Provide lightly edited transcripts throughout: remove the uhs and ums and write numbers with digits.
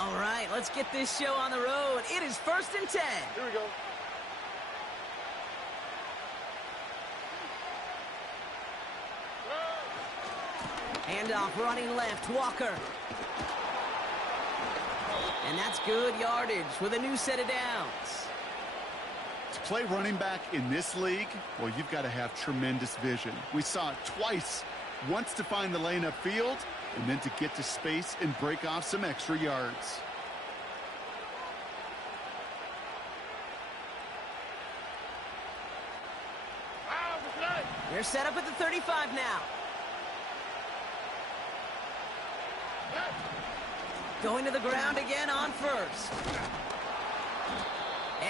All right, let's get this show on the road. It is 1st and 10. Here we go. Handoff running left, Walker. And that's good yardage with a new set of downs. To play running back in this league, well, you've got to have tremendous vision. We saw it twice. Once to find the lane upfield, and then to get to space and break off some extra yards. They're set up at the 35 now. Going to the ground again on first.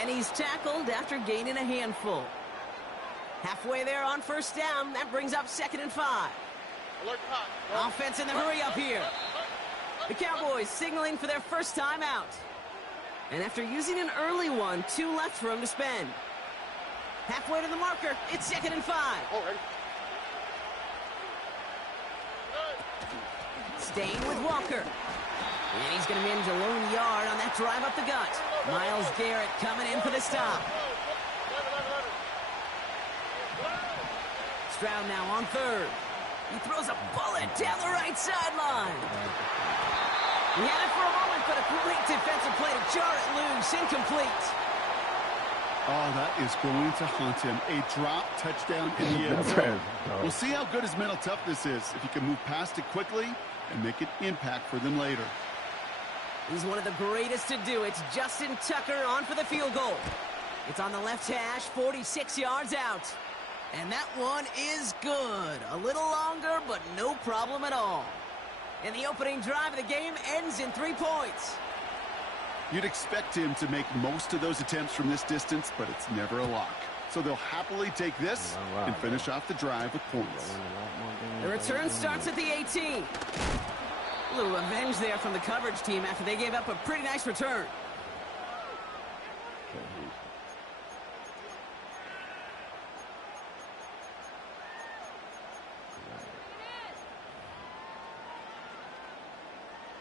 And he's tackled after gaining a handful. Halfway there on first down. That brings up 2nd and 5. Offense in the hurry up here. The Cowboys signaling for their first time out. And after using an early one, 2 left for him to spend. Halfway to the marker. It's 2nd and 5. Staying with Walker. And he's going to manage a lone yard on that drive up the gut. Myles Garrett coming in for the stop. Stroud now on 3rd. He throws a bullet down the right sideline. He had it for a moment, but a great defensive play to jar it loose. Incomplete. Oh, that is going to haunt him. A drop touchdown in the end zone. We'll see how good his mental toughness is if he can move past it quickly and make an impact for them later. He's one of the greatest to do. It's Justin Tucker on for the field goal. It's on the left hash, 46 yards out. And that one is good. A little longer, but no problem at all. And the opening drive of the game ends in 3 points. You'd expect him to make most of those attempts from this distance, but it's never a lock. So they'll happily take this and finish off the drive with points. The return starts at the 18. A little revenge there from the coverage team after they gave up a pretty nice return.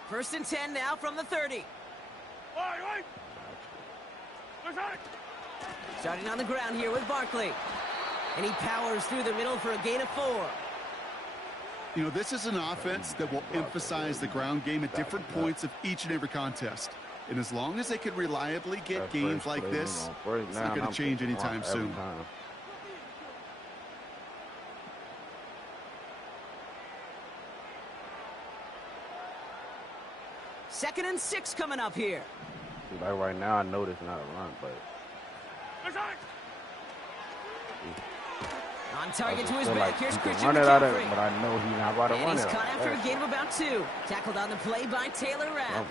First and 10 now from the 30. Starting on the ground here with Barkley. And he powers through the middle for a gain of 4. You know, this is an offense that will emphasize the ground game at different points of each and every contest. And as long as they can reliably get gains like this, it's not going to change anytime soon. Second and 6 coming up here. Like right now, I know this is not a run, but on target to his back. Here's Christian run it out of McCaffrey. it, but I know he's not about to run it. And he's caught after a gain of about 2. Tackled on the play by Taylor Rapp.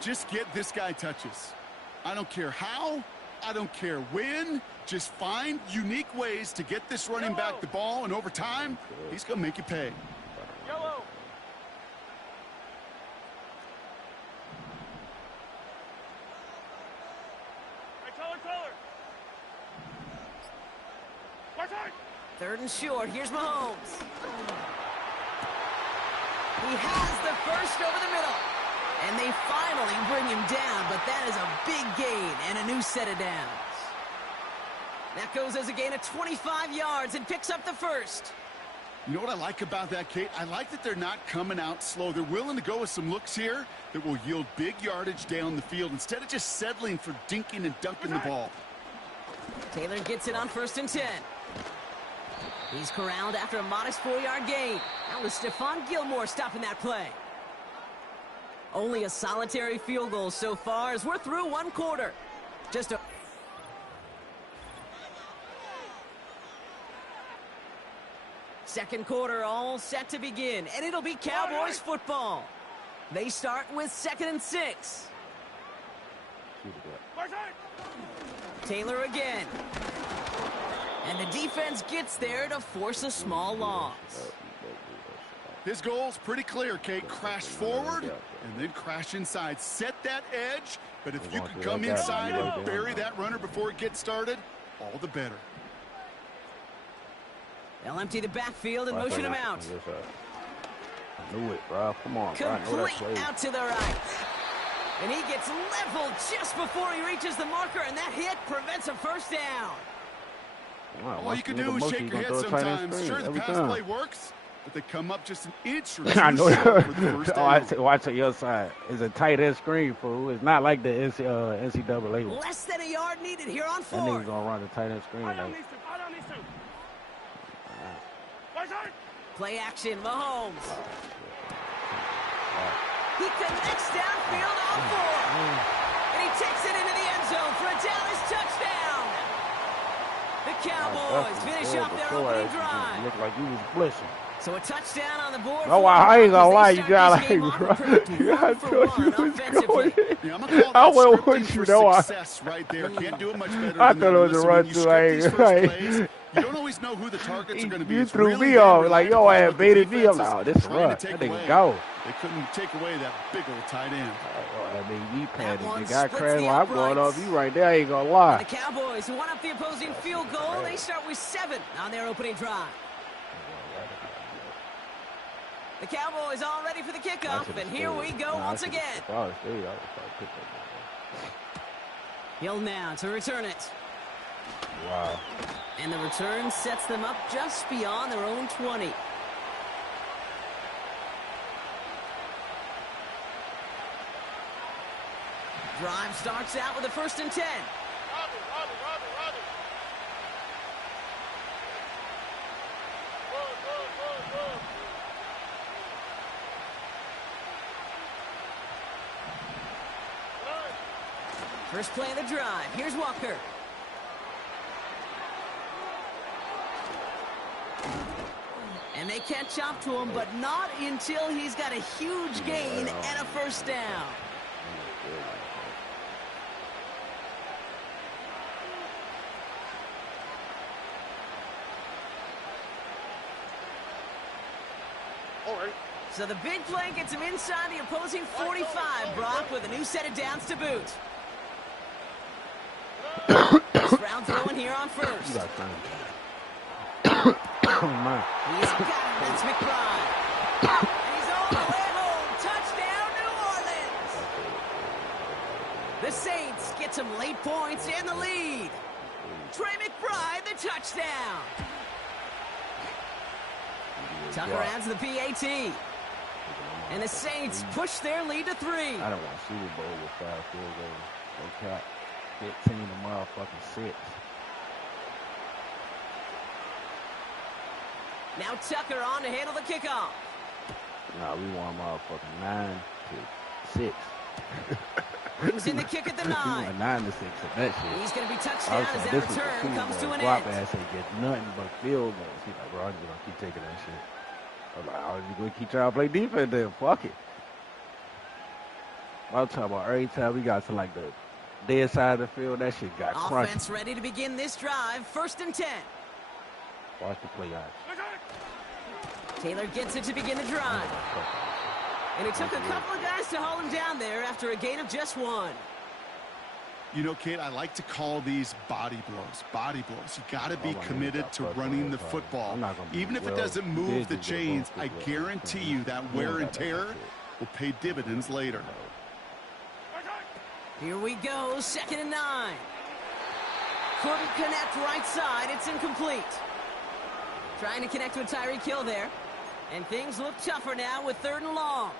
Just get this guy touches. I don't care how, I don't care when. Just find unique ways to get this running back the ball, and over time, he's going to make you pay. Yellow. Third and short. Here's Mahomes. He has the first over the middle. And they finally bring him down, but that is a big gain and a new set of downs. That goes as a gain of 25 yards and picks up the first. You know what I like about that, Kate? I like that they're not coming out slow. They're willing to go with some looks here that will yield big yardage down the field instead of just settling for dinking and dunking the ball. Taylor gets it on first and 10. He's corralled after a modest 4-yard gain. That was Stephon Gilmore stopping that play. Only a solitary field goal so far as we're through 1 quarter. Just a... Second quarter all set to begin, and it'll be Cowboys football. They start with 2nd and 6. Taylor again. And the defense gets there to force a small loss. His goal's pretty clear, Kate. Crash forward and then crash inside. Set that edge, but if you can come inside and bury that runner before it gets started, all the better. They'll empty the backfield and motion him out. I knew it, bro. Come on, bro. Complete out to the right. And he gets leveled just before he reaches the marker, and that hit prevents a first down. Wow, all you can do is shake your head sometimes. Sure, the pass play works, but they come up just an inch or two I know. short for the first down. Watch on your side. It's a tight end screen, fool. It's not like the NCAA. Less than a yard needed here on 4th. That nigga's gonna run the tight end screen. Play action, Mahomes. He connects downfield on 4. And he takes it into the end zone for a Dallas touchdown. The Cowboys finish up their opening drive. Looked like he was blessing. So a touchdown on the board. Oh, I ain't gonna lie, you got like, bro. I told you was going. I went with you, though. Right there. Can't do it much better. I thought it was a run through. You don't always know who the targets are going to be. You threw me off like, yo, I had baited me. I'm like, oh, this run. That nigga go. They couldn't take away that big old tight end. I mean, we padded. The guy crashed while I'm going off you right there. I ain't gonna lie. The Cowboys, who won up the opposing field goal, they start with 7 on their opening drive. The Cowboys all ready for the kickoff, and here we go once again. Hill now to return it. Wow. And the return sets them up just beyond their own 20. Drive starts out with a 1st and 10. First play of the drive. Here's Walker. And they catch up to him, but not until he's got a huge gain and a first down. So the big play gets him inside the opposing 45, Brock, with a new set of downs to boot. First round throwing here on 1st. He's got it. That's McBride. And he's all the way home. Touchdown, New Orleans. The Saints get some late points and the lead. Trey McBride, the touchdown. Tucker adds the PAT. And the Saints push their lead to 3. I don't want Super Bowl with 5 field goals. No cap. 15 to motherfucking 6. Now Tucker on to handle the kickoff. Nah, we want motherfucking 9 to 6. Brings in the kick at the 9. 9 to 6 at that shit. He's going to be touchdown as that return comes to an end. end. Ass ain't get nothing but field goals. He's like, bro, I'm just going to keep taking that shit. I'm like, I was just going to keep trying to play defense then. Fuck it. I'm talking about every time we got to like the dead side of the field, that shit got crunched. Offense ready to begin this drive. 1st and 10. Watch the play out. Taylor gets it to begin the drive. And it took a couple of guys to haul him down there after a gain of just 1. You know, Kate, I like to call these body blows. Body blows. You got to be committed to running the football. Even if it doesn't move the chains, I guarantee you that wear and tear will pay dividends later. Here we go, 2nd and 9. Couldn't connect right side. It's incomplete. Trying to connect with Tyreek Hill there. And things look tougher now with 3rd and long.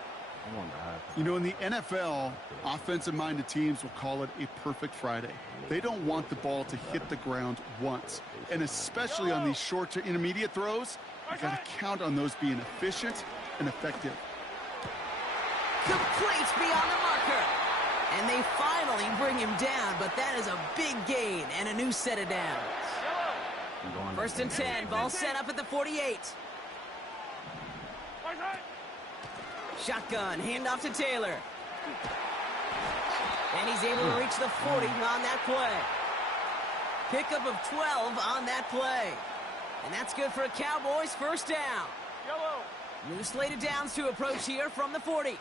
You know, in the NFL, offensive-minded teams will call it a perfect Friday. They don't want the ball to hit the ground once. And especially on these short to intermediate throws, you got to count on those being efficient and effective. Complete beyond the marker. And they finally bring him down, but that is a big gain and a new set of downs. 1st and 10, ball set up at the 48. Shotgun, handoff to Taylor. And he's able to reach the 40 on that play. Pickup of 12 on that play. And that's good for a Cowboys first down. New slated downs to approach here from the 40.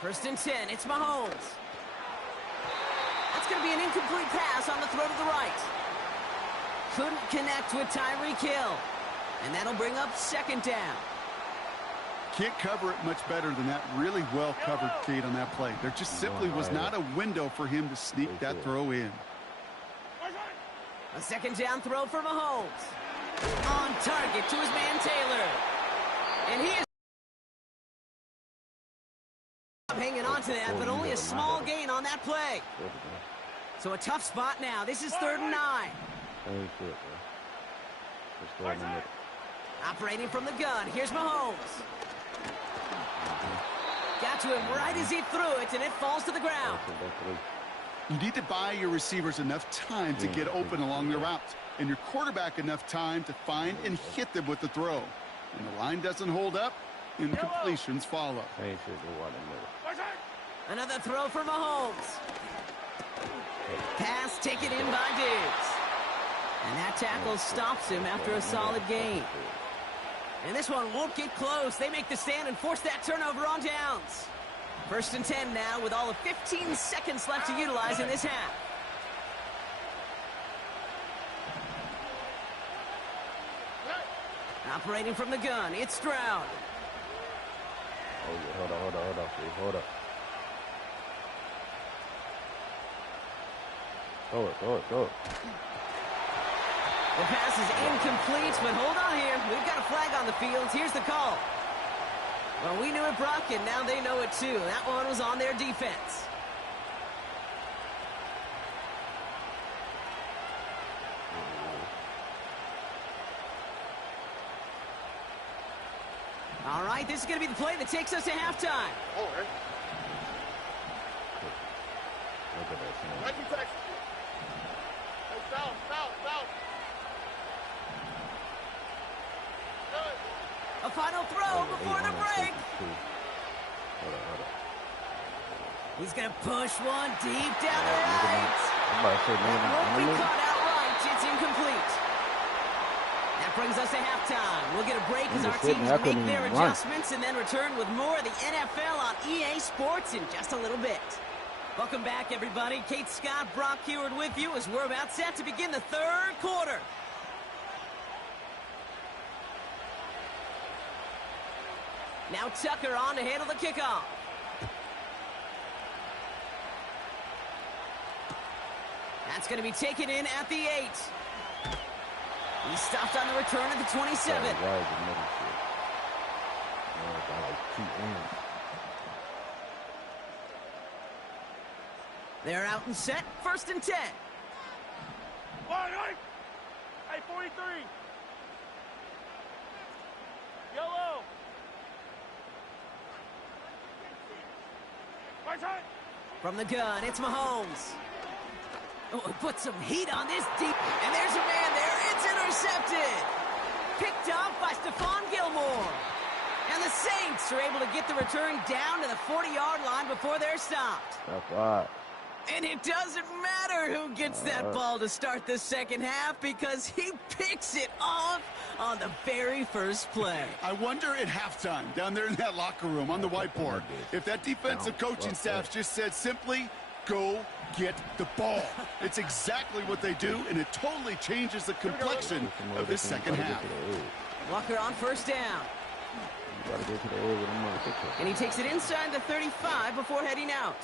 1st and 10, it's Mahomes. That's going to be an incomplete pass on the throw to the right. Couldn't connect with Tyreek Hill. And that'll bring up 2nd down. can't cover it much better than that really well-covered Cade on that play. There just simply was not a window for him to sneak that throw in. A second down throw for Mahomes. On target to his man Taylor. And he is hanging on to that, but only a small gain on that play. So a tough spot now. This is 3rd and 9. Operating from the gun. Here's Mahomes. Got to him right as he threw it, and it falls to the ground. You need to buy your receivers enough time to get open along their routes, and your quarterback enough time to find and hit them with the throw. When the line doesn't hold up, incompletions follow. Another throw for Mahomes. Pass taken in by Diggs. And that tackle stops him after a solid gain. And this one won't get close. They make the stand and force that turnover on downs. 1st and 10 now with all of 15 seconds left to utilize in this half. Operating from the gun, it's Stroud. Oh, yeah, hold up. Throw it. The pass is incomplete, but hold on here. We've got a flag on the field. Here's the call. Well, we knew it, Brock, and now they know it too. That one was on their defense. All right, this is going to be the play that takes us to halftime. Look at that. A final throw before the break. He's going to push one deep down the right. That won't be caught outright. It's incomplete. That brings us to halftime. We'll get a break as our teams make their adjustments and then return with more of the NFL on EA Sports in just a little bit. Welcome back, everybody. Kate Scott, Brock Heward with you as we're about set to begin the 3rd quarter. Now Tucker on to handle the kickoff. That's going to be taken in at the 8. He stopped on the return at the 27. They're out and set. 1st and 10. Hey, 43. Yellow. From the gun, it's Mahomes. Oh, put some heat on this deep. And there's a man there. It's intercepted. Picked off by Stephon Gilmore. And the Saints are able to get the return down to the 40-yard line before they're stopped. That's right. And it doesn't matter who gets that ball to start the 2nd half because he picks it off on the very first play. I wonder at halftime, down there in that locker room on the whiteboard, if that defensive coaching staff just said simply, go get the ball. It's exactly what they do, and it totally changes the complexion of this 2nd half. Walker on 1st down. And he takes it inside the 35 before heading out.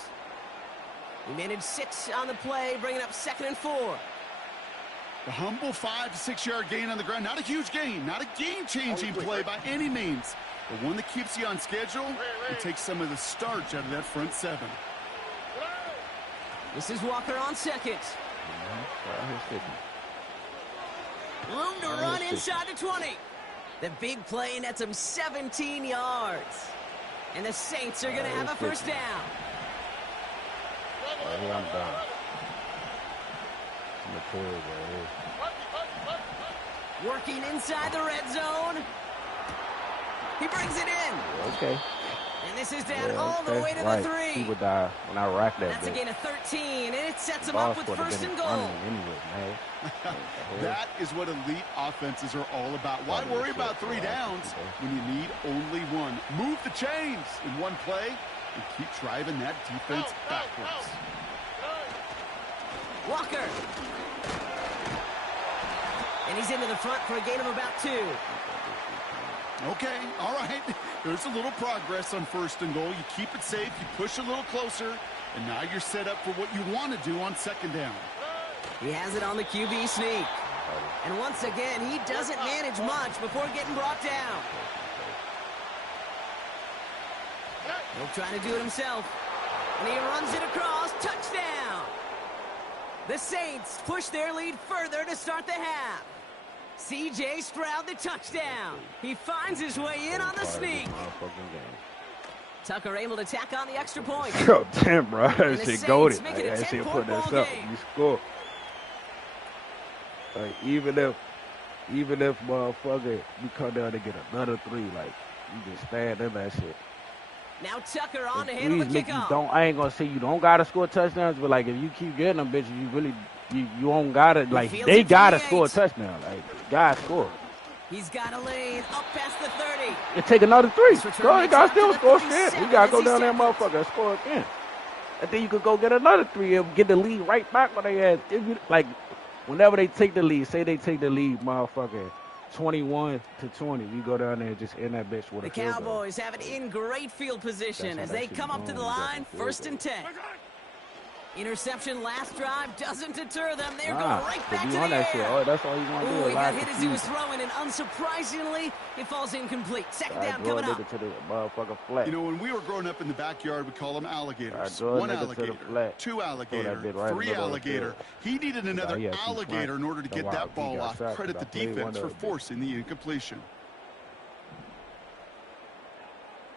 He managed 6 on the play, bringing up 2nd and 4. The humble 5 to 6 yard gain on the ground. Not a huge gain, not a game-changing play by any means, but one that keeps you on schedule and takes some of the starch out of that front 7. This is Walker on 2nd. Room to run inside the 20. The big play nets him 17 yards. And the Saints are going to have a 1st down. I'm done. Working inside the red zone. He brings it in. Okay. And this is down all the way to the 3. He would die when I racked that. That's a gain of 13, and it sets him up with 1st and goal. That is what elite offenses are all about. Why worry about 3 downs when you need only 1? Move the chains in one play and keep driving that defense backwards. Walker. And he's into the front for a gain of about 2. Okay, all right. There's a little progress on 1st and goal. You keep it safe, you push a little closer, and now you're set up for what you want to do on 2nd down. He has it on the QB sneak. And once again, he doesn't manage much before getting brought down. He'll try to do it himself. And he runs it across. Touchdown! The Saints push their lead further to start the half. C.J. Stroud the touchdown. He finds his way in on the sneak. Tucker able to tack on the extra point. Yo, damn, bro. That shit goated. Make it a That shit 10-point put that ball up. game. You score. Like, even if motherfucker, you come down to get another 3, like, you just stand in that shit. Now Tucker on to handle the kickoff. I ain't gonna say you don't gotta score touchdowns, but like if you keep getting them bitches, you really you don't gotta like they gotta score a touchdown. Like gotta score. He's got a lane up past the 30. You take another 3. Bro, you gotta still score shit. You gotta go down there, motherfucker, and score again. And then you could go get another 3 and get the lead right back when they had. If you, like, whenever they take the lead, say they take the lead, motherfucker, 21-20. We go down there and just end that bitch with the a field goal. Cowboys have it in great field position as they come up to the line, 1st and 10. Interception last drive doesn't deter them. They're going right back to the air. Shit. Oh, that's all you want to do. He got hit as he was throwing, and unsurprisingly, it falls incomplete. 2nd down coming up. To the motherfucker flat. You know, when we were growing up in the backyard, we call them alligators. 1 alligator, 2 alligator, 3 alligator. He needed another alligator in order to get that ball off. Credit the defense for forcing the incompletion.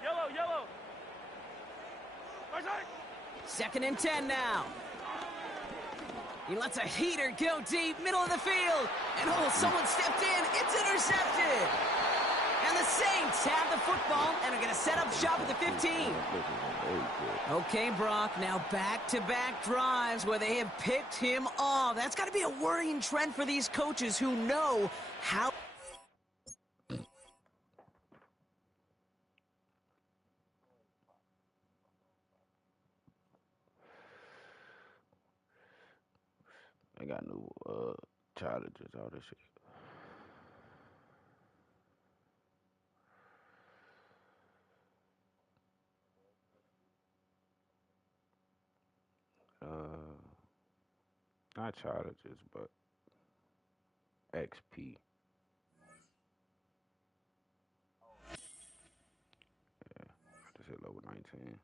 Yellow. 2nd and 10 now. He lets a heater go deep, middle of the field. And someone stepped in. It's intercepted. And the Saints have the football and are going to set up shop at the 15. Okay, Brock, now back-to-back drives where they have picked him off. That's got to be a worrying trend for these coaches who know how... They got new challenges, all this shit. Not challenges, but XP. Yeah, I just hit level 19.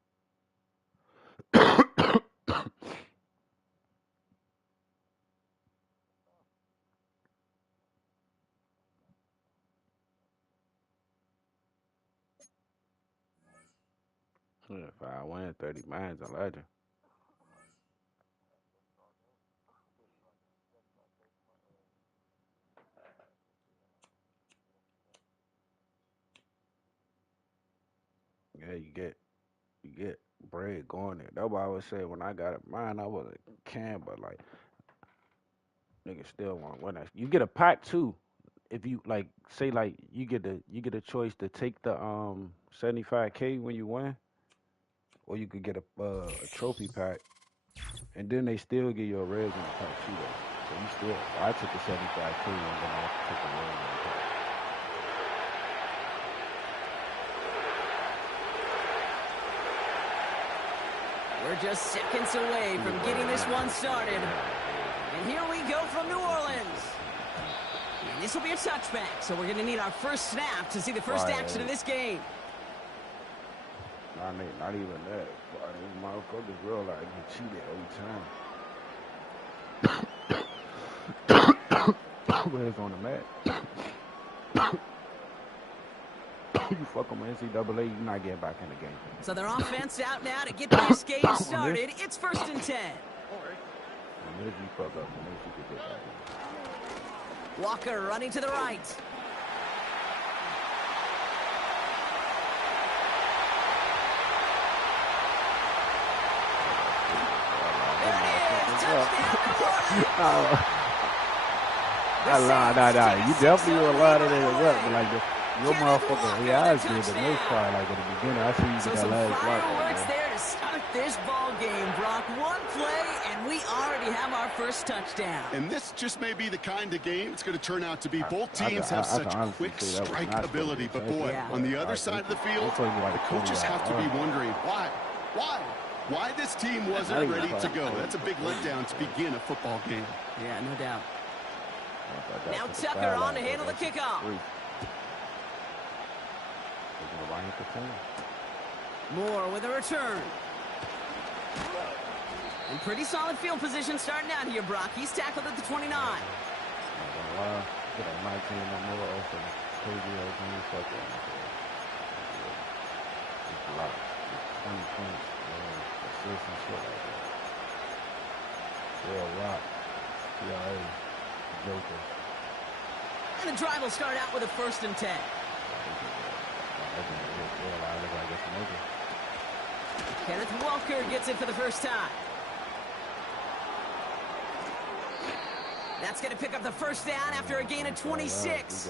If I win 30 miles, a legend. Yeah, you get bread going there. That's why I would say when I got it mine, I was a can, but like niggas still want to win that. You get a pack too. If you like say like you get a choice to take the 75K when you win, or you could get a trophy pack, and then they still give you a res in the pack too though. So you still I took the 75K and then I took the res in the pack. We're just seconds away from getting this one started. And here we go from New Orleans. And this will be a touchback, so we're going to need our first snap to see the first action of this game. Not even that. These motherfuckers real like get cheated every time. Where's on the mat? You fuck them NCAA, you're not getting back in the game. So their offense out now to get this game started. It's 1st and 10. And if you fuck up, then you could get back in. Walker running to the right. There it is. Touchdown, Nah. You definitely were a lot of that work, but like your motherfucker, yeah, I did the most part. Like at the beginning, I see you get that last block. Fireworks there to start this ball game, Brock. One play, and we already have our first touchdown. And this just may be the kind of game it's going to turn out to be. Both teams have such quick strike ability. But, boy, on the other side of the field, the coaches have to be wondering why. Why this team wasn't ready to go. That's a big letdown to begin a football game. Yeah, no doubt. Now Tucker on to handle the kickoff. Moore with a return. In pretty solid field position starting out here, Brock. He's tackled at the 29. And the drive will start out with a 1st and 10. Kenneth Walker gets it for the first time. That's going to pick up the first down after a gain of 26.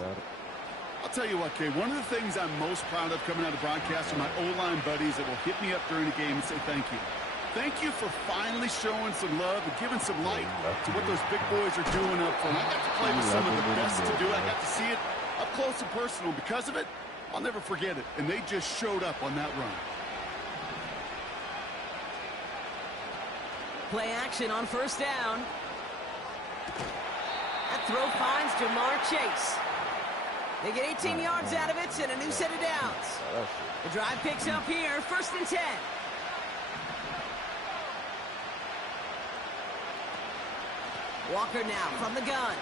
I'll tell you what, Kay, one of the things I'm most proud of coming out of broadcast are my O-line buddies that will hit me up during the game and say thank you. Thank you for finally showing some love and giving some light to what those big boys are doing up front. I got to play with some of the best to do it. I got to see it up close and personal. Because of it, I'll never forget it. And they just showed up on that run. Play action on first down. That throw finds Jamar Chase. They get 18 yards out of it and a new set of downs. The drive picks up here, 1st and 10. Walker now from the gun.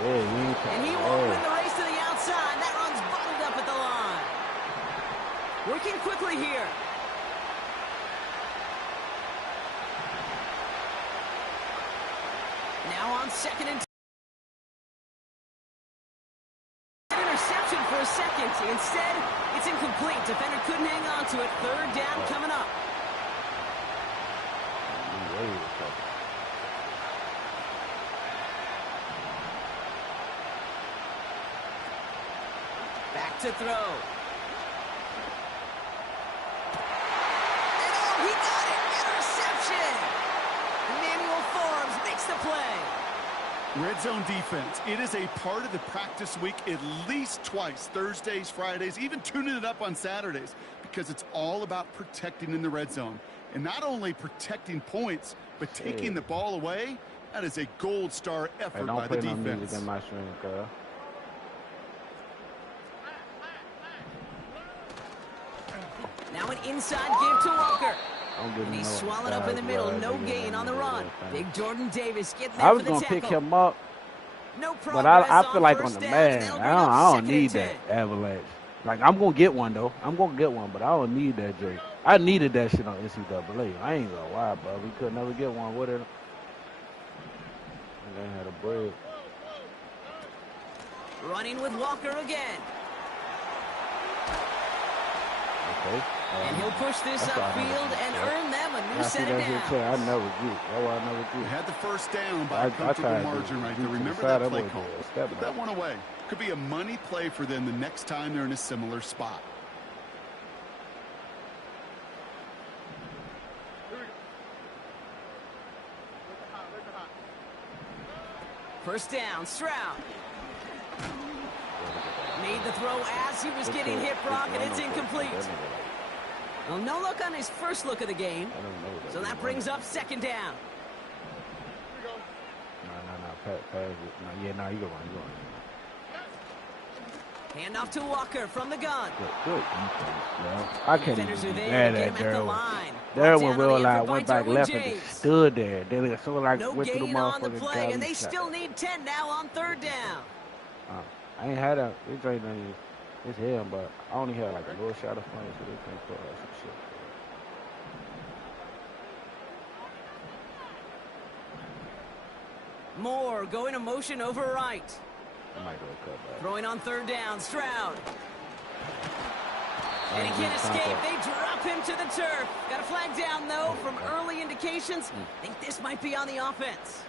And he won't win the race to the outside. That run's bottled up at the line. Working quickly here. Now on 2nd and 10. Interception for a second. Instead, it's incomplete. Defender couldn't hang on to it. 3rd down coming up. Back to throw. And oh, he got it! Interception! Emmanuel Forbes makes the play. Red zone defense. It is a part of the practice week at least twice. Thursdays, Fridays, even tuning it up on Saturdays. Because it's all about protecting in the red zone. And not only protecting points, but taking the ball away. That is a gold star effort by the defense. Now an inside give to Walker. And he's swallowed up in the middle. No gain on the run. Big Jordan Davis getting there for the tackle. I was going to pick him up. No but I feel like on the Madden, I don't need that avalanche. Like, I'm going to get one, though. I'm going to get one, but I don't need that, Jay. I needed that shit on NCAA. I ain't going to lie, bro. We could never get one with it. And they had a break. Running with Walker again. Okay. And he'll push this upfield and earn them a new set of downs. I never do. I never do. Had the first down by a comfortable margin right there. Remember that play call. Put that one away. Could be a money play for them the next time they're in a similar spot. First down, Stroud. Made the throw as he was getting hit, Brock, and it's incomplete. Well, no look on his first look of the game, so that brings up 2nd down. You go on. Handoff to Walker from the gun. Good. I can't even be mad at Darwin. Darwin realized went back left and stood there. Then it sort of like no went through the gain on the motherfucking play, and they still need 10 now on 3rd down. I ain't had a it's him, but I only had like a little shot of fun, so they can't put some shit. Moore going to motion over right. I might go cut back. Throwing on 3rd down, Stroud. And he can't escape. They drop him to the turf. Got a flag down, though, from early indications. Think this might be on the offense.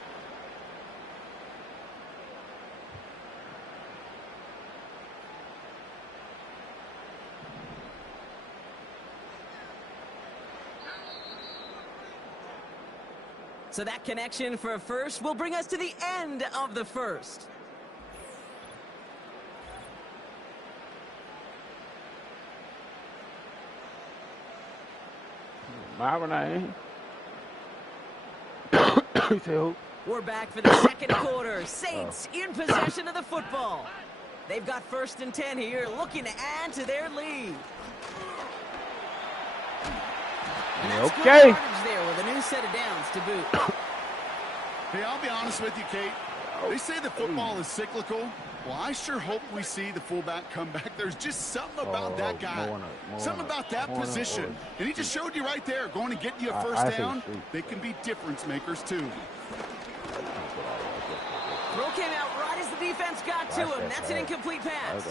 So that connection for a first will bring us to the end of the first. We're back for the second quarter. Saints in possession of the football. They've got 1st and 10 here, looking to add to their lead. And that's good yardage there with a new set of downs to boot. Hey, I'll be honest with you, Kate. They say the football is cyclical. Well, I sure hope we see the fullback come back. There's just something about that guy. Something about that position. And he just showed you right there, going to get you a first down. They can be difference makers, too. Throw came out right as the defense got to him. That's an incomplete pass.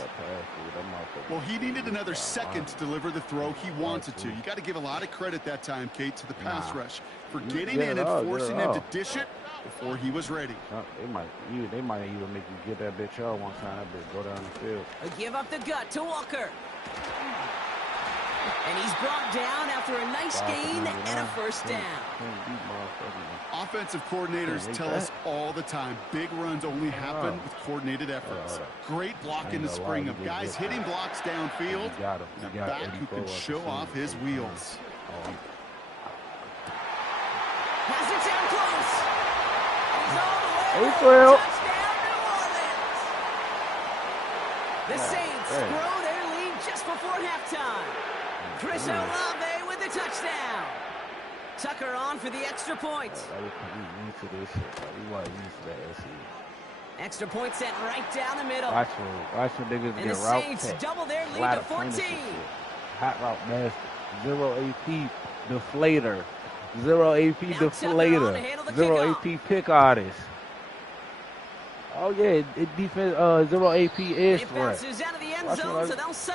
Well, he needed another second to deliver the throw he wanted to. You got to give a lot of credit that time, Kate, to the pass rush for getting in and forcing him to dish it before he was ready. They might even make you get that bitch out one time. That bitch go down the field. A give up the gut to Walker. And he's brought down after a nice gain and a first down. Offensive coordinators tell us all the time, big runs only happen with coordinated efforts. Great block in the spring of guys hitting blocks downfield, and a back who can show off his wheels. Pass it down close. He's all the way home. Touchdown, New Orleans. The Saints grow their lead just before halftime. Chris Olave with the touchdown. Tucker on for the extra point. Extra point sent right down the middle. Watch for niggas and get the route Saints tech. double their lead to 14. Hot route master. 0 AP deflator. 0 AP deflator. 0 AP pick artist. Oh yeah, it defense 0 AP is threat.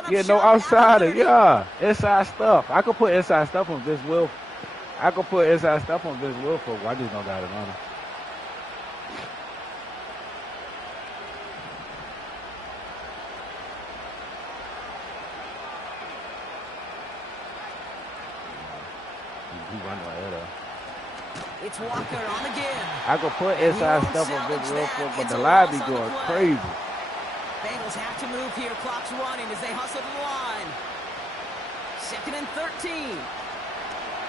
Yeah, no outsider. Yeah, inside stuff. I could put inside stuff on Vince Wilfork. I just don't got it on him. He running right there. It's Walker on the give. I could put inside stuff on Vince Wilfork, but the line be going crazy. Bengals have to move here. Clock's running as they hustle to the line. 2nd and 13.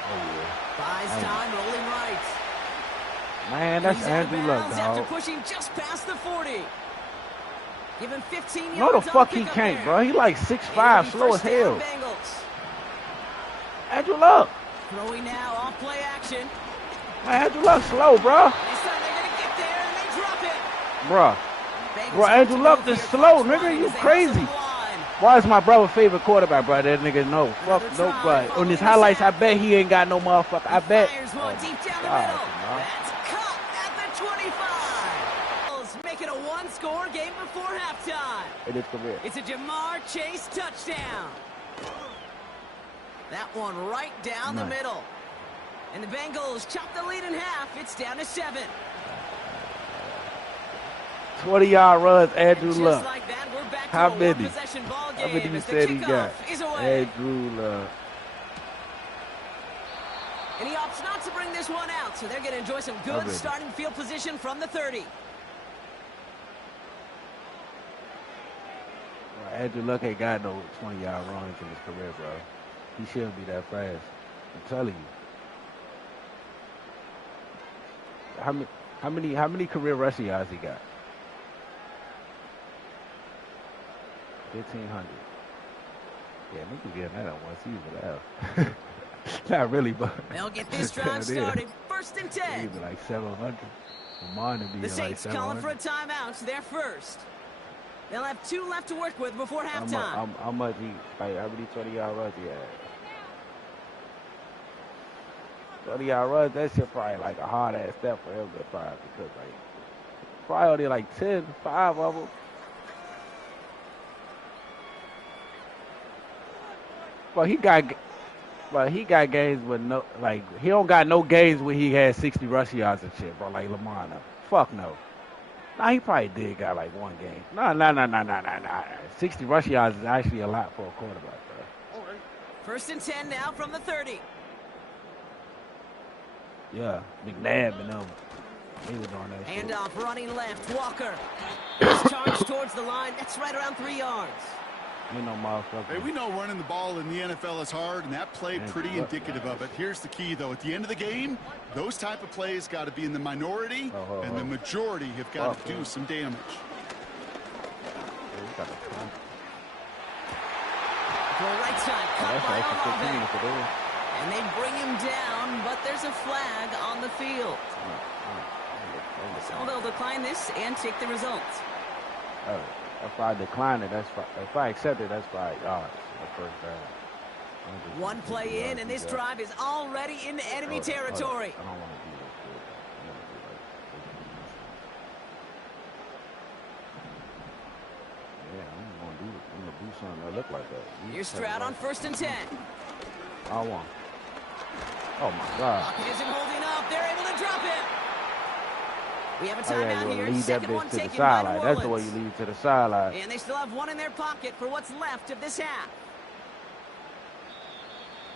Oh, yeah. Buys time, rolling right. Man, that's Andrew Luck, dog. After pushing just past the 40. Give him 15 yards. No, the fuck he can't, there. Bro. He like 6'5", slow as hell. Andrew Luck. Throwing now, off play action. Man, Andrew Luck slow, bro. They said they're going to get there, and they drop it. Bro, Andrew Luck is slow, nigga. You crazy. Why is my brother favorite quarterback, bro? That nigga no. Fuck no, bro. On his highlights, I bet he ain't got no motherfucker. I bet. Deep down the middle. That's cut at the 25. Make it a one-score game before halftime. It is career. It's a Jamar Chase touchdown. That one right down the middle. And the Bengals chop the lead in half. It's down to 7. 20-yard runs, Andrew Luck. Like that, we're back to How many? How many you said he got? Andrew Luck. And he opts not to bring this one out, so they're going to enjoy some good starting field position from the 30. Andrew Luck ain't got no 20-yard runs in his career, bro. He shouldn't be that fast. I'm telling you. How many career rushing yards he got? 1,500. Yeah, niggas getting that on one season now. Not really, but they'll get this drive started. 1st and 10. Maybe like 700. The Saints calling for a timeout. They're first. They'll have 2 left to work with before halftime. How many 20-yard runs he had? 20-yard runs, that shit probably like a hard-ass step for him to find because probably only like 10, 5 of them. But he got games with no, like, he don't got no games where he had 60 rushing yards and shit, bro, like Lamar. No. Fuck no. Nah, he probably did got like one game. Nah. 60 rushing yards is actually a lot for a quarterback, bro. All right. 1st and 10 now from the 30. Yeah, McNabb and them. He was on that shit. Handoff running left. Walker. He's charged towards the line. That's right around 3 yards. Ain't no motherfucker. Hey, we know running the ball in the NFL is hard, and that play pretty indicative of it. Here's the key, though. At the end of the game, those type of plays got to be in the minority, and the majority have got to do some damage. Right side, cut by Olave. And they bring him down, but there's a flag on the field. So they'll decline this and take the results. If I decline it, that's fine. If I accept it, that's 5 yards. The first down. One play in, and this drive is already in enemy territory. I don't want to do this. Yeah, I'm gonna do something that look like that. Here's Stroud on 1st and 10. I won. Oh my God. Pocket isn't holding up. They're able to drop him. We have a timeout here. Lead that bitch to the sideline. That's the way you lead it to the sideline. And they still have one in their pocket for what's left of this half.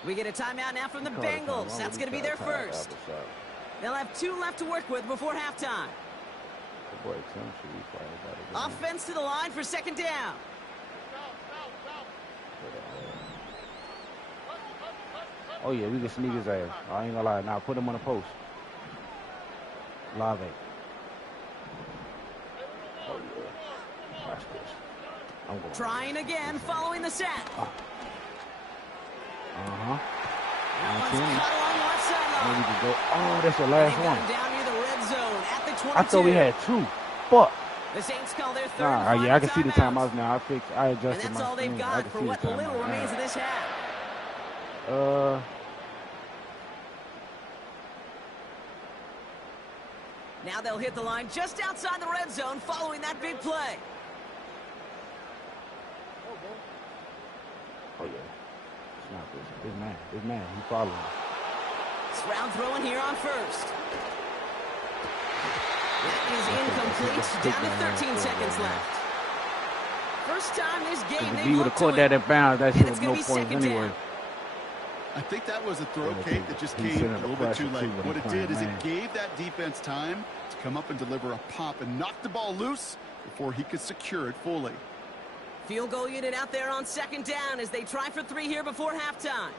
We get a timeout now from the Bengals. That's going to be their first. They'll have 2 left to work with before halftime. Offense to the line for 2nd down. Oh, yeah, we can sneak his ass. I ain't gonna lie. Now put him on the post. Olave. Oh, yeah. Watch this. I'm going. Trying again, following the sack. Uh-huh. Oh, that's the last one. Down near the red zone at the 22. I thought we had 2. Fuck. The Saints call their third. Yeah, I can see the timeouts now. I adjusted my and that's all they've got for what little remains of this half. Now they'll hit the line just outside the red zone following that big play. Oh, yeah. It's not this. This man. He's following. Stroud throwing here on 1st. That is incomplete. Down to 13 seconds left. First time this game they would have caught that in bounds. That shit was no points anyway. I think that was a throw, Kate, that just came a little bit too late. What it did is it gave that defense time to come up and deliver a pop and knock the ball loose before he could secure it fully. Field goal unit out there on 2nd down as they try for 3 here before halftime.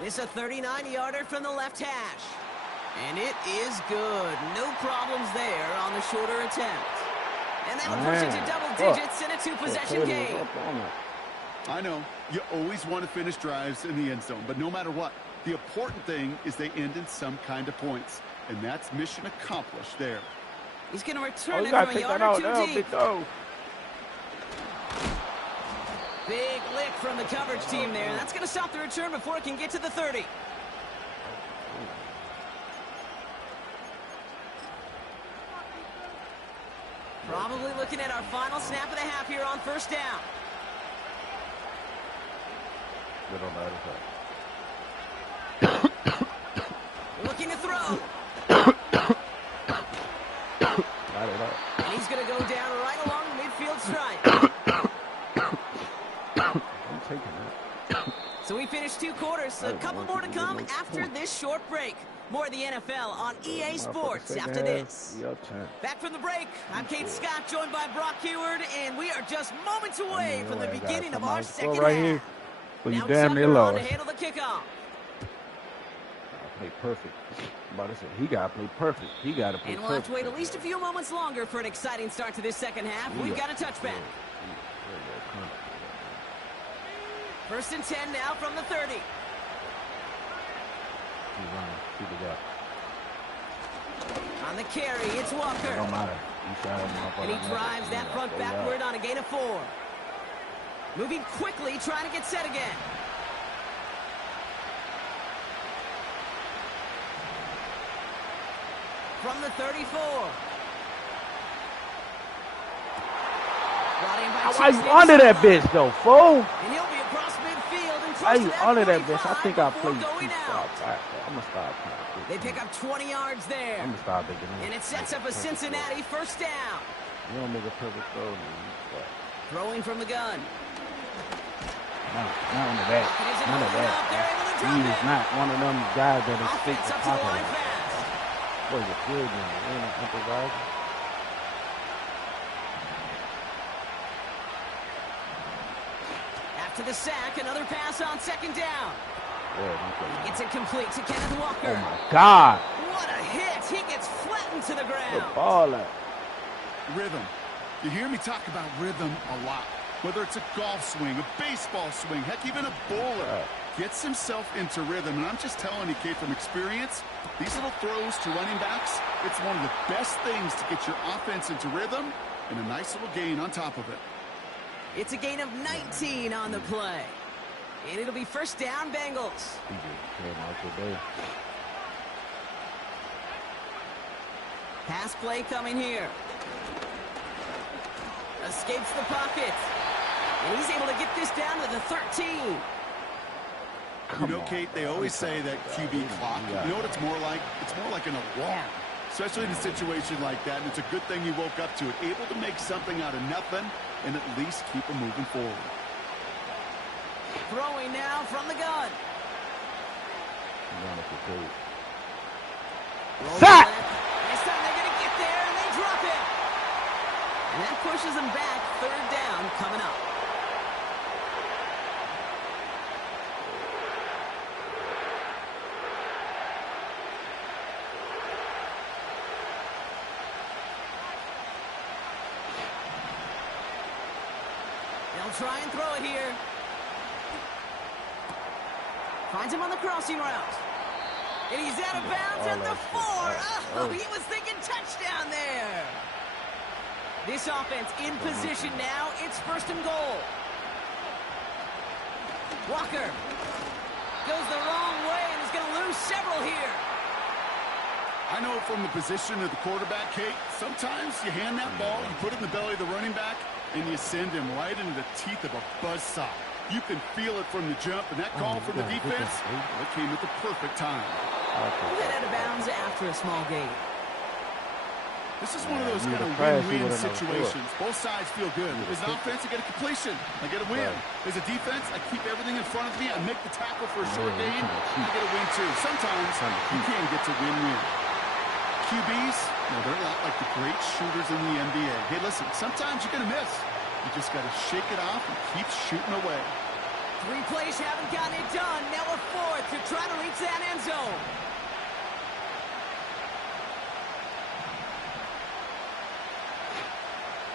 This a 39-yarder from the left hash. And it is good. No problems there on the shorter attempt. And that'll push it to double digits in a 2-possession game. I know. You always want to finish drives in the end zone, but no matter what, the important thing is they end in some kind of points. And that's mission accomplished there. He's going to return it from a yard or 2 deep. Big lick from the coverage team there. That's going to stop the return before it can get to the 30. Probably looking at our final snap of the half here on 1st down. Looking to throw. And he's going to go down right along the midfield stripe. So we finished 2 quarters. A couple more to come after this short break. More of the NFL on EA Sports after this. Back from the break, I'm Kate Scott, joined by Brock Heward, and we are just moments away from the beginning of our second half. Now Tucker on to handle the kickoff. Play perfect. He got to play perfect. He got to play perfect. And we'll have to wait at least a few moments longer for an exciting start to this second half. We've got a touchback. 1st and 10 now from the 30. On the carry, it's Walker. It don't matter. And he drives that front backward on a gain of 4. Moving quickly, trying to get set again. From the 34. Why you under that bitch, though, fool? And he'll be across midfield and why you under that 45 bitch? I think I played going out. I'm going to stop. They pick up 20 yards there. I'm going to stop thinking. And it sets up a Cincinnati 1st down. You don't make a perfect throw, man. Throwing from the gun. None of that. None of that. He is not one of them guys that is fake the pocket. What is it, field game? Ain't no improvising. After the sack, another pass on second down. Yeah, It's incomplete to Kenneth Walker. oh my God! What a hit! He gets flattened to the The ground. ball at. Rhythm. You hear me talk about rhythm a lot. Whether it's a golf swing, a baseball swing, heck, even a bowler. Right. Gets himself into rhythm. And I'm just telling you, Kate, from experience, these little throws to running backs, it's one of the best things to get your offense into rhythm and a nice little gain on top of it. It's a gain of 19 on the play. And it'll be first down, Bengals. Pass play coming here. Escapes the pocket. And he's able to get this down to the 13. You know, Kate, they always say that QB clock. You know what it's more like? It's more like an alarm, especially in a situation like that. And it's a good thing you woke up to it, able to make something out of nothing and at least keep them moving forward. Throwing now from the gun. Sack! Next time they're going to get there, and they drop it. And that pushes them back. Third down coming up. They'll try and throw it here. Finds him on the crossing route. And he's out of bounds at the 4. Oh, he was thinking touchdown there. This offense in position now. It's first and goal. Walker goes the wrong way and is going to lose several here. I know from the position of the quarterback, Kate, sometimes you hand that ball, you put it in the belly of the running back, and you send him right into the teeth of a buzzsaw. You can feel it from the jump, and that call from the defense, it came at the perfect time. We'll get out of bounds after a small gain. This is one of those kind of win-win situations. Both sides feel good. As an offense, I get a completion. I get a win. As a defense, I keep everything in front of me. I make the tackle for a short gain. I get a win, too. Sometimes you can get to win-win. QBs, they're a lot like the great shooters in the NBA. Hey, listen, sometimes you're going to miss. You just got to shake it off and keep shooting away. 3 plays haven't gotten it done. Now a 4th to try to reach that end zone.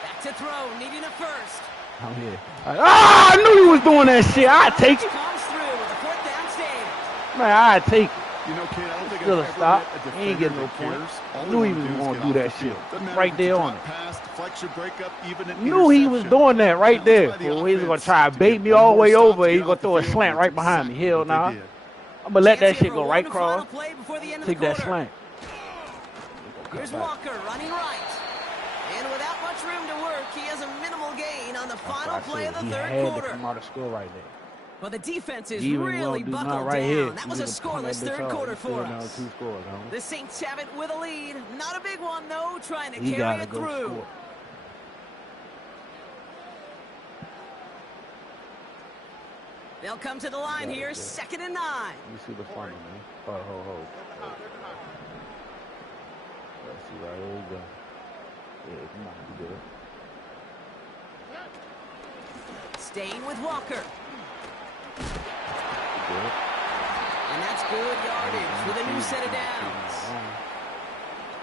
Back to throw, needing a first. I'm here. I knew he was doing that shit. I'd take it. Comes through with a 4th down stand. Man, I'd take it. You know, kid, I don't think Still I've a stop. ever met a He ain't getting no defender points. that cares. Knew he was All going to they do wanna that is shit. get off the field. Right there on it. Pass, deflection, break up, even an Knew he was interception. doing that right That's there. why the Fool. He's going to offense try to to bait get me one all the more way stop over. to He's get going off to the throw a field. slant right That's behind me. exactly Hell what they nah. did. I'm going to let that Chance shit for go one right final cross. play before the end of Take the that quarter. slant. Here's Walker running right. And without much room to work, he has a minimal gain on the final play of the third quarter. He had to come out of score right there. Well, the defense is Even really do buckled right down. here. That was a scoreless third quarter for us. 2 scores, homie. The Saints have it with a lead. Not a big one, though, trying to He carry gotta it go through. score. They'll come to the line here, 2nd and 9. Let me see the funnel, man. Hold. Let's see right here we go. Yeah, come on, you good. Staying with Walker. Good. And that's good yardage with a new set of downs.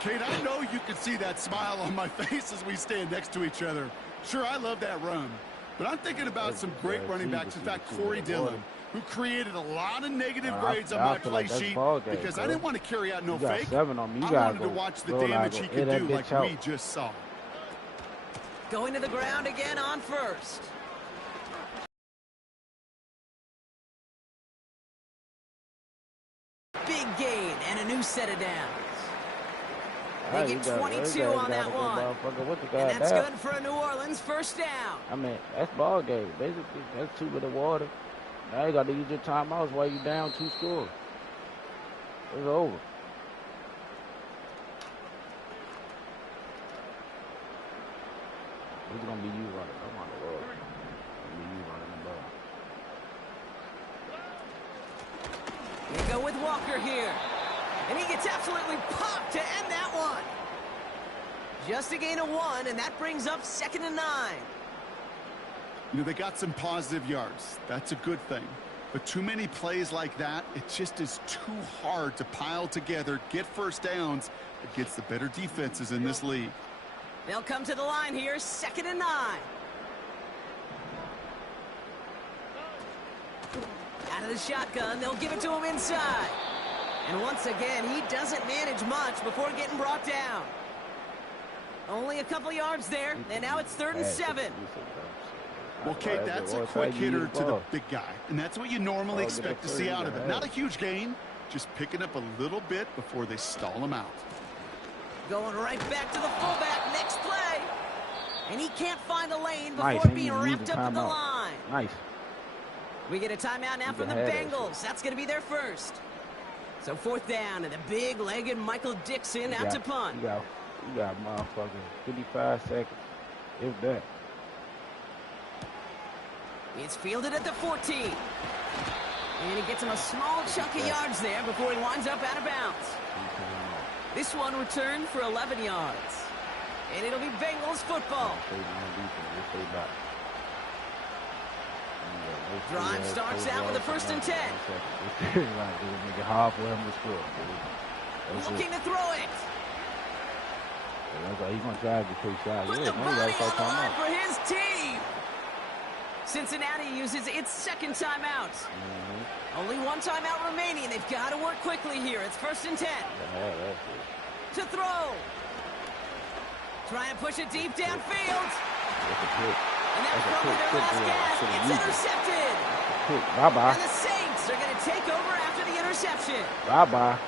Kate, I know you can see that smile on my face as we stand next to each other. Sure, I love that run. But I'm thinking about some great running backs. In fact, Corey Dillon, who created a lot of negative grades on my play sheet because I didn't want to carry out no fake. I wanted to watch the damage he could do like we just saw. Going to the ground again on first. Big gain and a new set of downs. They get 22 on that one. And that's good for a New Orleans first down. I mean, that's ball game. Basically, that's 2 with the water. Now you got to use your timeouts while you down 2 scores. It's over. It's going to be you running. Come on, Lord. It's going to be you running the ball. We go with Walker here. And he gets absolutely popped to end that one. Just a gain of 1, and that brings up 2nd and 9. You know, they got some positive yards. That's a good thing. But too many plays like that, it just is too hard to pile together, get first downs against the better defenses in this league. They'll come to the line here, 2nd and 9. Out of the shotgun, they'll give it to him inside. And once again, he doesn't manage much before getting brought down. Only a couple yards there, and now it's 3rd and 7. Well, Kate, that's a quick hitter to the big guy, and that's what you normally expect to see out of it. Not a huge gain, just picking up a little bit before they stall him out. Going right back to the fullback, next play. And he can't find a lane before being wrapped up at the line. Nice. We get a timeout now from the Bengals. That's going to be their first. So 4th down, and the big-legged Michael Dixon out to punt. You got motherfucking 55 seconds, if that. It's fielded at the 14. And he gets him a small chunk of yards there before he winds up out of bounds. This one returned for 11 yards. And it'll be Bengals football. Drive starts out with a 1st and 10. Looking to throw it. He's going to drive the quick shot. Put the body on the line for his team. Cincinnati uses its 2nd timeout. Only 1 timeout remaining. They've got to work quickly here. It's 1st and 10. To throw. Trying to push it deep downfield. And that's probably their last gasp. It's intercepted. Bye-bye. And the Saints are going to take over after the interception. Bye-bye.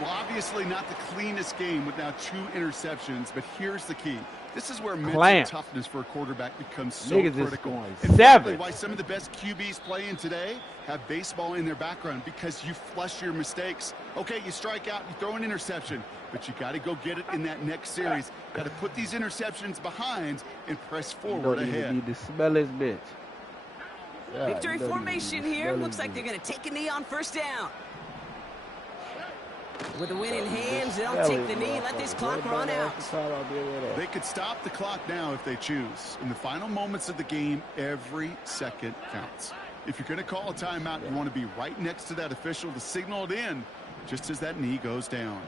Well, obviously not the cleanest game with now 2 interceptions, but here's the key. This is where mental toughness for a quarterback becomes so critical. And probably why some of the best QBs playing today have baseball in their background, because you flush your mistakes. Okay, you strike out, you throw an interception, but you got to go get it in that next series. Got to put these interceptions behind and press forward ahead. You need to smell his bitch. Yeah, victory formation here. Looks like they're going to take a knee on 1st down. With the win in hands, they'll take the knee, let this clock run out. They could stop the clock now if they choose. In the final moments of the game, every second counts. If you're going to call a timeout, you want to be right next to that official to signal it in just as that knee goes down.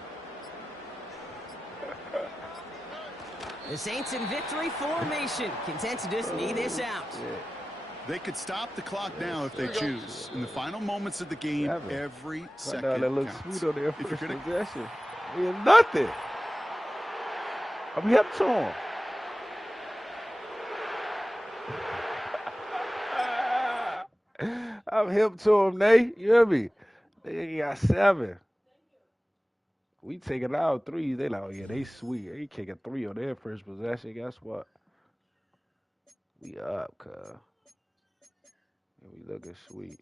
The Saints in victory formation, content to just knee this out. They could stop the clock now if they choose. In the final moments of the game, every second that looks counts. sweet on their first possession. It's nothing. I'm hip to him. I'm hip to him, Nate. You hear me? They got 7. We taking out 3. They like, oh yeah, they sweet. They kicking 3 on their first possession. Guess what? We up, cuz. And we looking sweet.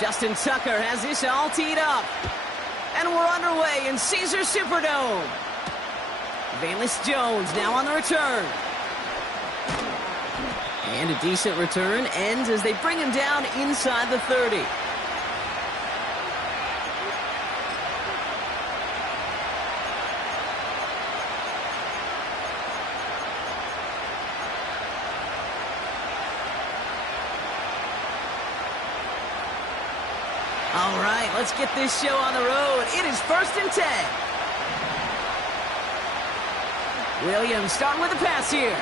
Justin Tucker has this all teed up. And we're underway in Caesars Superdome. Valence Jones now on the return. And a decent return ends as they bring him down inside the 30. All right, let's get this show on the road. It is 1st and 10. Williams starting with the pass here.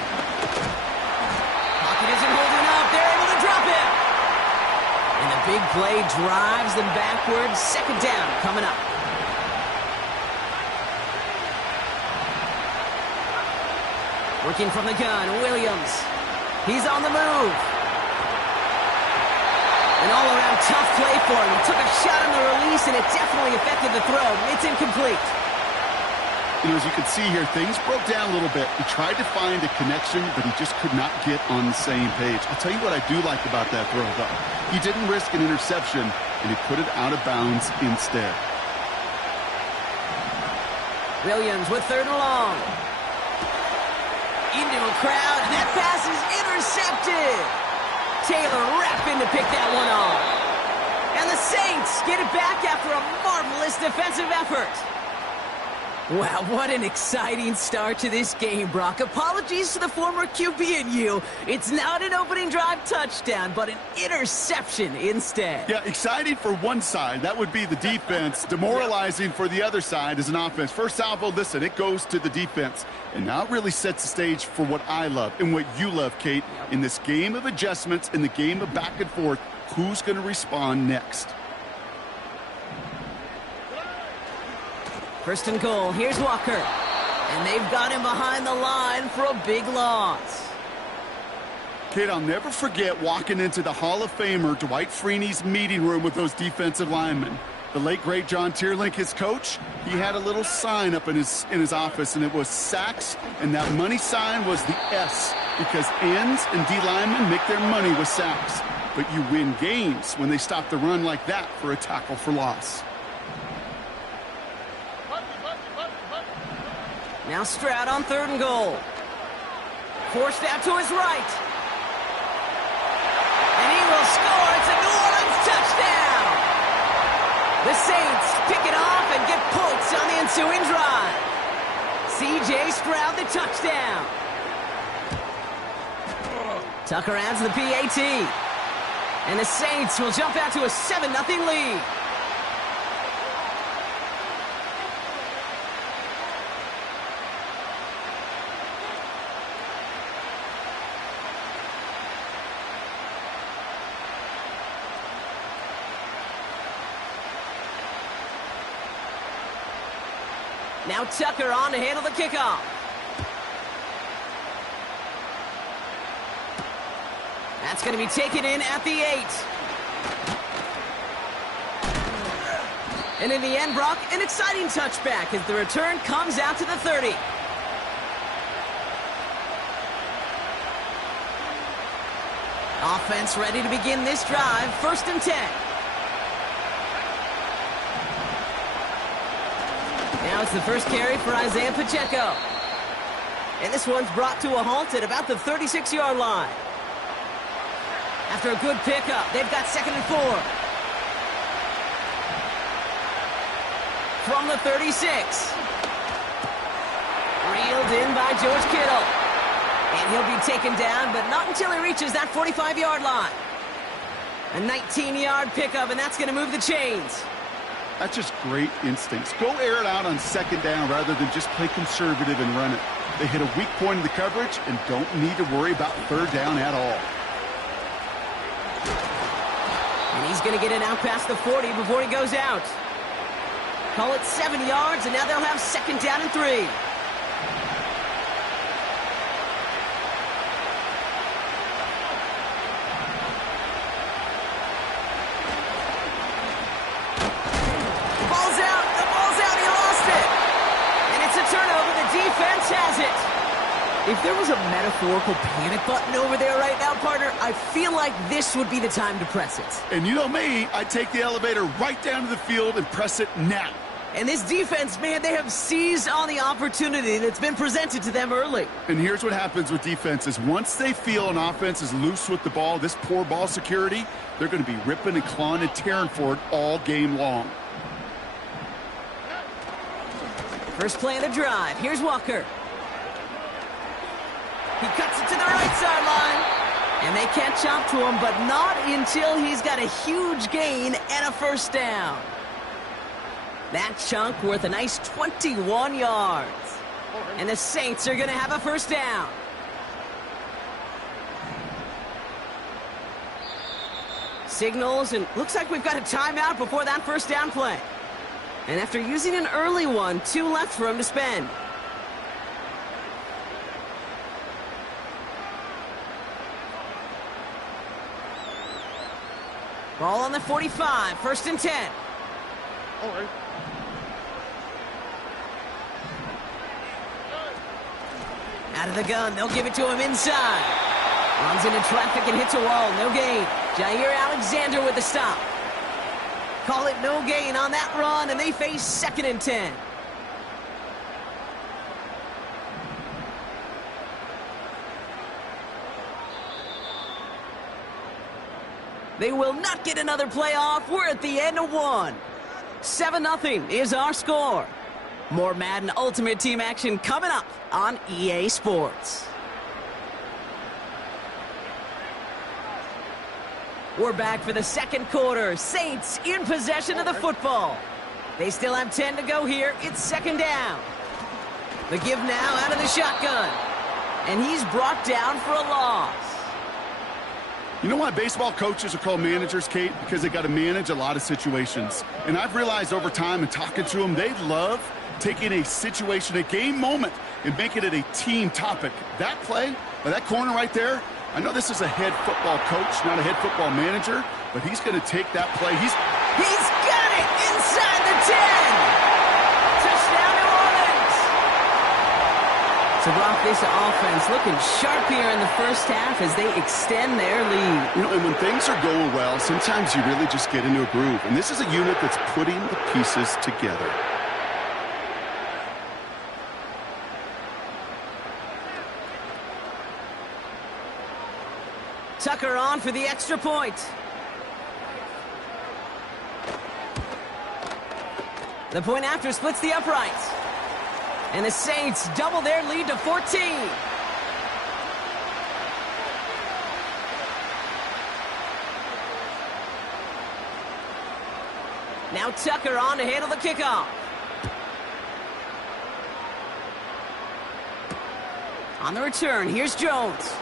Pocket isn't holding up. They're able to drop it. And the big play drives them backwards. 2nd down coming up. Working from the gun, Williams. He's on the move. An all-around tough play for him. He took a shot on the release, and it definitely affected the throw. It's incomplete. You know, as you can see here, things broke down a little bit. He tried to find a connection, but he just could not get on the same page. I'll tell you what I do like about that throw, though. He didn't risk an interception, and he put it out of bounds instead. Williams with 3rd and long. Into a crowd, and that pass is intercepted. Taylor rapping to pick that one off. And the Saints get it back after a marvelous defensive effort. Wow, what an exciting start to this game, Brock. Apologies to the former QB and you. It's not an opening drive touchdown, but an interception instead. Yeah, exciting for one side. That would be the defense. Demoralizing for the other side as an offense. First salvo, listen, it goes to the defense. And now it really sets the stage for what I love and what you love, Kate. In this game of adjustments, in the game of back and forth, who's going to respond next? 1st and goal. Here's Walker. And they've got him behind the line for a big loss. Kate, I'll never forget walking into the Hall of Famer Dwight Freeney's meeting room with those defensive linemen. The late, great John Tierlink, his coach, he had a little sign up in his office, and it was sacks, and that money sign was the S, because ends and D linemen make their money with sacks. But you win games when they stop the run like that for a tackle for loss. Now Stroud on 3rd and goal. Forced out to his right. And he will score. It's a New Orleans touchdown. The Saints pick it off and get points on the ensuing drive. C.J. Stroud, the touchdown. Tucker adds the PAT. And the Saints will jump out to a 7-0 lead. Now Tucker on to handle the kickoff. That's going to be taken in at the 8. And in the end, Brock, an exciting touchback as the return comes out to the 30. Offense ready to begin this drive. 1st and 10. Now it's the first carry for Isaiah Pacheco. And this one's brought to a halt at about the 36-yard line. After a good pickup, they've got 2nd and 4. From the 36. Reeled in by George Kittle. And he'll be taken down, but not until he reaches that 45-yard line. A 19-yard pickup, and that's going to move the chains. That's just great instincts. Go air it out on 2nd down rather than just play conservative and run it. They hit a weak point in the coverage and don't need to worry about 3rd down at all. And he's going to get it out past the 40 before he goes out. Call it 7 yards, and now they'll have 2nd down and 3. Defense has it. If there was a metaphorical panic button over there right now, partner, I feel like this would be the time to press it. And you know me, I'd take the elevator right down to the field and press it now. And this defense, man, they have seized on the opportunity that's been presented to them early. And here's what happens with defenses. Once they feel an offense is loose with the ball, this poor ball security, they're going to be ripping and clawing and tearing for it all game long. First play of the drive. Here's Walker. He cuts it to the right sideline. And they catch up to him, but not until he's got a huge gain and a first down. That chunk worth a nice 21 yards. And the Saints are going to have a first down. Signals, and looks like we've got a timeout before that first down play. And after using an early one, 2 left for him to spend. Ball on the 45, first and 10. All right. Out of the gun, they'll give it to him inside. Runs into traffic and hits a wall, no gain. Jair Alexander with the stop. Call it no gain on that run, and they face second and 10. They will not get another playoff. We're at the end of one. 7-0 is our score. More Madden Ultimate Team action coming up on EA Sports. We're back for the second quarter. Saints in possession of the football. They still have 10 to go here. It's second down. The give now out of the shotgun. And he's brought down for a loss. You know why baseball coaches are called managers, Kate? Because they got to manage a lot of situations. And I've realized over time and talking to them, they love taking a situation, a game moment, and making it a team topic. That play, or that corner right there, I know this is a head football coach, not a head football manager, but he's going to take that play. He's got it inside the 10. Touchdown, New Orleans. So Brock, this offense looking sharp here in the first half as they extend their lead. You know, and when things are going well, sometimes you really just get into a groove. And this is a unit that's putting the pieces together. Tucker on for the extra point. The point after splits the uprights. And the Saints double their lead to 14. Now Tucker on to handle the kickoff. On the return, here's Jones.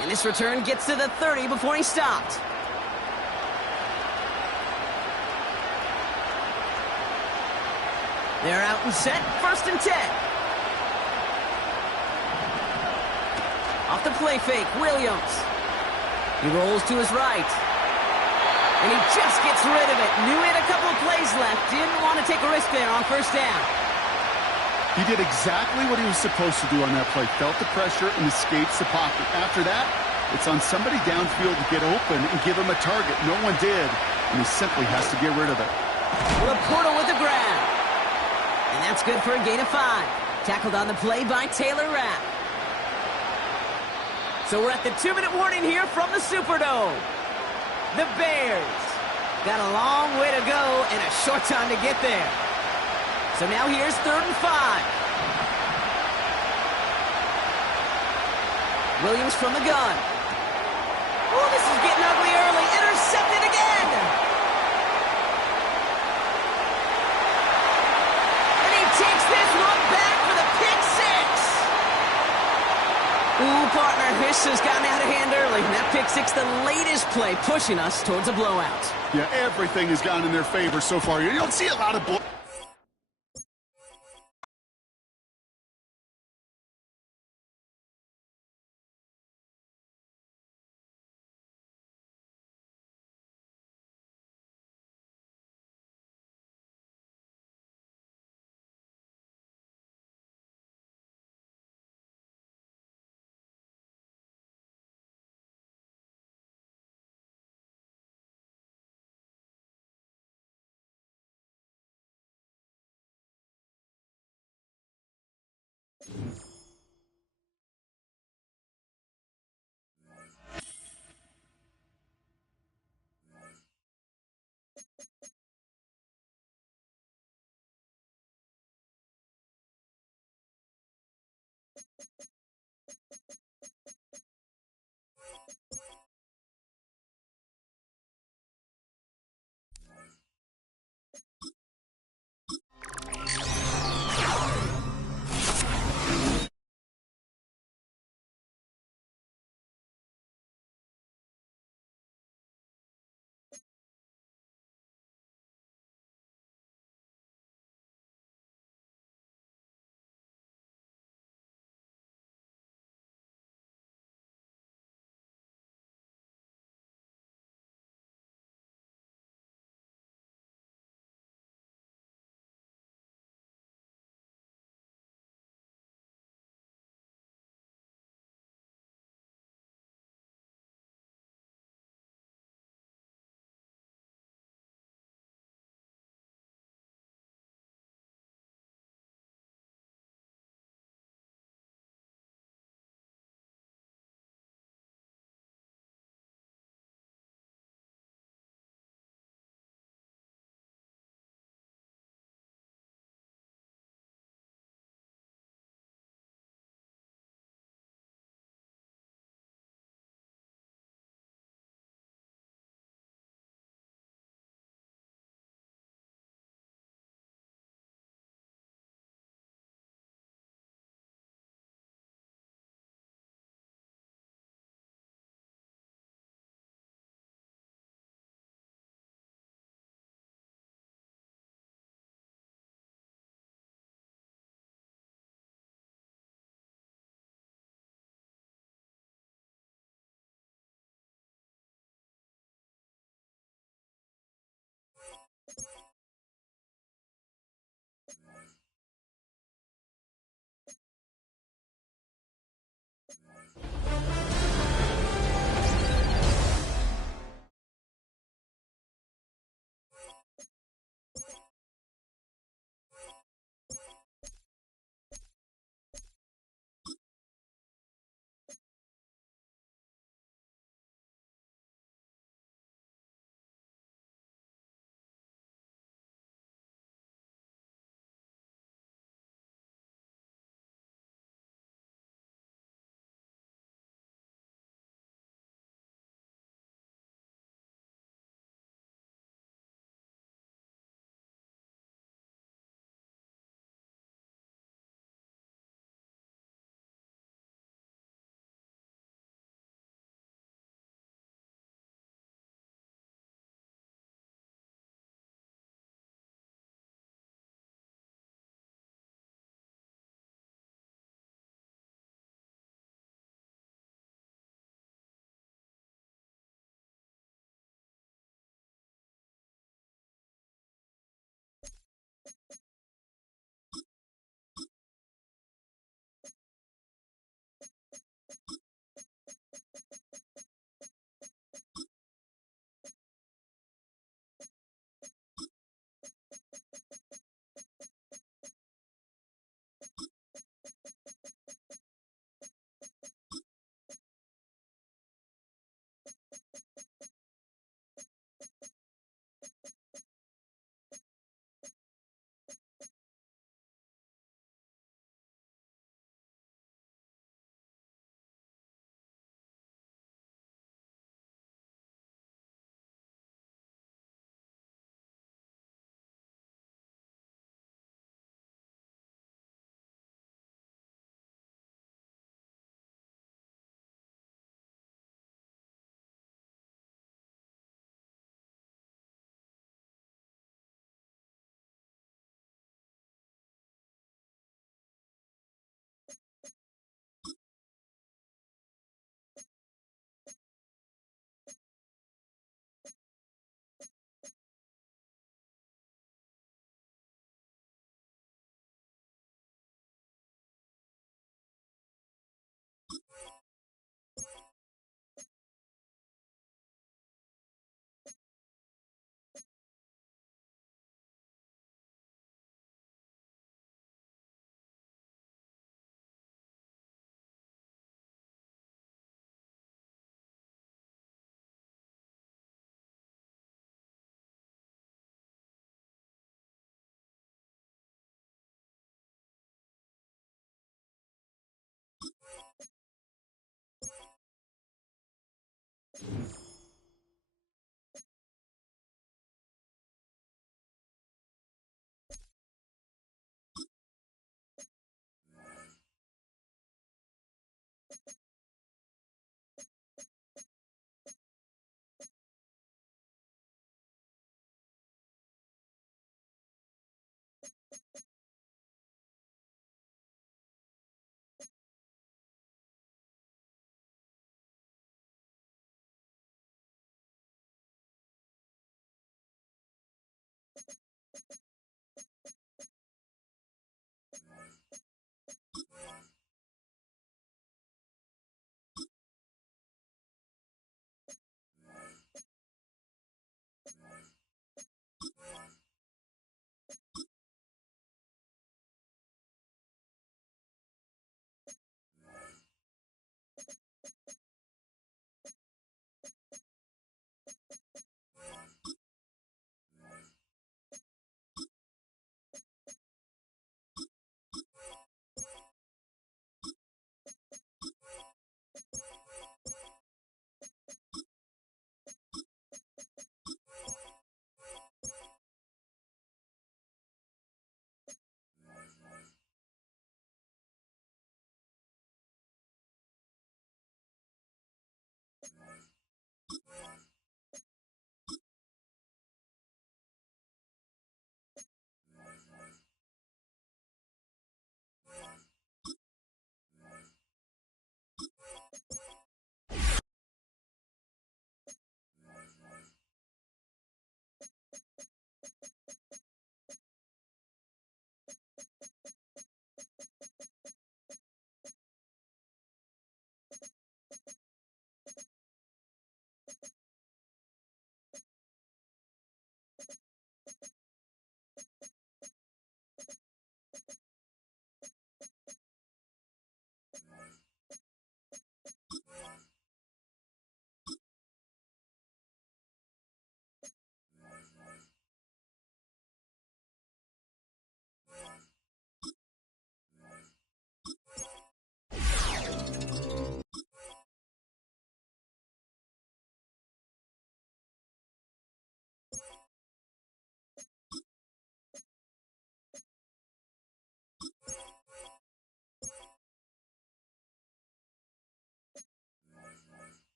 And this return gets to the 30 before he stopped. They're out and set, first and 10. Off the play fake, Williams. He rolls to his right. And he just gets rid of it. Knew he had a couple of plays left. Didn't want to take a risk there on first down. He did exactly what he was supposed to do on that play. Felt the pressure and escapes the pocket. After that, it's on somebody downfield to get open and give him a target. No one did, and he simply has to get rid of it. Laporta with the grab. And that's good for a gain of 5. Tackled on the play by Taylor Rapp. So we're at the 2-minute warning here from the Superdome. The Bears got a long way to go and a short time to get there. So now here's 3rd and 5. Williams from the gun. Oh, this is getting ugly early. Intercepted again. And he takes this one back for the pick 6. Ooh, partner, this has gotten out of hand early. And that pick 6, the latest play, pushing us towards a blowout. Yeah, everything has gone in their favor so far. You don't see a lot of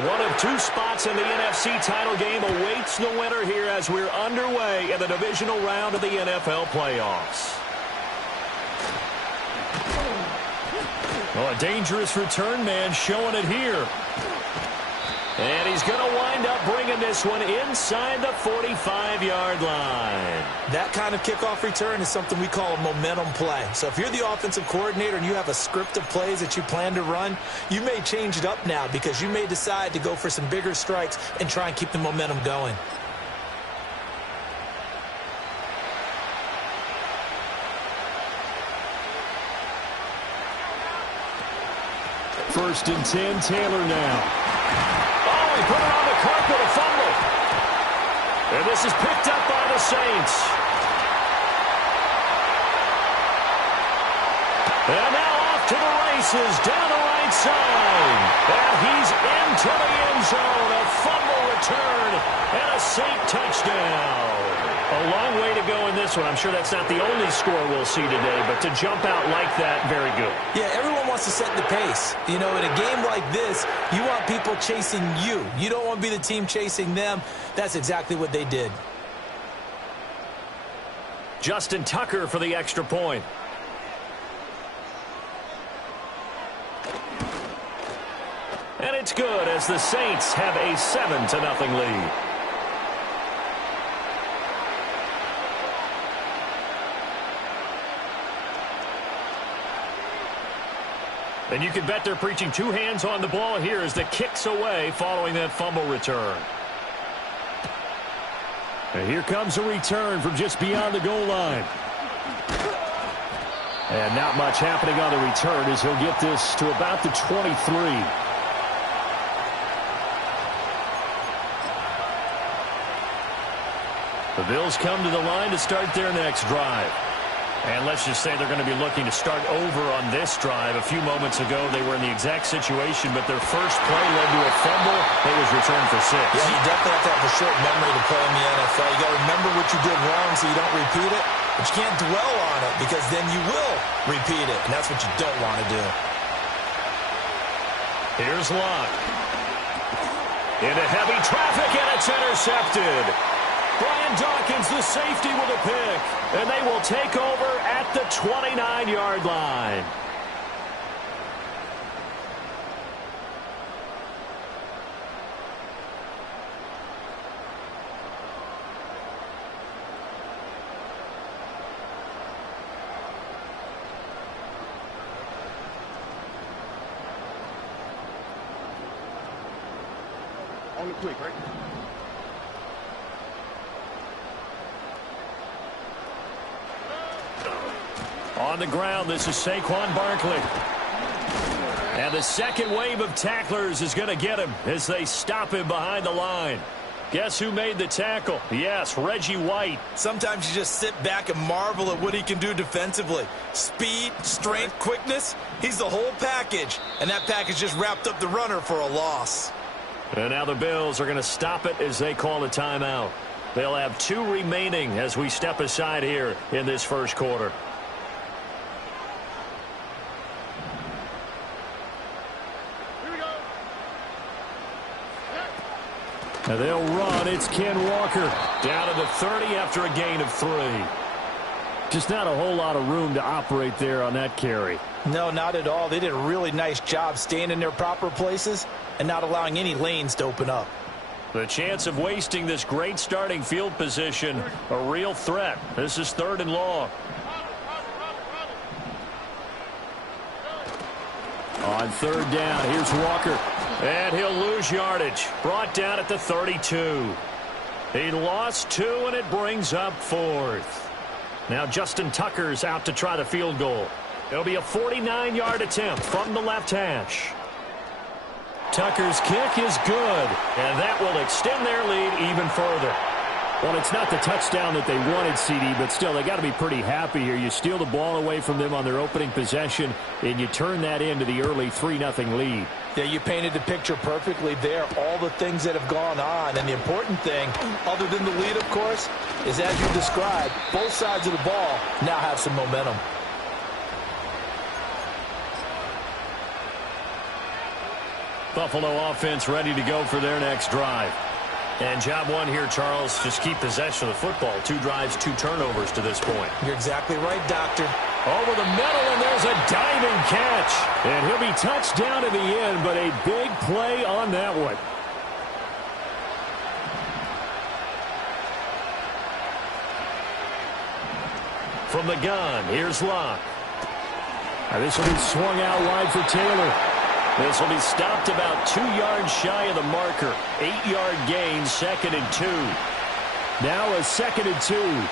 One of two spots in the NFC title game awaits the winner here as we're underway in the divisional round of the NFL playoffs. Well, a dangerous return man showing it here. And he's going to wind up bringing this one inside the 45-yard line. That kind of kickoff return is something we call a momentum play. So if you're the offensive coordinator and you have a script of plays that you plan to run, you may change it up now because you may decide to go for some bigger strikes and try and keep the momentum going. First and 10, Taylor now. He put it on the carpet, a fumble. And this is picked up by the Saints. And now off to the races, down the right side. And he's into the end zone. A fumble return and a Saint touchdown. A long way to go in this one. I'm sure that's not the only score we'll see today, but to jump out like that, very good. Yeah, everyone wants to set the pace. You know, in a game like this, you want people chasing you. You don't want to be the team chasing them. That's exactly what they did. Justin Tucker for the extra point. And it's good as the Saints have a 7-0 lead. And you can bet they're preaching two hands on the ball here as the kick's away following that fumble return. And here comes a return from just beyond the goal line. And not much happening on the return as he'll get this to about the 23. The Bills come to the line to start their next drive. And let's just say they're going to be looking to start over on this drive. A few moments ago, they were in the exact situation, but their first play led to a fumble. It was returned for 6. Yeah, you definitely have to have a short memory to play in the NFL. You got to remember what you did wrong so you don't repeat it, but you can't dwell on it because then you will repeat it, and that's what you don't want to do. Here's Locke. Into heavy traffic, and it's intercepted. Brian Dawkins, the safety, with a pick. And they will take over at the 29-yard line. On the quick, right? On the ground, this is Saquon Barkley. And the second wave of tacklers is going to get him as they stop him behind the line. Guess who made the tackle? Yes, Reggie White. Sometimes you just sit back and marvel at what he can do defensively. Speed, strength, quickness, he's the whole package. And that package just wrapped up the runner for a loss. And now the Bills are going to stop it as they call a timeout. They'll have 2 remaining as we step aside here in this first quarter. And they'll run. It's Ken Walker down to the 30 after a gain of 3. Just not a whole lot of room to operate there on that carry. No, not at all. They did a really nice job staying in their proper places and not allowing any lanes to open up. The chance of wasting this great starting field position, a real threat. This is 3rd and long. On 3rd down, here's Walker. And he'll lose yardage. Brought down at the 32. He lost 2, and it brings up 4th. Now Justin Tucker's out to try the field goal. It'll be a 49-yard attempt from the left hash. Tucker's kick is good, and that will extend their lead even further. Well, it's not the touchdown that they wanted, CD, but still, they got to be pretty happy here. You steal the ball away from them on their opening possession, and you turn that into the early 3-0 lead. Yeah, you painted the picture perfectly there, all the things that have gone on. And the important thing, other than the lead, of course, is as you described, both sides of the ball now have some momentum. Buffalo offense ready to go for their next drive. And job one here, Charles, just keep possession of the football. 2 drives, 2 turnovers to this point. You're exactly right, Doctor. Over the middle, and there's a diving catch. And he'll be touched down at the end, but a big play on that one. From the gun, here's Locke. This will be swung out wide for Taylor. This will be stopped about 2 yards shy of the marker. 8-yard gain, 2nd and 2. Now a 2nd and 2.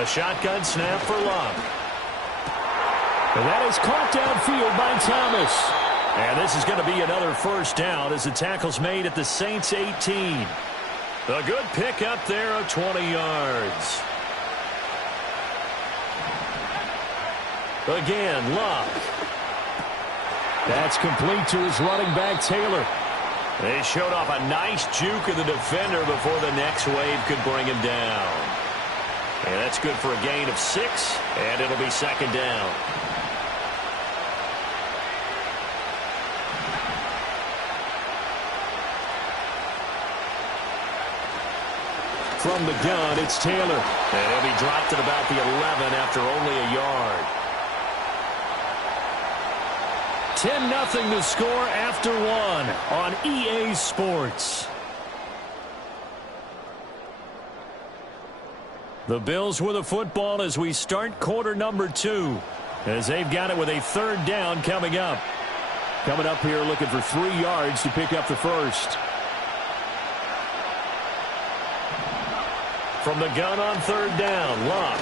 A shotgun snap for Locke. And that is caught downfield by Thomas. And this is going to be another first down as the tackle's made at the Saints 18. A good pick up there of 20 yards. Again, Locke. That's complete to his running back, Taylor. They showed off a nice juke of the defender before the next wave could bring him down. And that's good for a gain of 6, and it'll be 2nd down. From the gun, it's Taylor. And he'll be dropped at about the 11 after only a yard. 10-0 the score after 1 on EA Sports. The Bills with a football as we start quarter number 2. As they've got it with a 3rd down coming up. Coming up here looking for 3 yards to pick up the first. From the gun on 3rd down, Locke.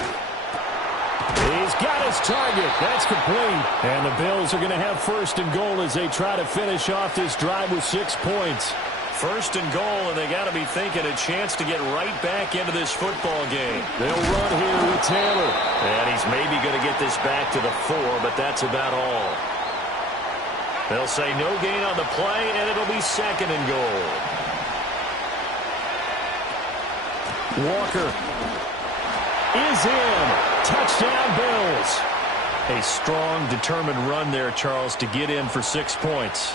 He's got his target. That's complete. And the Bills are going to have 1st and goal as they try to finish off this drive with 6 points. 1st and goal, and they got to be thinking a chance to get right back into this football game. They'll run here with Taylor. And he's maybe going to get this back to the 4, but that's about all. They'll say no gain on the play, and it'll be 2nd and goal. Walker is in. Touchdown, Bills. A strong, determined run there, Charles, to get in for 6 points.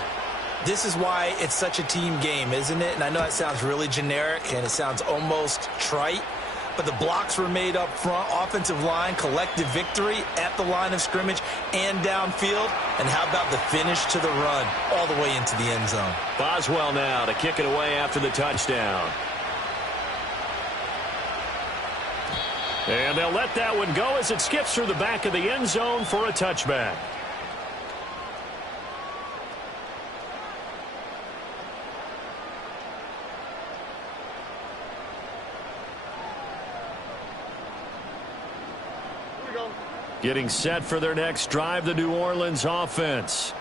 This is why it's such a team game, isn't it? And I know it sounds really generic and it sounds almost trite, but the blocks were made up front, offensive line, collective victory at the line of scrimmage and downfield. And how about the finish to the run all the way into the end zone? Boswell now to kick it away after the touchdown. And they'll let that one go as it skips through the back of the end zone for a touchback. Getting set for their next drive, the New Orleans offense.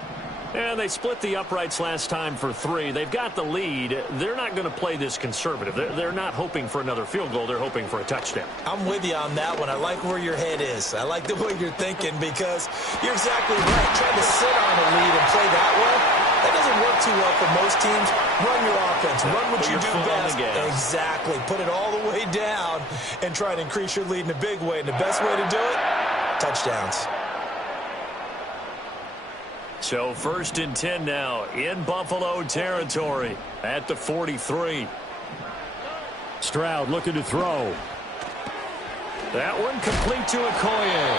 And they split the uprights last time for 3. They've got the lead. They're not going to play this conservative. They're not hoping for another field goal. They're hoping for a touchdown. I'm with you on that one. I like where your head is. I like the way you're thinking because you're exactly right. Trying to sit on a lead and play that way, that doesn't work too well for most teams. Run your offense. Run what you do best. Exactly. Put it all the way down and try to increase your lead in a big way. And the best way to do it, touchdowns. So 1st and 10 now in Buffalo territory at the 43. Stroud looking to throw. That one complete to Okoye.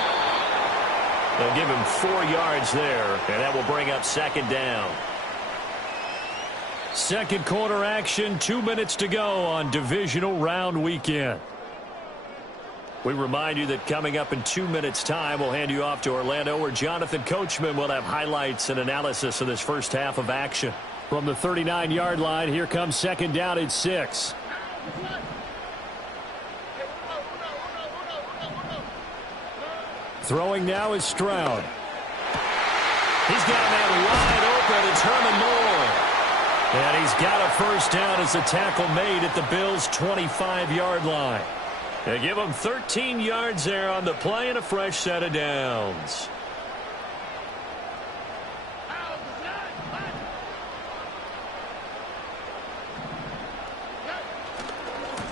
They'll give him 4 yards there, and that will bring up 2nd down. Second quarter action, 2 minutes to go on divisional round weekend. We remind you that coming up in 2 minutes' time, we'll hand you off to Orlando, where Jonathan Coachman will have highlights and analysis of this first half of action. From the 39-yard line, here comes 2nd down at 6. Throwing now is Stroud. He's got a man wide open. It's Herman Moore. And he's got a first down as the tackle made at the Bills' 25-yard line. They give him 13 yards there on the play and a fresh set of downs.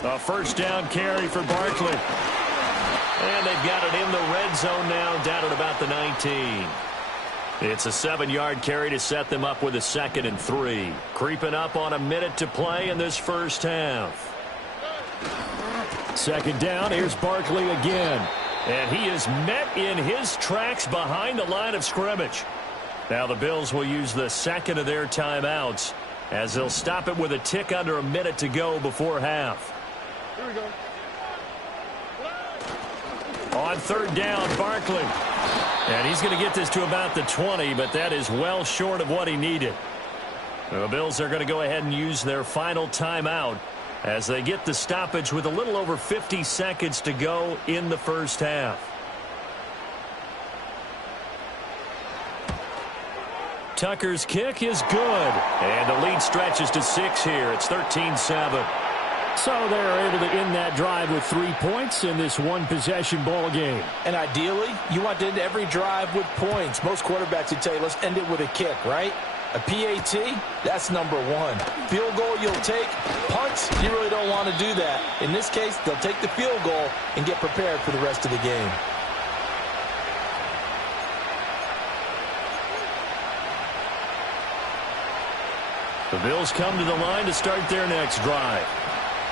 A first down carry for Barkley. And they've got it in the red zone now, down at about the 19. It's a 7-yard carry to set them up with a 2nd and 3. Creeping up on a minute to play in this first half. 2nd down, here's Barkley again. And he is met in his tracks behind the line of scrimmage. Now the Bills will use the 2nd of their timeouts as they'll stop it with a tick under a minute to go before half. Here we go. On 3rd down, Barkley. And he's going to get this to about the 20, but that is well short of what he needed. The Bills are going to go ahead and use their final timeout as they get the stoppage with a little over 50 seconds to go in the first half. Tucker's kick is good. And the lead stretches to 6 here. It's 13-7. So they're able to end that drive with 3 points in this one-possession ball game. And ideally, you want to end every drive with points. Most quarterbacks would tell you, let's end it with a kick, right? A PAT, that's number 1. Field goal you'll take. Punts, you really don't want to do that. In this case, they'll take the field goal and get prepared for the rest of the game. The Bills come to the line to start their next drive.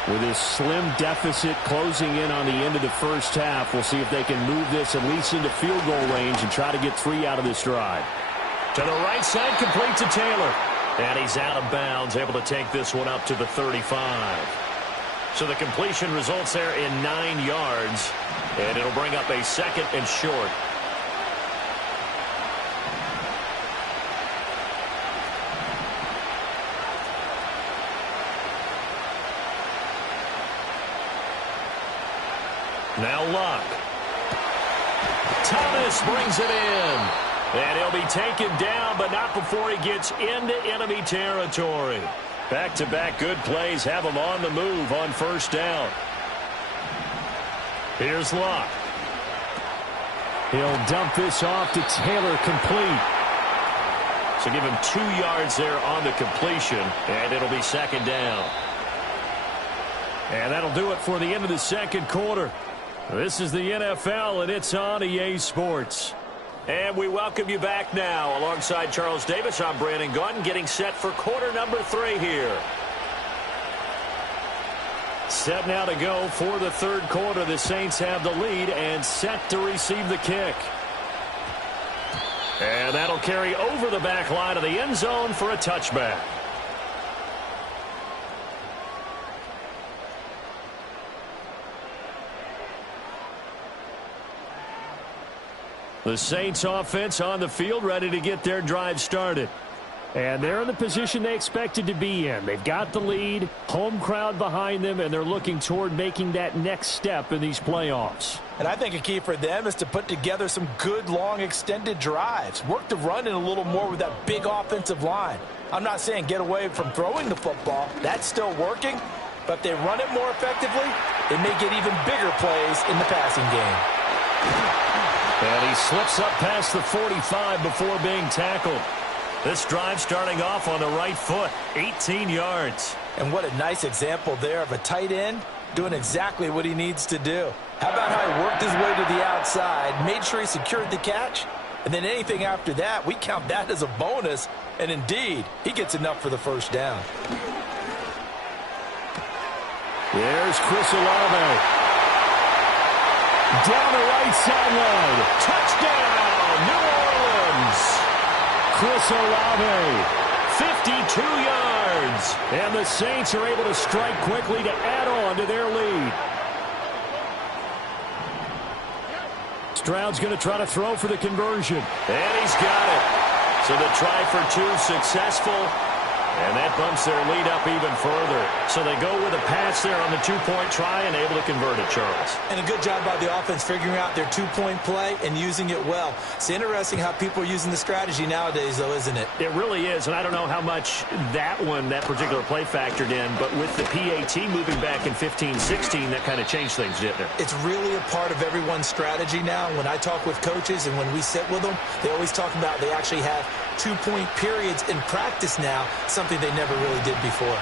With this slim deficit closing in on the end of the first half, we'll see if they can move this at least into field goal range and try to get 3 out of this drive. To the right side, complete to Taylor. And he's out of bounds, able to take this one up to the 35. So the completion results there in 9 yards. And it'll bring up a 2nd and short. Now Luck. Thomas brings it in. And he'll be taken down, but not before he gets into enemy territory. Back-to-back good plays have him on the move on first down. Here's Luck. He'll dump this off to Taylor, complete. So give him 2 yards there on the completion, and it'll be 2nd down. And that'll do it for the end of the second quarter. This is the NFL, and it's on EA Sports. And we welcome you back now. Alongside Charles Davis, I'm Brandon Gaudin, getting set for quarter number 3 here. Set now to go for the third quarter. The Saints have the lead and set to receive the kick. And that'll carry over the back line of the end zone for a touchback. The Saints offense on the field, ready to get their drive started. And they're in the position they expected to be in. They've got the lead, home crowd behind them, and they're looking toward making that next step in these playoffs. And I think a key for them is to put together some good, long, extended drives. Work the run in a little more with that big offensive line. I'm not saying get away from throwing the football. That's still working. But if they run it more effectively, they may get even bigger plays in the passing game. And he slips up past the 45 before being tackled. This drive starting off on the right foot, 18 yards. And what a nice example there of a tight end doing exactly what he needs to do. How about how he worked his way to the outside, made sure he secured the catch, and then anything after that, we count that as a bonus. And indeed, he gets enough for the first down. There's Chris Olave. Down the right sideline. Touchdown, New Orleans. Chris Olave, 52 yards. And the Saints are able to strike quickly to add on to their lead. Stroud's going to try to throw for the conversion. And he's got it. So the try for 2 successful. And that bumps their lead up even further. So they go with a pass there on the 2-point try and able to convert it, Charles. And a good job by the offense figuring out their 2-point play and using it well. It's interesting how people are using the strategy nowadays, though, isn't it? It really is, and I don't know how much that particular play factored in, but with the PAT moving back in 15-16, that kind of changed things, didn't it? It's really a part of everyone's strategy now. When I talk with coaches and when we sit with them, they always talk about they actually have 2-point periods in practice now, something they never really did before.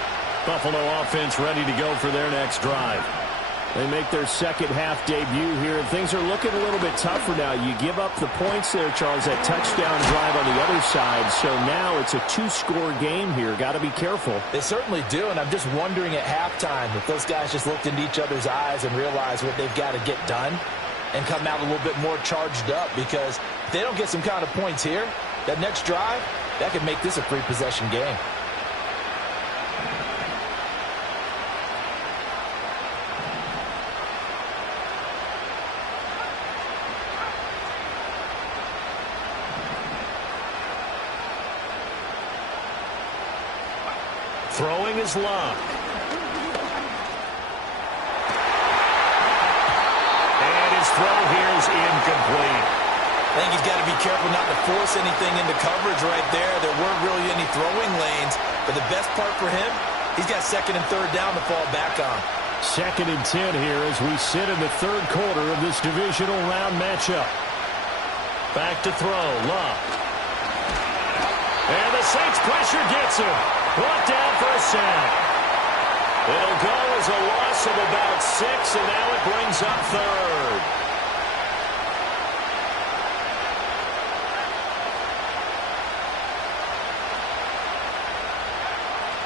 Buffalo offense ready to go for their next drive. They make their second half debut here, and things are looking a little bit tougher now. You give up the points there, Charles, that touchdown drive on the other side. So now it's a two-score game here. Got to be careful. They certainly do, and I'm just wondering at halftime if those guys just looked into each other's eyes and realized what they've got to get done and come out a little bit more charged up, because if they don't get some kind of points here, that next drive, that could make this a three-possession game. Throwing is Love. And his throw here is incomplete. I think he's got to be careful not to force anything into coverage right there. There weren't really any throwing lanes. But the best part for him, he's got second and third down to fall back on. 2nd and 10 here as we sit in the third quarter of this divisional round matchup. Back to throw, Love. And the Saints pressure gets him. Brought down for a sack. It'll go as a loss of about 6, and now it brings up third.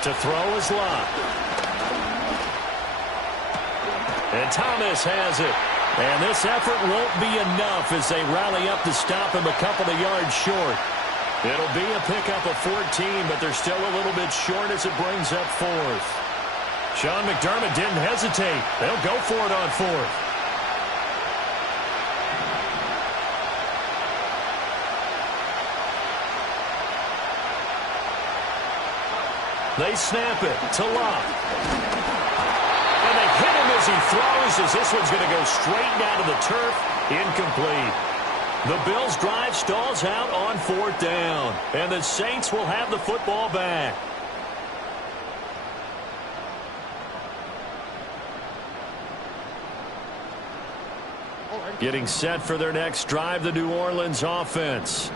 To throw is Love. And Thomas has it. And this effort won't be enough as they rally up to stop him a couple of yards short. It'll be a pickup of 14, but they're still a little bit short as it brings up 4th. Sean McDermott didn't hesitate. They'll go for it on 4th. They snap it to Love. And they hit him as he throws, as this one's going to go straight down to the turf. Incomplete. The Bills' drive stalls out on 4th down, and the Saints will have the football back. Getting set for their next drive, the New Orleans offense.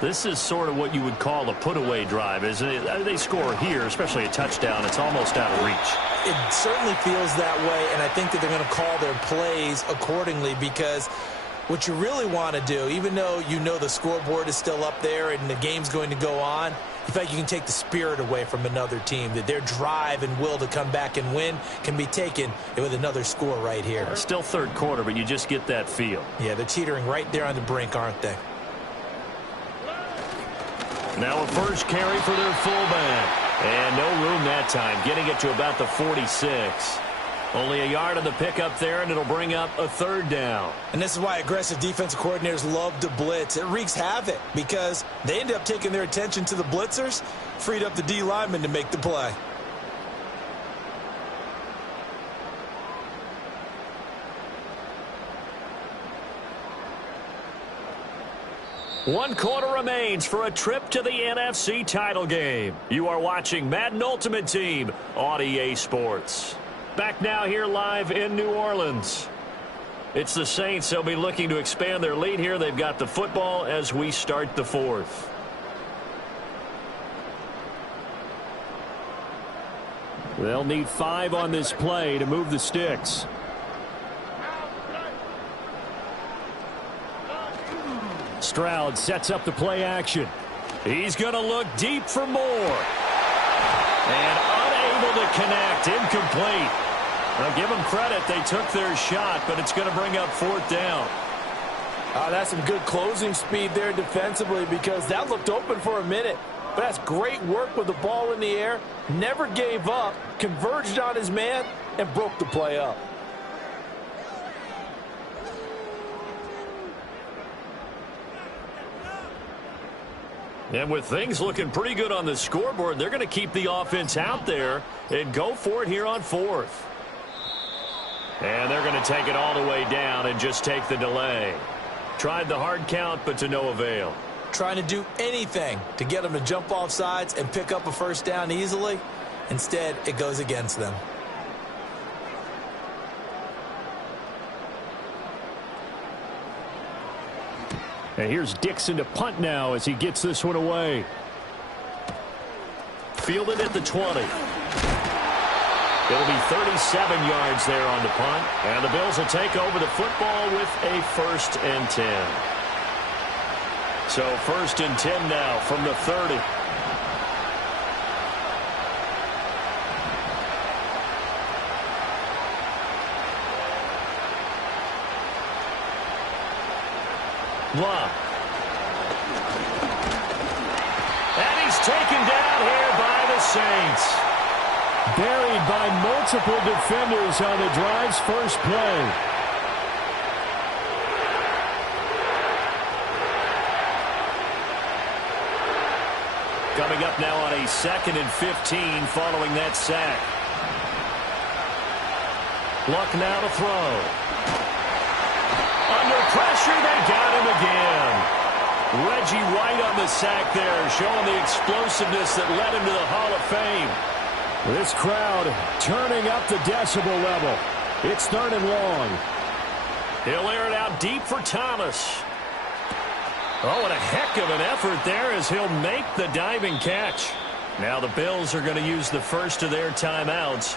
This is sort of what you would call a put-away drive, isn't it? They score here, especially a touchdown. It's almost out of reach. It certainly feels that way, and I think that they're going to call their plays accordingly, because what you really want to do, even though you know the scoreboard is still up there and the game's going to go on, you feel like you can take the spirit away from another team, that their drive and will to come back and win can be taken with another score right here. Still third quarter, but you just get that feel. Yeah, they're teetering right there on the brink, aren't they? Now a first carry for their fullback. And no room that time, getting it to about the 46. Only a yard on the pickup there, and it'll bring up a 3rd down. And this is why aggressive defensive coordinators love to blitz. It wreaks havoc because they end up taking their attention to the blitzers, freed up the D lineman to make the play. One quarter remains for a trip to the NFC title game. You are watching Madden Ultimate Team on EA Sports. Back now here live in New Orleans. It's the Saints. They'll be looking to expand their lead here. They've got the football as we start the 4th. They'll need 5 on this play to move the sticks. Stroud sets up the play action. He's going to look deep for more. And unable to connect. Incomplete. Now give them credit. They took their shot, but it's going to bring up 4th down. That's some good closing speed there defensively, because that looked open for a minute. But that's great work with the ball in the air. Never gave up. Converged on his man and broke the play up. And with things looking pretty good on the scoreboard, they're going to keep the offense out there and go for it here on 4th. And they're going to take it all the way down and just take the delay. Tried the hard count, but to no avail. Trying to do anything to get them to jump off sides and pick up a 1st down easily. Instead, it goes against them. And here's Dixon to punt now as he gets this one away. Fielded at the 20. It'll be 37 yards there on the punt. And the Bills will take over the football with a 1st and 10. So 1st and 10 now from the 30. Love. And he's taken down here by the Saints. Buried by multiple defenders on the drive's first play. Coming up now on a 2nd and 15 following that sack. Luck now to throw. Under pressure, they got him again. Reggie White on the sack there, showing the explosiveness that led him to the Hall of Fame. This crowd turning up the decibel level. It's 3rd and long. He'll air it out deep for Thomas. Oh, and a heck of an effort there as he'll make the diving catch. Now the Bills are going to use the first of their timeouts.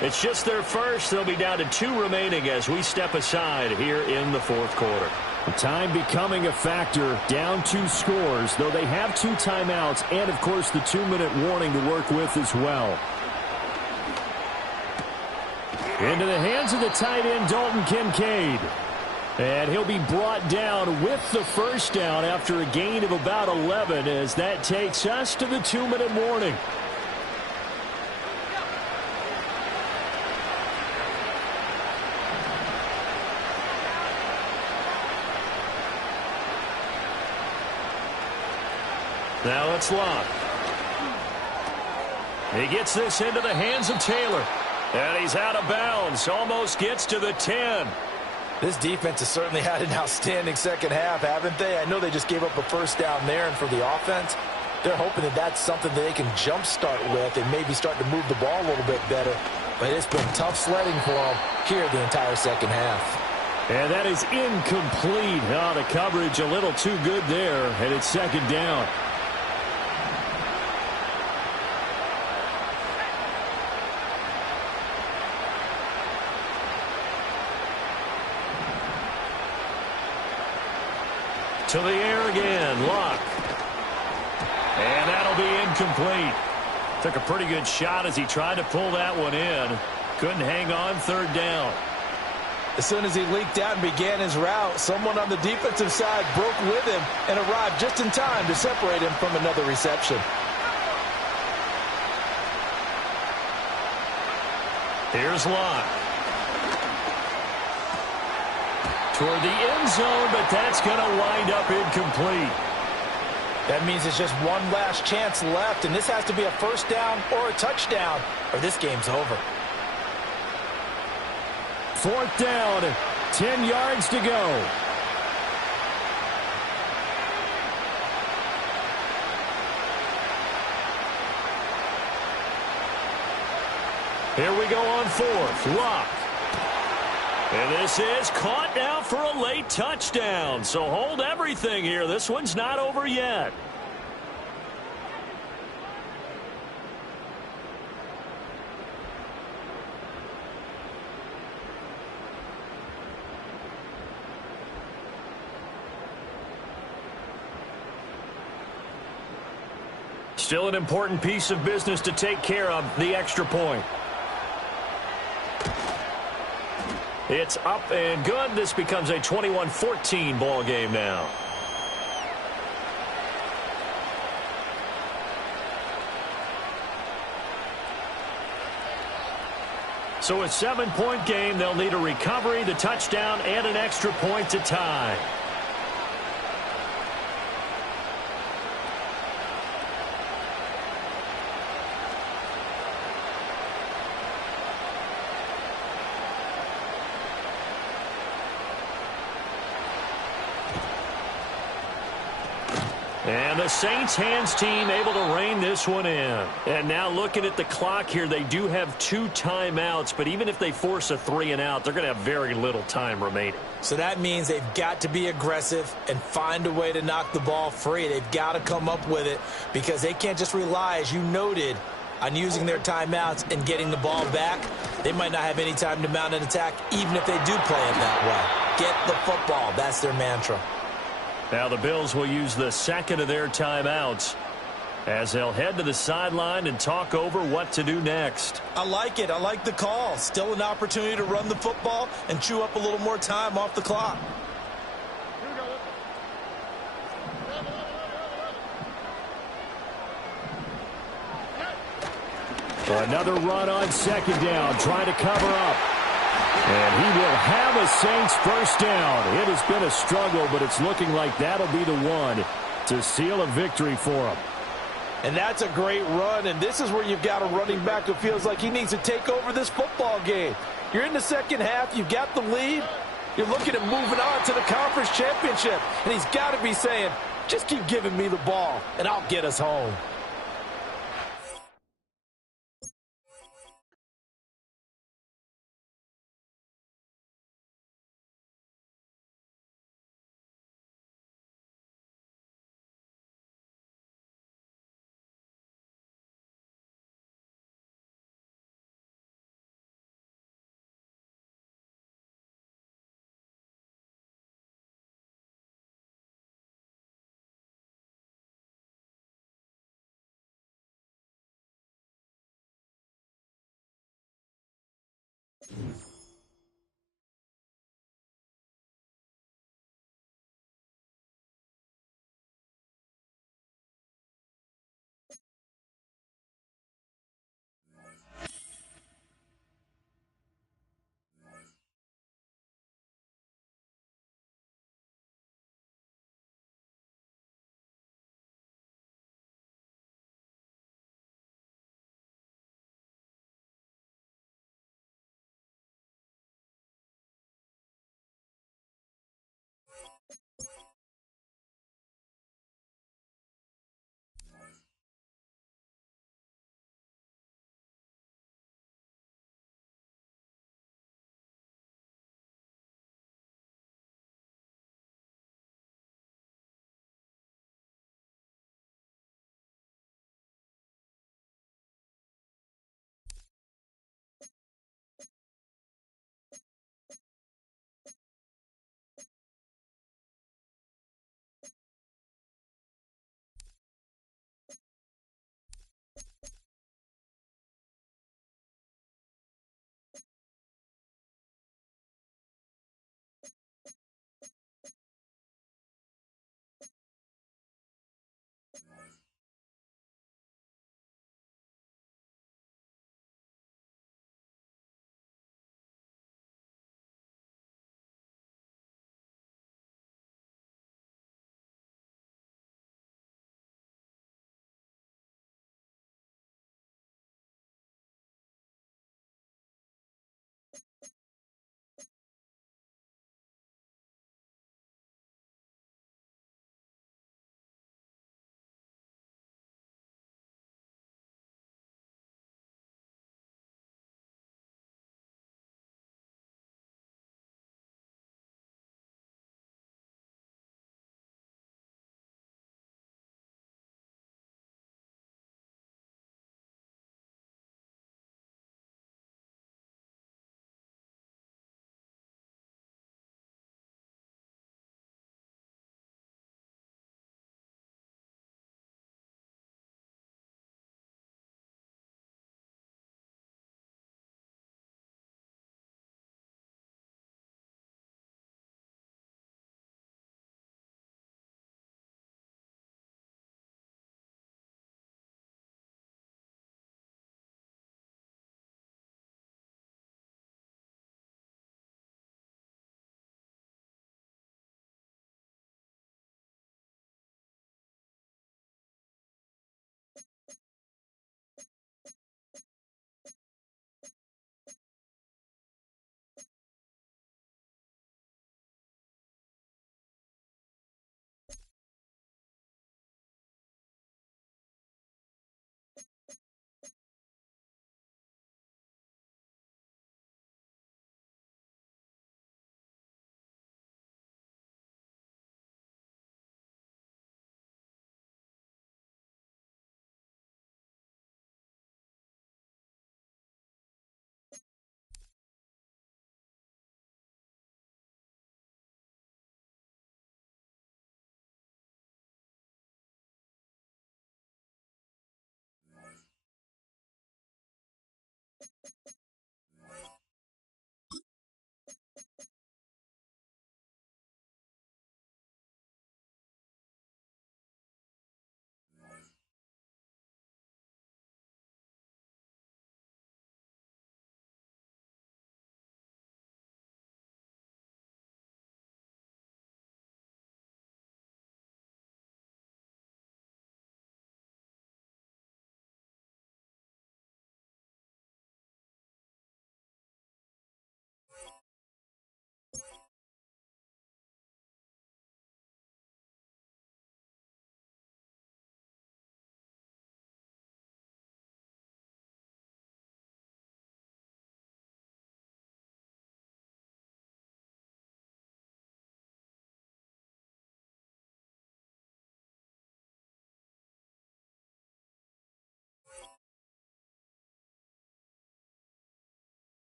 It's just their first. They'll be down to 2 remaining as we step aside here in the 4th quarter. Time becoming a factor, down 2 scores, though they have 2 timeouts and, of course, the 2-minute warning to work with as well. Into the hands of the tight end, Dalton Kincaid. And he'll be brought down with the 1st down after a gain of about 11 as that takes us to the 2-minute warning. Now it's Locke. He gets this into the hands of Taylor. And he's out of bounds. Almost gets to the 10. This defense has certainly had an outstanding second half, haven't they? I know they just gave up a 1st down there, and for the offense, they're hoping that that's something that they can jumpstart with and maybe start to move the ball a little bit better. But it's been tough sledding for them here the entire second half. And that is incomplete. Oh, the coverage a little too good there, and it's 2nd down. To the air again, Locke. And that'll be incomplete. Took a pretty good shot as he tried to pull that one in. Couldn't hang on, 3rd down. As soon as he leaked out and began his route, someone on the defensive side broke with him and arrived just in time to separate him from another reception. Here's Locke. Toward the end zone, but that's going to wind up incomplete. That means it's just one last chance left, and this has to be a 1st down or a touchdown, or this game's over. 4th down, 10 yards to go. Here we go on 4th. Locke. And this is caught now for a late touchdown. So hold everything here. This one's not over yet. Still an important piece of business to take care of, the extra point. It's up and good. This becomes a 21-14 ball game now. So a 7-point game. They'll need a recovery, the touchdown, and an extra point to tie. And the Saints hands team able to rein this one in. And now looking at the clock here, they do have 2 timeouts, but even if they force a 3 and out, they're going to have very little time remaining. So that means they've got to be aggressive and find a way to knock the ball free. They've got to come up with it because they can't just rely, as you noted, on using their timeouts and getting the ball back. They might not have any time to mount an attack, even if they do play it that way. Get the football. That's their mantra. Now the Bills will use the second of their timeouts as they'll head to the sideline and talk over what to do next. I like it. I like the call. Still an opportunity to run the football and chew up a little more time off the clock. So another run on second down, trying to cover up. And he will have a Saints first down. It has been a struggle, but it's looking like that'll be the one to seal a victory for him. And that's a great run, and this is where you've got a running back who feels like he needs to take over this football game. You're in the second half, you've got the lead, you're looking at moving on to the conference championship, and he's got to be saying, just keep giving me the ball, and I'll get us home.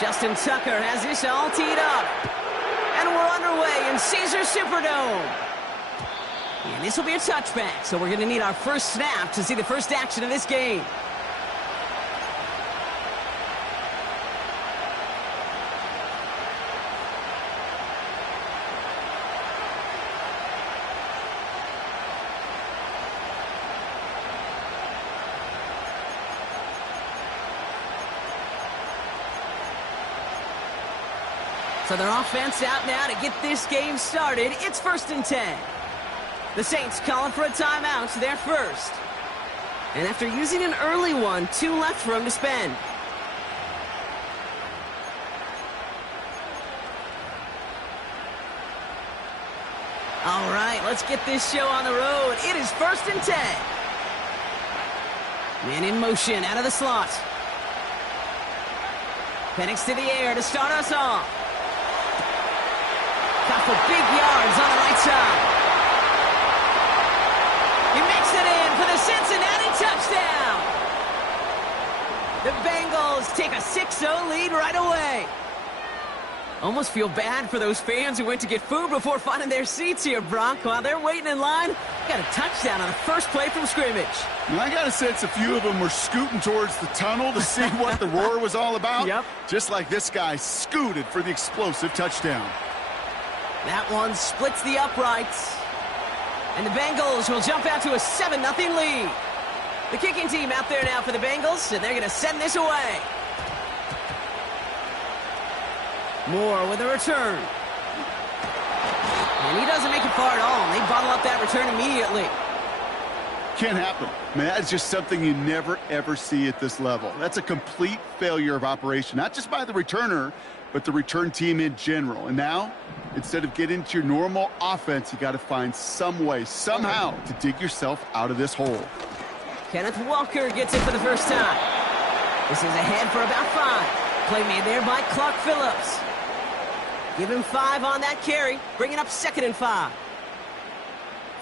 Justin Tucker has this all teed up. And we're underway in Caesars Superdome. And this will be a touchback, so we're going to need our first snap to see the first action of this game. So their offense out now to get this game started. It's 1st and 10. The Saints calling for a timeout, so they're first. And after using an early one, 2 left for them to spend. All right, let's get this show on the road. It is 1st and 10. Man in motion out of the slot. Penix to the air to start us off. Got for big yards on the right side. He makes it in for the Cincinnati touchdown. The Bengals take a 6-0 lead right away. Almost feel bad for those fans who went to get food before finding their seats here, Brock. While they're waiting in line, got a touchdown on the first play from scrimmage. And I got a sense a few of them were scooting towards the tunnel to see what the roar was all about. Yep. Just like this guy scooted for the explosive touchdown. That one splits the uprights. And the Bengals will jump out to a 7-0 lead. The kicking team out there now for the Bengals, and they're going to send this away. Moore with a return. And he doesn't make it far at all. They bottle up that return immediately. Can't happen. Man, that's just something you never, ever see at this level. That's a complete failure of operation, not just by the returner, but the return team in general. And now, instead of getting into your normal offense, you got to find some way, somehow, to dig yourself out of this hole. Kenneth Walker gets it for the first time. This is ahead for about 5. Play made there by Clark Phillips. Give him 5 on that carry, bringing up 2nd and 5.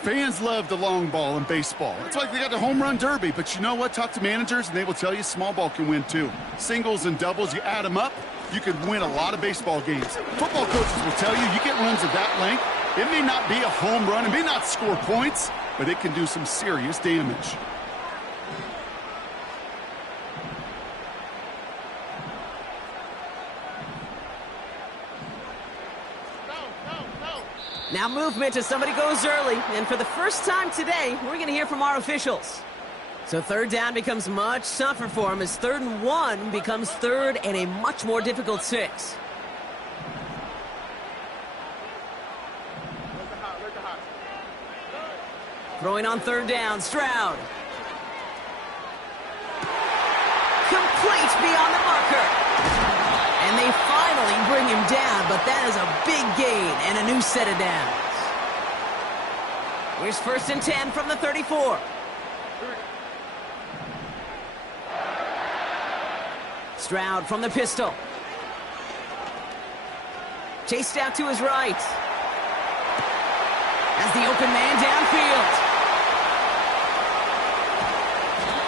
Fans love the long ball in baseball. It's like they got the home run derby, but you know what? Talk to managers, and they will tell you small ball can win too. Singles and doubles, you add them up, you can win a lot of baseball games. Football coaches will tell you get runs of that length. It may not be a home run, it may not score points, but it can do some serious damage. Now movement as somebody goes early. And for the first time today, we're going to hear from our officials. So 3rd down becomes much tougher for him as 3rd and 1 becomes 3rd and a much more difficult 6. Throwing on 3rd down, Stroud. Complete beyond the marker. And they finally bring him down, but that is a big gain and a new set of downs. Here's 1st and 10 from the 34. Stroud from the pistol. Chased out to his right. As the open man downfield.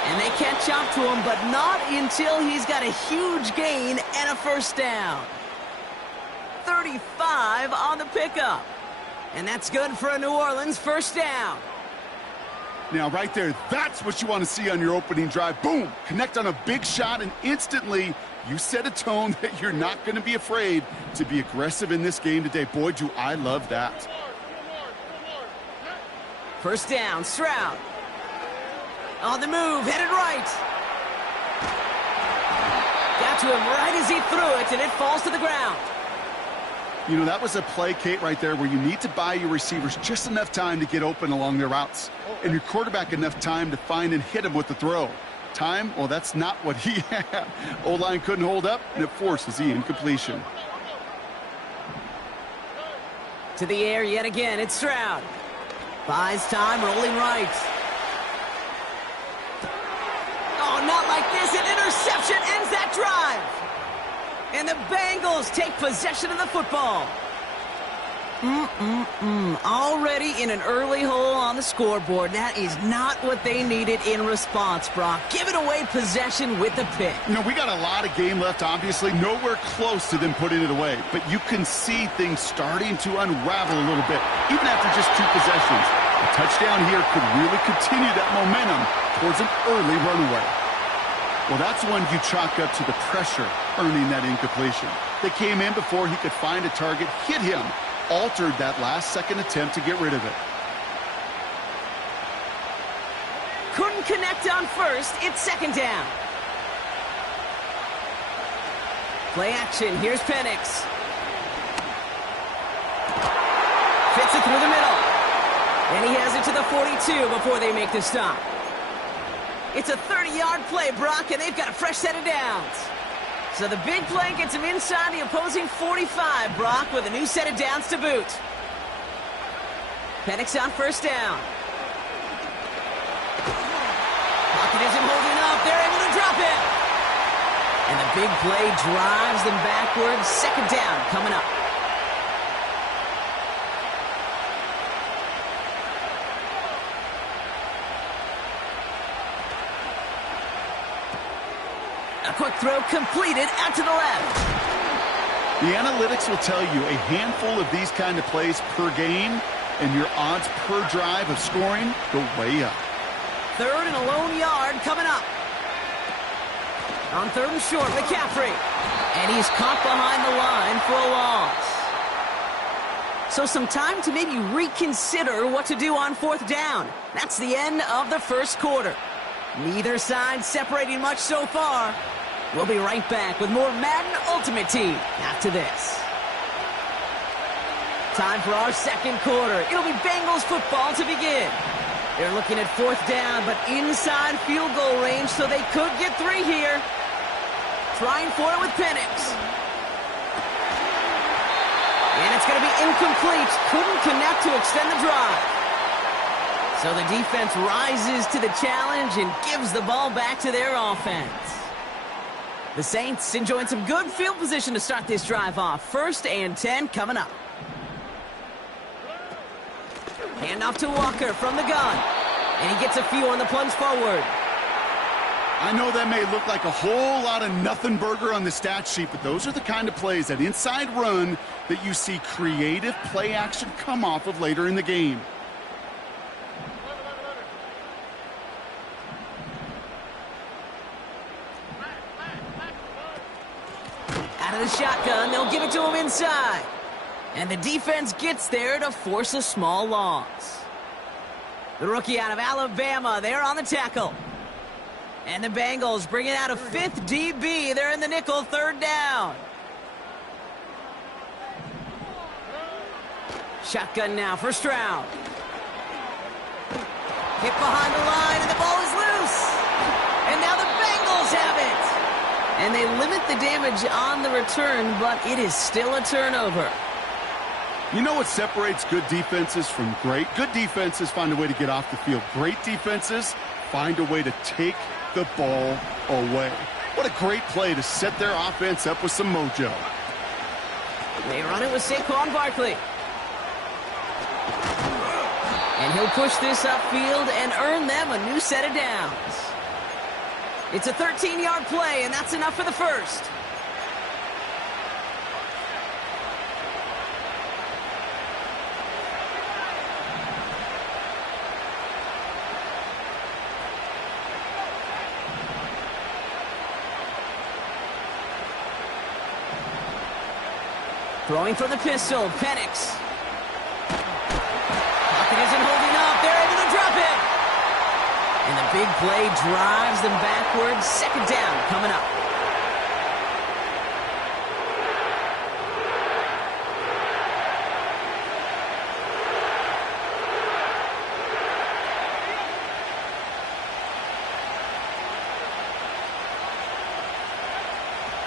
And they catch up to him, but not until he's got a huge gain and a 1st down. 35 on the pickup. And that's good for a New Orleans 1st down. Now, right there, that's what you want to see on your opening drive. Boom! Connect on a big shot, and instantly you set a tone that you're not going to be afraid to be aggressive in this game today. Boy, do I love that. 1st down, Stroud. On the move, headed right. Got to him right as he threw it, and it falls to the ground. You know, that was a play, Kate, right there where you need to buy your receivers just enough time to get open along their routes. And your quarterback enough time to find and hit him with the throw. Time? Well, that's not what he had. O-line couldn't hold up, and it forces the incompletion. To the air yet again, it's Stroud. Buys time, rolling right. Oh, not like this. An interception ends that drive. And the Bengals take possession of the football. Already in an early hole on the scoreboard. That is not what they needed in response, Brock. Giving away possession with the pick. You know, we got a lot of game left, obviously. Nowhere close to them putting it away. But you can see things starting to unravel a little bit, even after just 2 possessions. A touchdown here could really continue that momentum towards an early runaway. Well, that's one you chalk up to the pressure earning that incompletion. They came in before he could find a target, hit him, altered that last-second attempt to get rid of it. Couldn't connect on first. It's second down. Play action. Here's Penix. Fits it through the middle. And he has it to the 42 before they make the stop. It's a 30-yard play, Brock, and they've got a fresh set of downs. So the big play gets him inside the opposing 45, Brock, with a new set of downs to boot. Penix on first down. Pocket isn't holding up. They're able to drop it. And the big play drives them backwards. Second down coming up. A quick throw completed out to the left. The analytics will tell you a handful of these kind of plays per game, and your odds per drive of scoring go way up. Third and a lone yard coming up. On third and short, McCaffrey. And he's caught behind the line for a loss. So some time to maybe reconsider what to do on fourth down. That's the end of the first quarter. Neither side separating much so far. We'll be right back with more Madden Ultimate Team after this. Time for our second quarter. It'll be Bengals football to begin. They're looking at fourth down, but inside field goal range, so they could get 3 here. Trying for it with Penix. And it's going to be incomplete. Couldn't connect to extend the drive. So the defense rises to the challenge and gives the ball back to their offense. The Saints enjoying some good field position to start this drive off. 1st and 10 coming up. Handoff to Walker from the gun. And he gets a few on the plunge forward. I know that may look like a whole lot of nothing burger on the stat sheet, but those are the kind of plays, that inside run, that you see creative play action come off of later in the game. Out of the shotgun, they'll give it to him inside. And the defense gets there to force a small loss. The rookie out of Alabama, they're on the tackle. And the Bengals bring it out of 5th DB. They're in the nickel, 3rd down. Shotgun now for Stroud. Hit behind the line, and the ball is loose. And now the Bengals have it. And they limit the damage on the return, but it is still a turnover. You know what separates good defenses from great? Good defenses find a way to get off the field. Great defenses find a way to take the ball away. What a great play to set their offense up with some mojo. They run it with Saquon Barkley. And he'll push this upfield and earn them a new set of downs. It's a 13-yard play, and that's enough for the first. Throwing from the pistol, Penix. Pocket isn't holding up. They're able to drop it. And the big play drives them backwards. 2nd down coming up.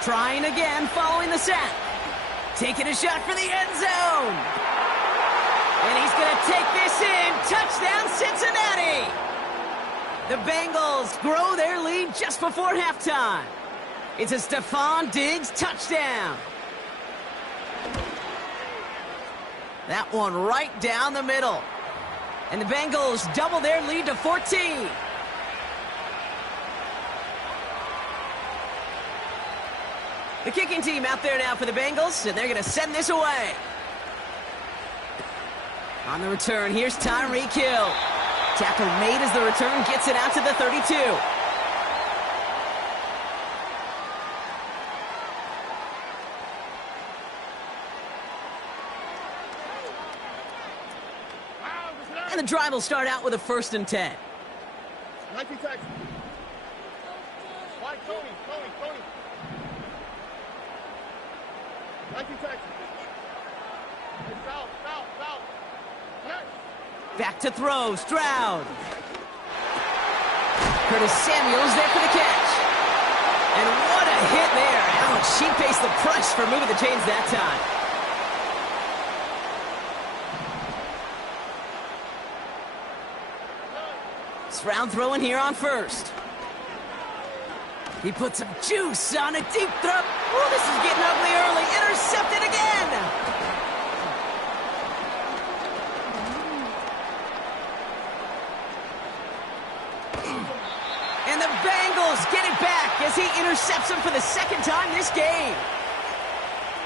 Trying again following the sack. Taking a shot for the end zone. And he's going to take this in. Touchdown, Cincinnati. The Bengals grow their lead just before halftime. It's a Stephon Diggs touchdown. That one right down the middle. And the Bengals double their lead to 14. The kicking team out there now for the Bengals, and they're going to send this away. On the return, here's Tyreek Hill. Tackle made as the return gets it out to the 32. And the drive will start out with a 1st and 10. 19 seconds. Mike, Tony. 19 seconds. Hey, foul. Back to throw, Stroud. Curtis Samuel's there for the catch. And what a hit there. Ouch, she faced the price for moving the chains that time. Stroud throwing here on 1st. He put some juice on a deep throw. Oh, this is getting ugly early. Intercepted again. And the Bengals get it back as he intercepts him for the 2nd time this game.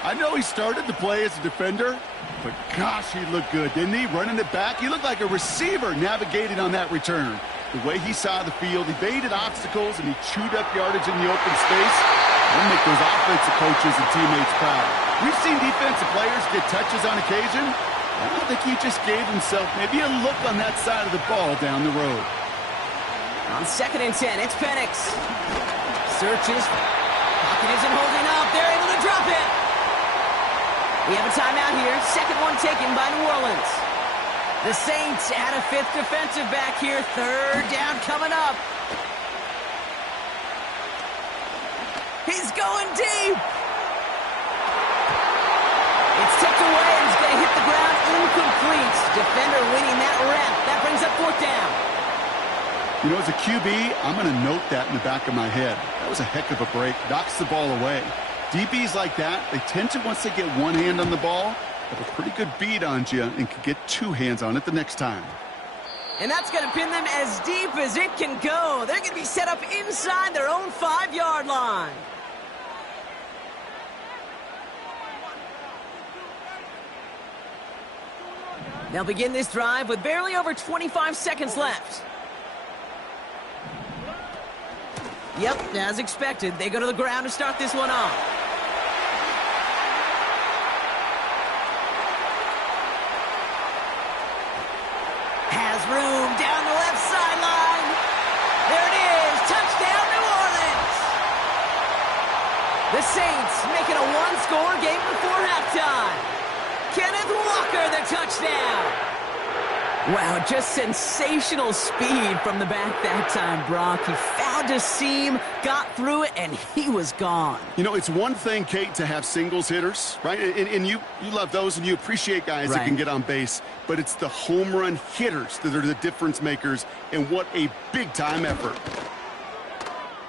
I know he started the play as a defender, but gosh, he looked good, didn't he? Running it back, he looked like a receiver navigating on that return. The way he saw the field, he baited obstacles, and he chewed up yardage in the open space. He'll make those offensive coaches and teammates proud. We've seen defensive players get touches on occasion. I think he just gave himself maybe a look on that side of the ball down the road. On 2nd and 10, it's Penix. Searches. Pocket isn't holding up. They're able to drop it. We have a timeout here. 2nd one taken by New Orleans. The Saints add a 5th defensive back here. 3rd down coming up. He's going deep. It's tipped away and he's going to hit the ground incomplete. Defender winning that rep. That brings up 4th down. You know, as a QB, I'm going to note that in the back of my head. That was a heck of a break. Knocks the ball away. DBs like that, they tend to, once they get one hand on the ball, have a pretty good beat on you and can get 2 hands on it the next time. And that's going to pin them as deep as it can go. They're going to be set up inside their own 5-yard line. They'll begin this drive with barely over 25 seconds left. Yep, as expected, they go to the ground to start this one off. Has room down the left sideline. There it is, touchdown New Orleans. The Saints make it a 1-score game before halftime. Kenneth Walker, the touchdown. Wow, just sensational speed from the back that time, Brock. He found a seam, got through it, and he was gone. You know, it's one thing, Kate, to have singles hitters, right? And you love those, and you appreciate guys that can get on base. But it's the home run hitters that are the difference makers, and what a big-time effort.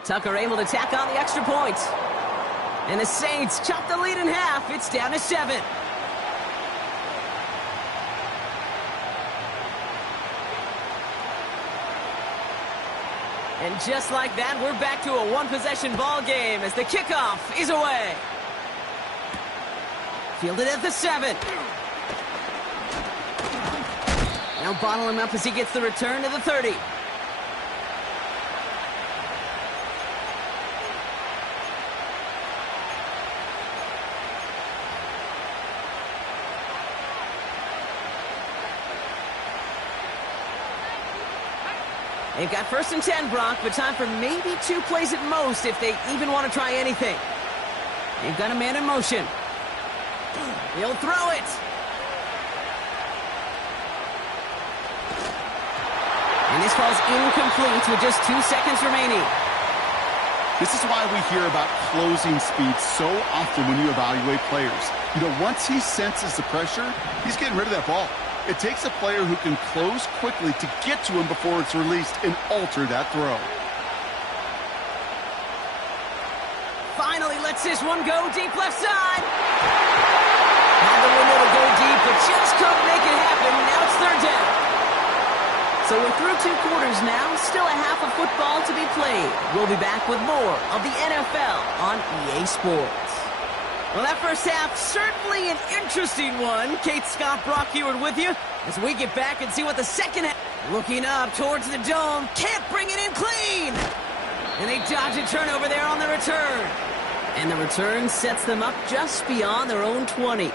Tucker able to tack on the extra point. And the Saints chop the lead in half. It's down to 7. And just like that, we're back to a one-possession ball game as the kickoff is away. Fielded at the 7. Now bottle him up as he gets the return to the 30. They've got 1st and 10, Brock, but time for maybe 2 plays at most if they even want to try anything. They've got a man in motion. He'll throw it. And this ball's incomplete with just 2 seconds remaining. This is why we hear about closing speed so often when you evaluate players. You know, once he senses the pressure, he's getting rid of that ball. It takes a player who can close quickly to get to him before it's released and alter that throw. Finally lets this one go deep left side. had the window to go deep, but just couldn't make it happen. Now it's third down. So we're through 2 quarters now. Still a half of football to be played. We'll be back with more of the NFL on EA Sports. Well, that first half, certainly an interesting one. Kate Scott, Brock Heward with you as we get back and see what the second half. Looking up towards the dome. Can't bring it in clean. And they dodge a turnover there on the return. And the return sets them up just beyond their own 20.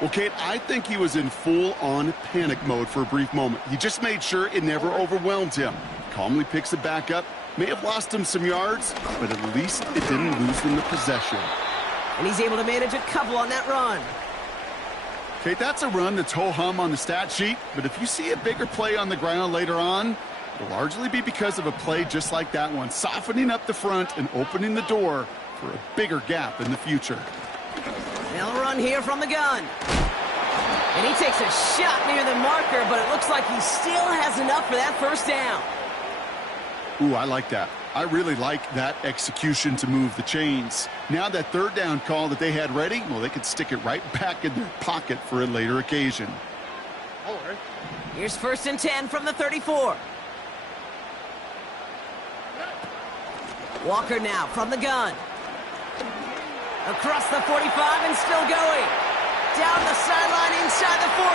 Well, Kate, I think he was in full-on panic mode for a brief moment. He just made sure it never overwhelmed him. Calmly picks it back up. May have lost him some yards, but at least it didn't lose him the possession. And he's able to manage a couple on that run. Kate, that's a run that's ho-hum on the stat sheet, but if you see a bigger play on the ground later on, it'll largely be because of a play just like that one, softening up the front and opening the door for a bigger gap in the future. They'll run here from the gun. And he takes a shot near the marker, but it looks like he still has enough for that first down. Ooh, I like that. I really like that execution to move the chains. Now that third down call that they had ready, well, they could stick it right back in their pocket for a later occasion. Here's 1st and 10 from the 34. Walker now from the gun. Across the 45 and still going. Down the sideline inside the 40.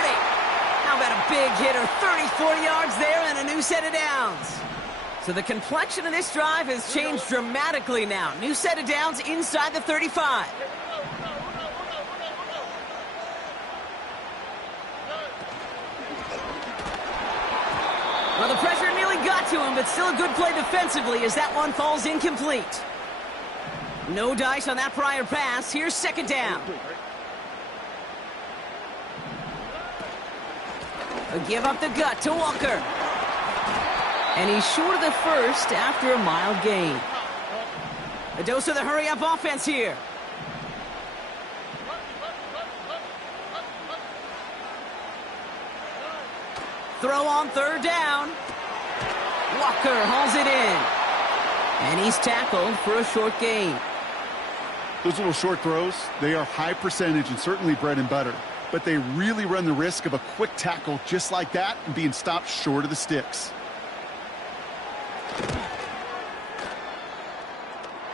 How about a big hitter? 34 yards there and a new set of downs. So the complexion of this drive has changed dramatically now. New set of downs inside the 35. Well, the pressure nearly got to him, but still a good play defensively as that one falls incomplete. No dice on that prior pass. Here's 2nd down. A give up the gut to Walker. And he's short of the first after a mild gain. A dose of the hurry-up offense here. Throw on 3rd down. Walker hauls it in. And he's tackled for a short gain. Those little short throws, they are high percentage and certainly bread and butter. But they really run the risk of a quick tackle just like that and being stopped short of the sticks.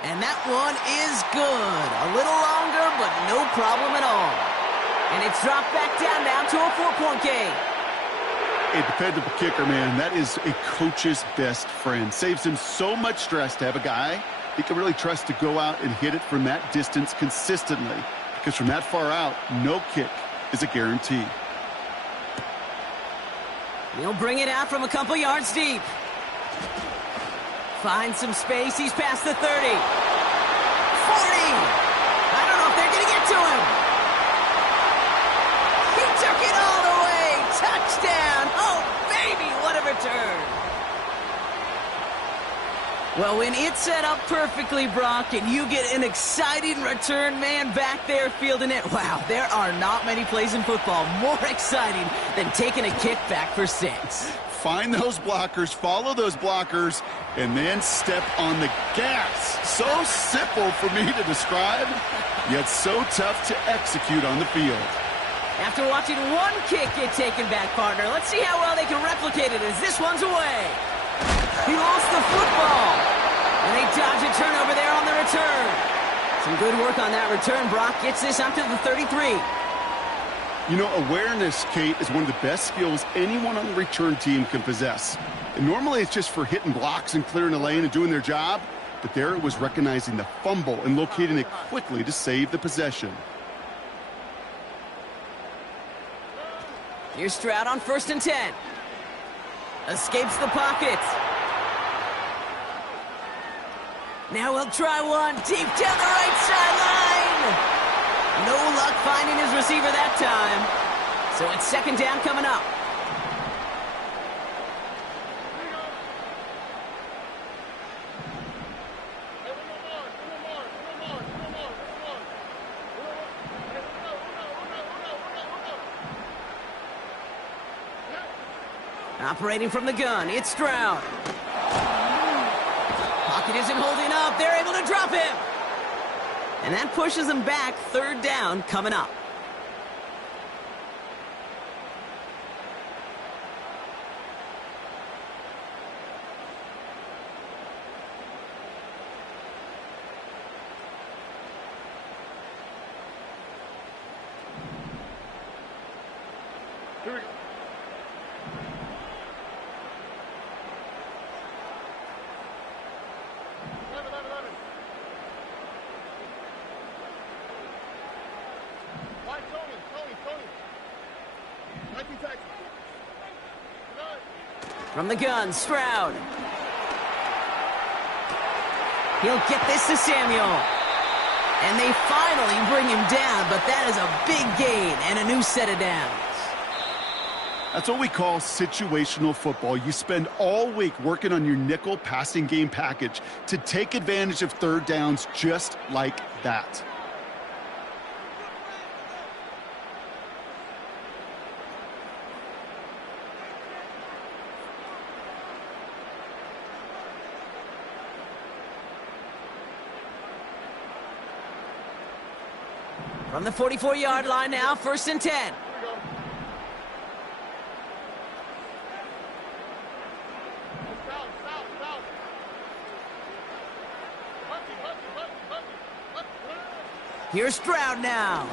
And that one is good. A little longer, but no problem at all. And it's dropped back down now to a 4-point game. A dependable kicker, man, that is a coach's best friend. Saves him so much stress to have a guy he can really trust to go out and hit it from that distance consistently. Because from that far out, no kick is a guarantee. He'll bring it out from a couple yards deep. Finds some space. He's past the 30. 40. I don't know if they're going to get to him. He took it all the way. Touchdown. Oh, baby, what a return. Well, when it's set up perfectly, Brock, and you get an exciting return man back there fielding it, wow, there are not many plays in football more exciting than taking a kick back for 6. Find those blockers, follow those blockers, and then step on the gas. So simple for me to describe, yet so tough to execute on the field. After watching one kick get taken back, partner, let's see how well they can replicate it as this one's away. He lost the football. And they dodge a turnover there on the return. Some good work on that return. Brock gets this up to the 33. You know, awareness, Kate, is one of the best skills anyone on the return team can possess. And normally it's just for hitting blocks and clearing a lane and doing their job. But there it was recognizing the fumble and locating it quickly to save the possession. Here's Stroud on 1st and 10. Escapes the pocket. Now he'll try one deep down the right sideline. No luck finding his receiver that time. So it's 2nd down coming up. Operating from the gun, it's Stroud. Pocket isn't holding up. They're able to drop him. And that pushes them back. 3rd down coming up. Here we go. Why, Tony. Nike taxi. From the gun, Stroud. He'll get this to Samuel. And they finally bring him down, but that is a big gain and a new set of downs. That's what we call situational football. You spend all week working on your nickel passing game package to take advantage of third downs just like that. From the 44-yard line now, 1st and 10. Here's Stroud now.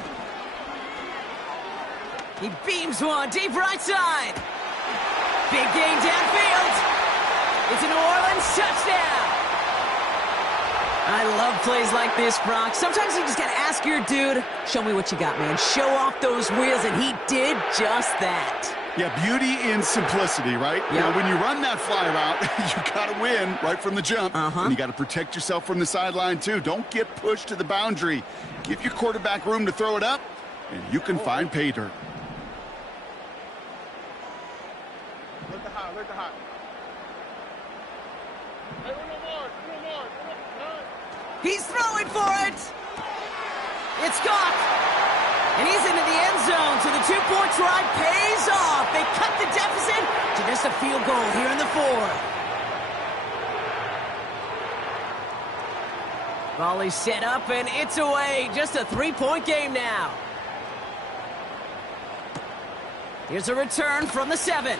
He beams one deep right side. Big gain downfield. It's a New Orleans touchdown. I love plays like this, Brock. Sometimes you just got to ask your dude, show me what you got, man. Show off those wheels, and he did just that. Yeah, beauty in simplicity, right? Yep. You know, when you run that fly route, you got to win right from the jump. And you got to protect yourself from the sideline, too. Don't get pushed to the boundary. Give your quarterback room to throw it up, and you can find pay dirt. Look the high. Hey, no more. He's throwing for it. It's caught. And he's into the end zone, so the two-point try pays off. They cut the deficit to just a field goal here in the 4th. Volley set up, and it's away. Just a 3-point game now. Here's a return from the 7.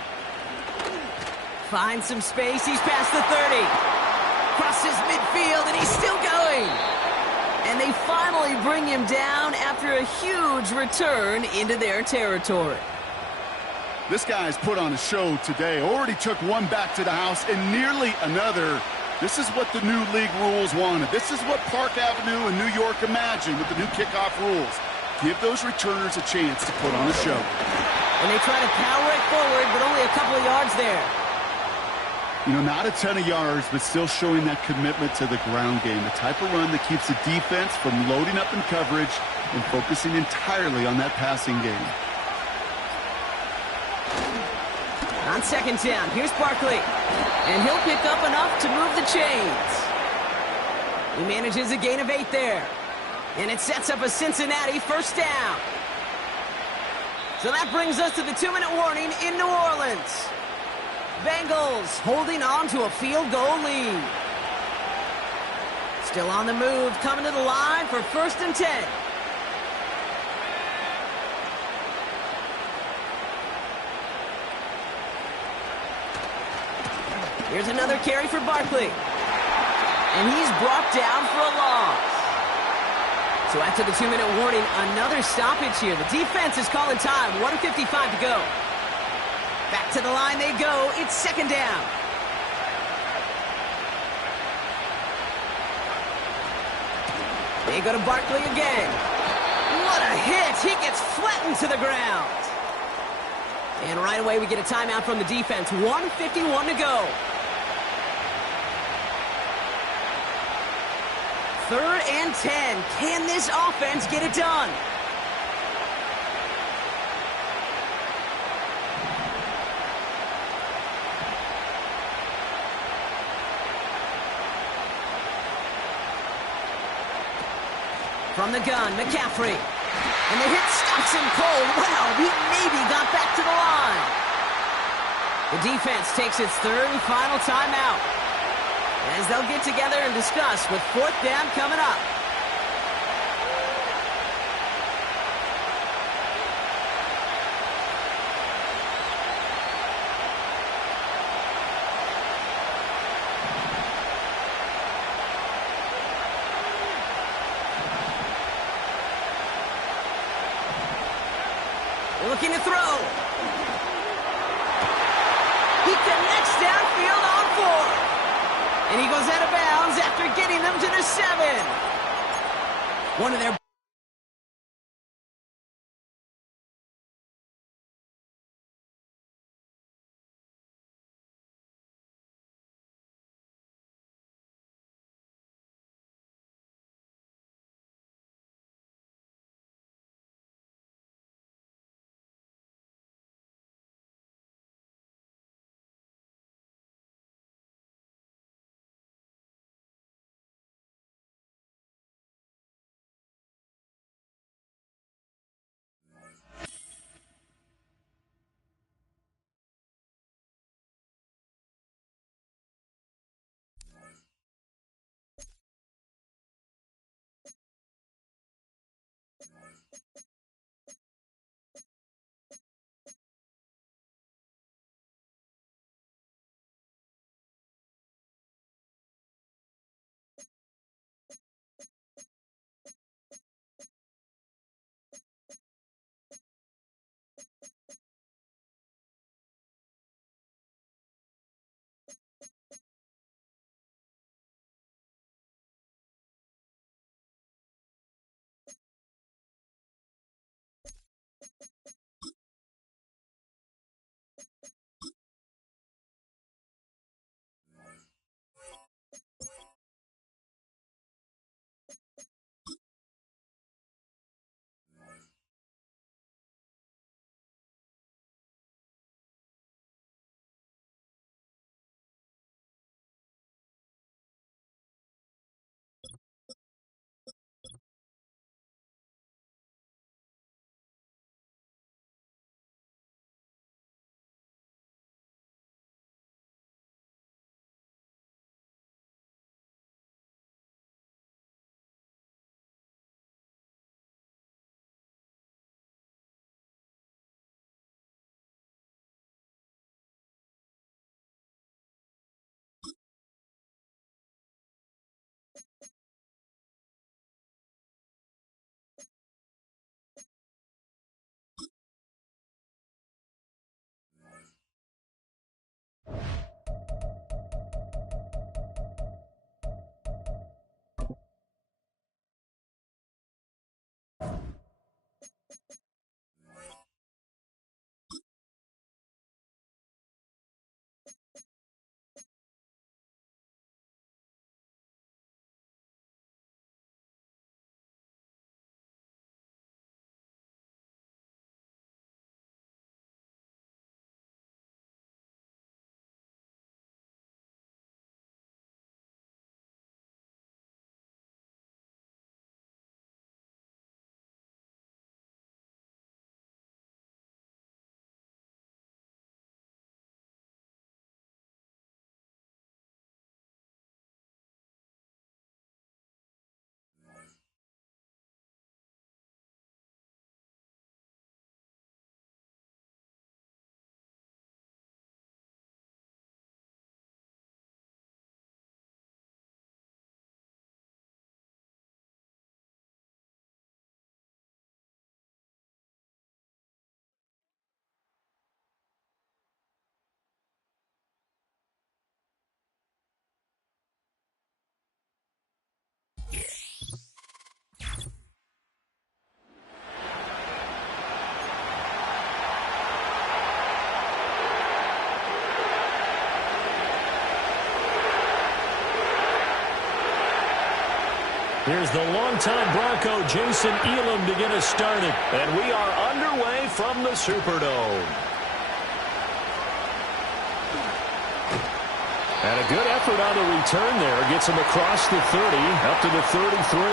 Finds some space. He's past the 30. Crosses midfield, and he's still going. And they finally bring him down after a huge return into their territory. This guy's put on a show today. Already took one back to the house and nearly another. This is what the new league rules wanted. This is what Park Avenue in New York imagined with the new kickoff rules. Give those returners a chance to put on a show. And they try to power it forward, but only a couple of yards there. You know, not a ton of yards, but still showing that commitment to the ground game. The type of run that keeps the defense from loading up in coverage and focusing entirely on that passing game. On 2nd down, here's Barkley. And he'll pick up enough to move the chains. He manages a gain of 8 there. And it sets up a Cincinnati 1st down. So that brings us to the 2-minute warning in New Orleans. Bengals holding on to a field goal lead. Still on the move, coming to the line for 1st and 10. Here's another carry for Barkley. And he's brought down for a loss. So after the 2-minute warning, another stoppage here. The defense is calling time. 1:55 to go. Back to the line they go. It's 2nd down. They go to Barkley again. What a hit. He gets flattened to the ground. And right away we get a timeout from the defense. 1:51 to go. 3rd and 10. Can this offense get it done? From the gun, McCaffrey. And the hit stops him cold. Wow, he maybe got back to the line. The defense takes its 3rd and final timeout, as they'll get together and discuss with 4th down coming up. Looking to throw. He connects downfield on 4. And he goes out of bounds after getting them to the 7. One of their Here's the longtime Bronco, Jason Elam, to get us started. And we are underway from the Superdome. And a good effort on the return there. Gets him across the 30, up to the 33.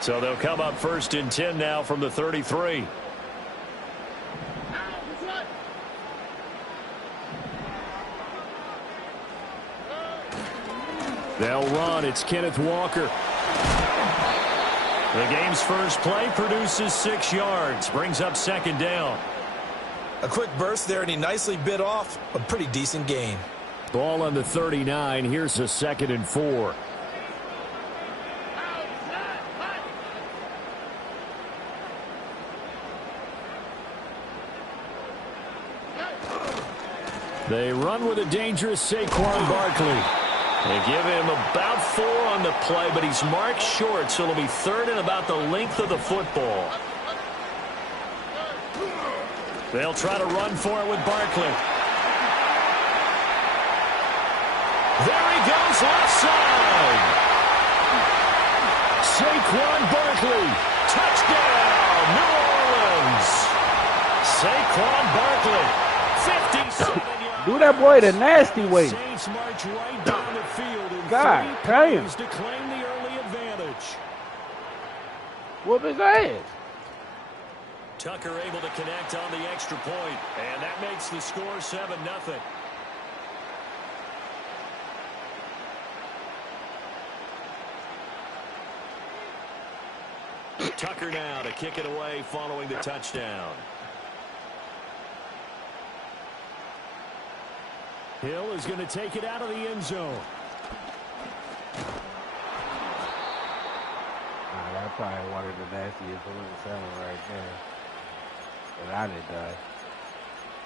So they'll come up 1st and 10 now from the 33. They'll run. It's Kenneth Walker. The game's first play produces 6 yards. Brings up 2nd down. A quick burst there, and he nicely bit off a pretty decent gain. Ball on the 39. Here's a 2nd and 4. They run with a dangerous Saquon Barkley. They give him about 4 on the play, but he's marked short, so it'll be 3rd and about the length of the football. They'll try to run for it with Barkley. There he goes, left side. Saquon Barkley, touchdown, New Orleans. Saquon Barkley, 57 yards. Do that boy the nasty way. Saints march right down the field in God, 3 damn. plays to claim the early advantage. Whoop his ass. Tucker able to connect on the extra point, and that makes the score 7-0. Tucker now to kick it away following the touchdown. Hill is going to take it out of the end zone. That probably one of the nastiest ones right there. But I didn't die.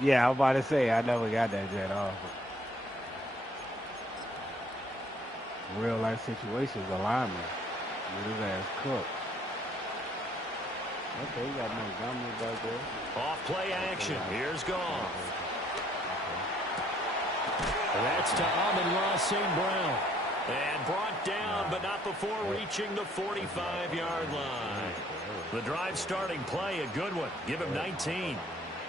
Yeah, I was about to say, I never got that jet off. Real life situations, a lineman. With his ass cooked. Okay, you got Montgomery back there. Off play action. Here's Goff. That's to Amon-Ra St. Brown. And brought down, but not before reaching the 45-yard line. The drive starting play, a good one. Give him 19.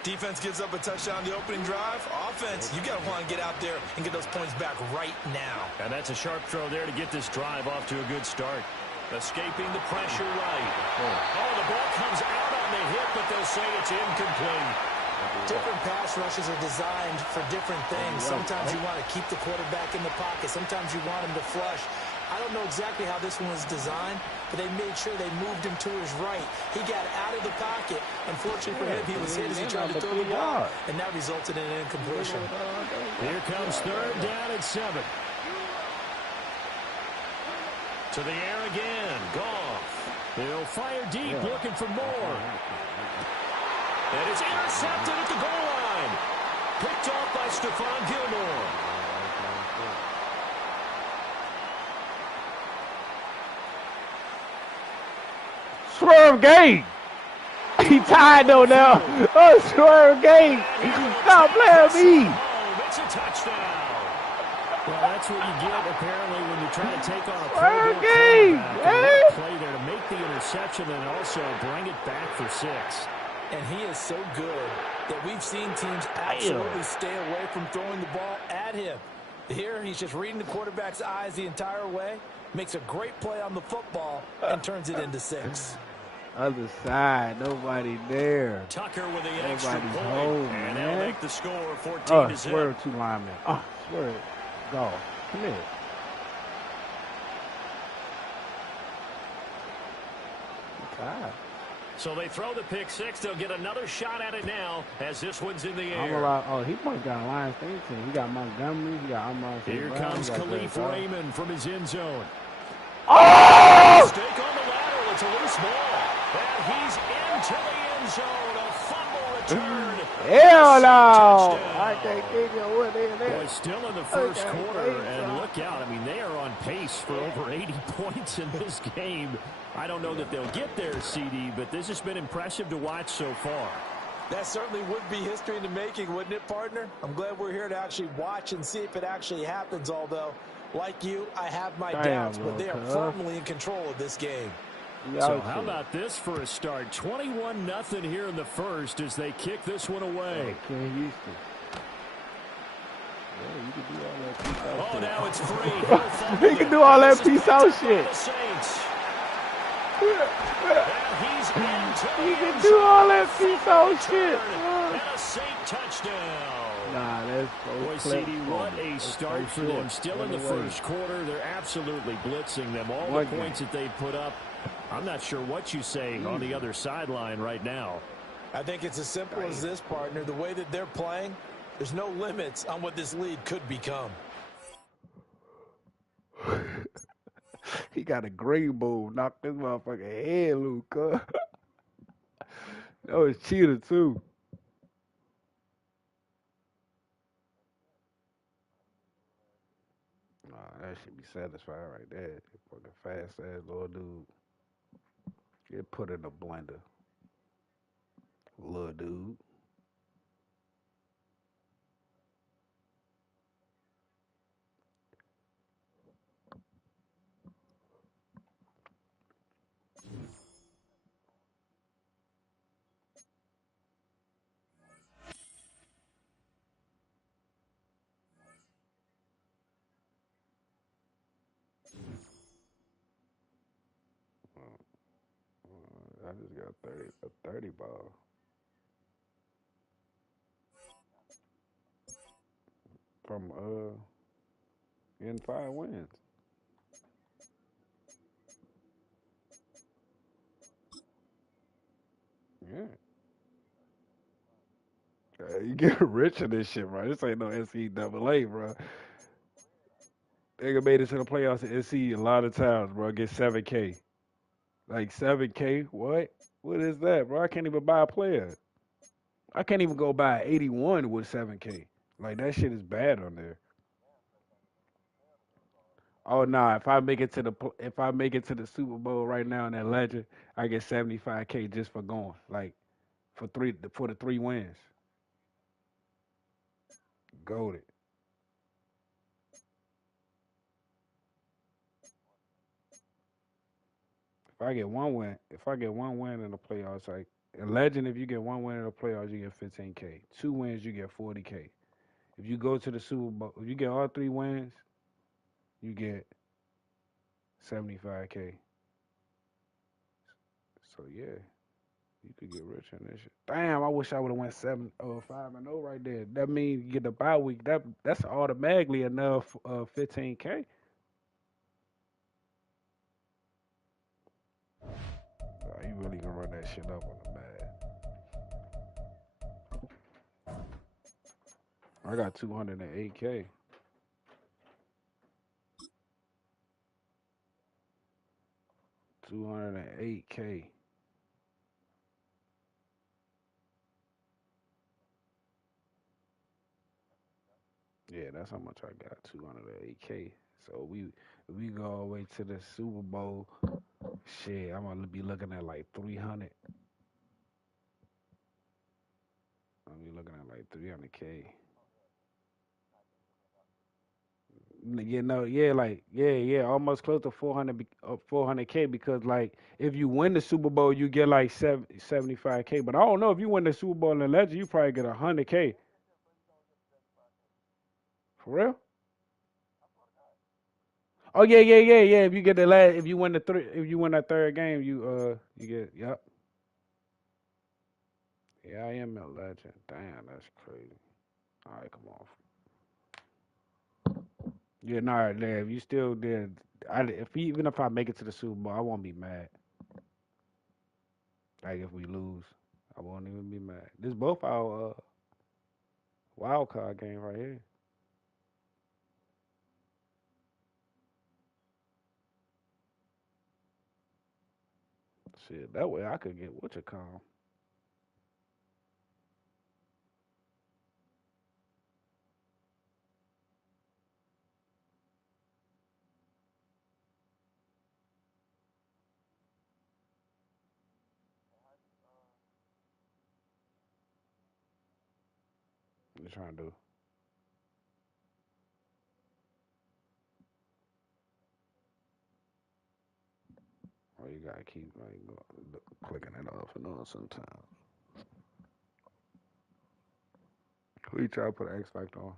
Defense gives up a touchdown the opening drive. Offense, you got to want to get out there and get those points back right now. And that's a sharp throw there to get this drive off to a good start. Escaping the pressure right. Oh, the ball comes out on the hit, but they'll say it's incomplete. Different pass rushes are designed for different things. Sometimes you want to keep the quarterback in the pocket. Sometimes you want him to flush. I don't know exactly how this one was designed, but they made sure they moved him to his right. He got out of the pocket. Unfortunately for him, he was hit as he tried to throw the ball, and that resulted in an incompletion. Here comes 3rd down and 7. To the air again. Goff. They'll fire deep, looking for more. And it's intercepted at the goal line. Picked off by Stephon Gilmore. Swerve game. He tied though now. Oh, swerve game. Stop playing me. It's a touchdown. Well, that's what you get, apparently, when you try to take on a Pro Swerve Bowl game. quarterback. Play there to make the interception and also bring it back for 6. And he is so good that we've seen teams absolutely stay away from throwing the ball at him. Here, he's just reading the quarterback's eyes the entire way, makes a great play on the football, and turns it into 6. Other side, nobody there. Tucker with the extra Nobody's point. home, And man. they'll make the score 14 Oh, to 0. swerve 2 linemen. Oh, swerve. Go. Come here. God. So they throw the pick 6. They'll get another shot at it now as this one's in the I'm air. allowed, oh, he might got a Lions thing team. He got Montgomery. He got Amon. Here comes Khalif Raymond from his end zone. Oh! Mistake on the lateral. It's a loose ball. And he's into the end zone. A fumble return. Hell no! I can't think of what it is. Boy, still in the first quarter, and look out. I mean, they are on pace for over 80 points in this game. I don't know that they'll get there, CD, but this has been impressive to watch so far. That certainly would be history in the making, wouldn't it, partner? I'm glad we're here to actually watch and see if it actually happens, although, like you, I have my doubts, but they are firmly in control of this game. So how about this for a start? 21-0 here in the first as they kick this one away. Oh, now it's free. He can do all that peace out shit. He can do all that peace out shit. And a Saint touchdown. Nah, that's Boy, CD, what a start for them. Still in the first quarter, they're absolutely blitzing them. All the points that they put up, I'm not sure what you say on the other sideline right now. I think it's as simple as this, partner. The way that they're playing, there's no limits on what this lead could become. He got a green bull, knocked this motherfucking head loose, cuz. That was cheater, too. satisfied right there. Fucking fast ass little dude. Get put in the blender, little dude. I just got 30 ball from getting 5 wins. Yeah. You get rich in this shit, bro. This ain't no NCAA, bro. Nigga made it to the playoffs in NC a lot of times, bro. Get 7K. Like 7K? What? What is that, bro? I can't even buy a player. I can't even go buy 81 with 7K. Like that shit is bad on there. Oh nah, if I make it to the Super Bowl right now in that legend, I get 75K just for going. Like for the 3 wins. Goaded. If I get one win in the playoffs, like in legend, if you get one win in the playoffs, you get 15K. 2 wins, you get 40K. If you go to the Super Bowl, if you get all 3 wins, you get 75K. So yeah, you could get rich in this shit. Damn, I wish I would have went 5-0 right there. That means you get the bye week. That's automatically enough 15K. You really gonna run that shit up on the bad. I got 208K. 208K. Yeah, that's how much I got. 208K. So we go all the way to the Super Bowl. Shit, I'm gonna be looking at like 300. I'll be looking at like 300K. You know, yeah, like yeah, almost close to 400K because like if you win the Super Bowl, you get like 75K. But I don't know if you win the Super Bowl in the Legend, you probably get 100K. For real? Oh yeah. If you get the last, if you win that third game, you get yep. Yeah, I am a legend. Damn, that's crazy. All right, come on. Yeah, nah, yeah, if you still did, even if I make it to the Super Bowl, I won't be mad. Like if we lose, I won't even be mad. This both our wild card game right here. Shit, that way I could get what you call. You trying to do? Or you gotta keep like clicking it off and on sometimes. Who you try to put an X Factor on?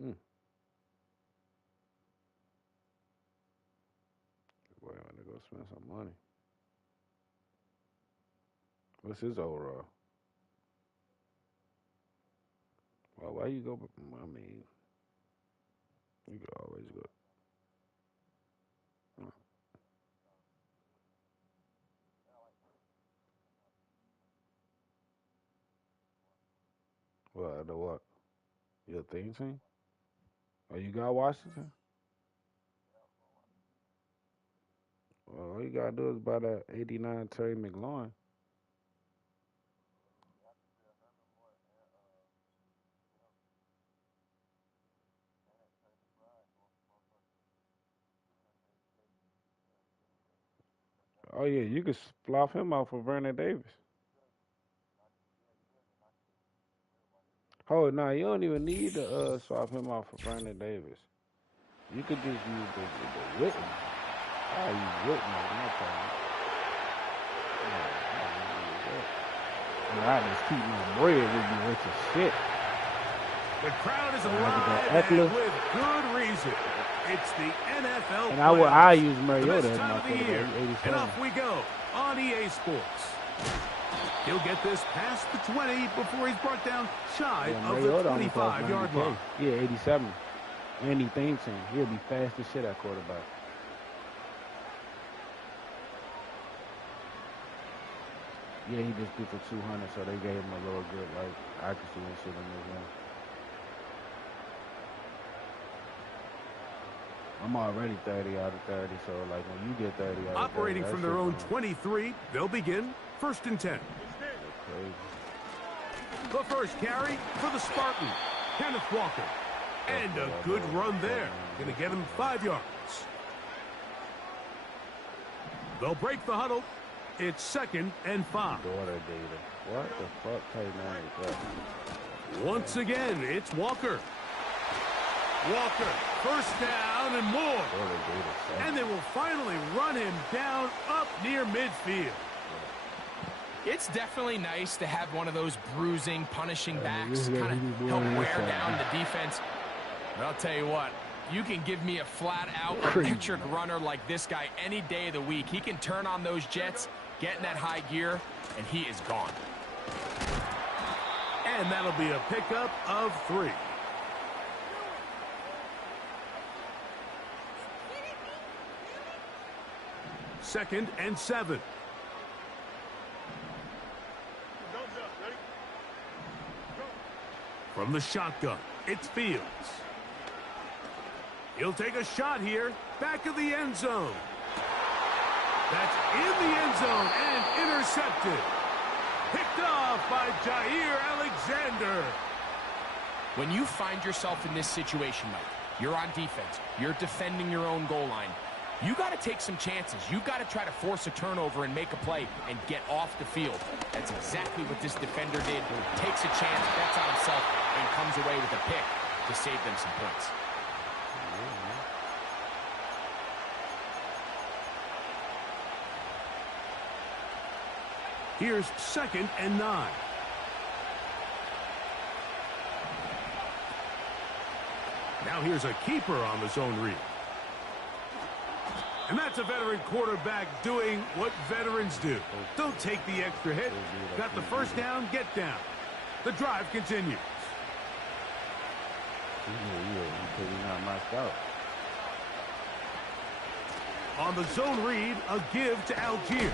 Mm. Boy, I want to go spend some money. What's his overall? Well, why you go? I mean, you could always go. Well, the what? Your theme team? Oh, you got Washington? Well, all you got to do is buy that 89 Terry McLaurin. Oh, yeah, you could flop him out for Vernon Davis. Oh, no, you don't even need to swap him out for Vernon Davis. You could just use the Witten. I use Witten, no problem. And I just keep my bread with you rich as shit. The crowd is alive and with good reason. It's the NFL and I use Mariota as my year. And off we go on EA Sports. He'll get this past the 20 before he's brought down shy of the 25-yard line. Yeah, 87. And he thinks him. He'll be fast as shit at quarterback. Yeah, he just threw for 200, so they gave him a little good, like, accuracy and shit in this one. I'm already 30 out of 30, so, like, when you get 30 out of 30... Operating from their own 23, they'll begin 1st and 10. The first carry for the Spartan, Kenneth Walker. And a good run there. Going to get him 5 yards. They'll break the huddle. It's 2nd and 5. Daughter data. What the fuck type man is that? Once again, it's Walker. Walker, 1st down and more. And they will finally run him down up near midfield. It's definitely nice to have one of those bruising, punishing backs kind of help wear down the defense. But I'll tell you what, you can give me a flat-out electric runner like this guy any day of the week. He can turn on those jets, get in that high gear, and he is gone. And that'll be a pickup of 3. Second and 7. From the shotgun, it's Fields. He'll take a shot here, back of the end zone. That's in the end zone and intercepted. Picked off by Jair Alexander. When you find yourself in this situation, Mike, you're on defense, you're defending your own goal line, you got to take some chances. You got to try to force a turnover and make a play and get off the field. That's exactly what this defender did. Takes a chance, bets on himself, and comes away with a pick to save them some points. Here's 2nd and 9. Now here's a keeper on the zone read. And that's a veteran quarterback doing what veterans do. Don't take the extra hit. Got the 1st down, get down. The drive continues. On the zone read, a give to Algier.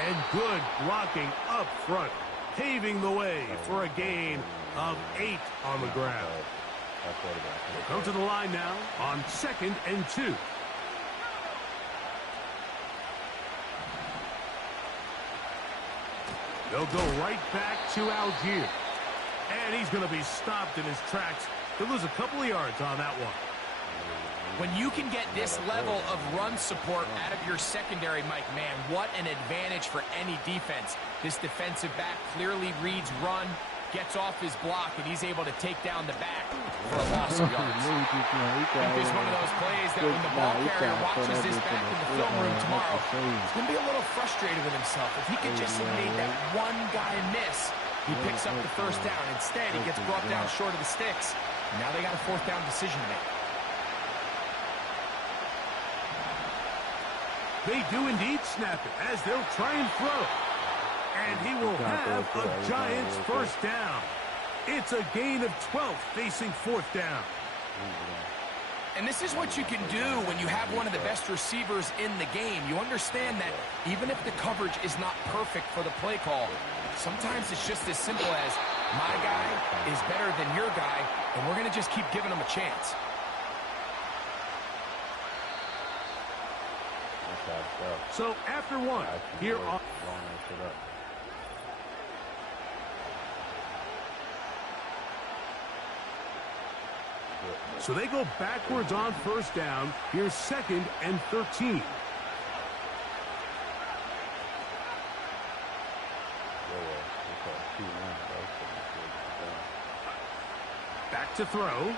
And good blocking up front, paving the way for a gain of 8 on the ground. We'll come to the line now on 2nd and 2. They'll go right back to Algier. And he's going to be stopped in his tracks. He'll lose a couple of yards on that one. When you can get this level of run support out of your secondary, Mike, man, what an advantage for any defense. This defensive back clearly reads run, gets off his block, and he's able to take down the back for a loss of yards. It's one of those plays that when the ball carrier watches this back in the film room tomorrow, he's going to be a little frustrated with himself. If he could just have made that one guy miss, he picks up the 1st down. Instead, he gets brought down short of the sticks. And now they got a 4th down decision to make. They do indeed snap it as they'll try and throw. And he will have a Giants 1st down. It's a gain of 12 facing 4th down. And this is what you can do when you have one of the best receivers in the game. You understand that even if the coverage is not perfect for the play call, sometimes it's just as simple as my guy is better than your guy, and we're going to just keep giving him a chance. So after one, here on. So they go backwards on first down. Here's 2nd and 13. Back to throw.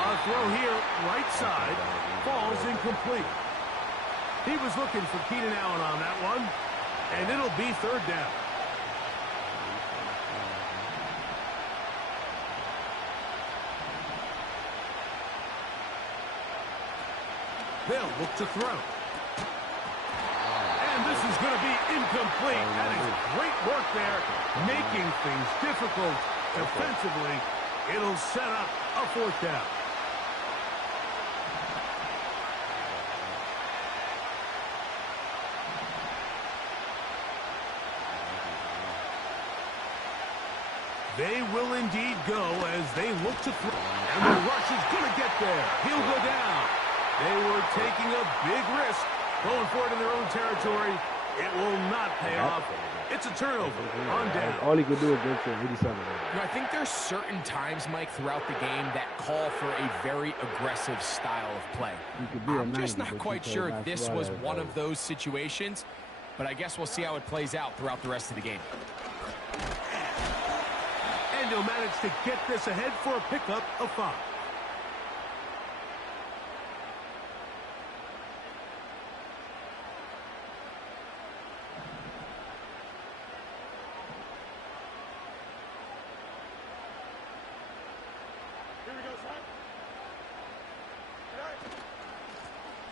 A throw here, right side, falls incomplete. He was looking for Keenan Allen on that one, and it'll be 3rd down. They'll look to throw. And this is going to be incomplete. That is great work there, making things difficult defensively. It'll set up a 4th down. They will indeed go as they look to throw. And the rush is going to get there. He'll go down. They were taking a big risk going for it in their own territory. It will not pay off. It's a turnover on down. All he could do is go for 87. I think there's certain times, Mike, throughout the game that call for a very aggressive style of play. I'm just not quite sure if this was one of those situations, but I guess we'll see how it plays out throughout the rest of the game. And he'll manage to get this ahead for a pickup of 5.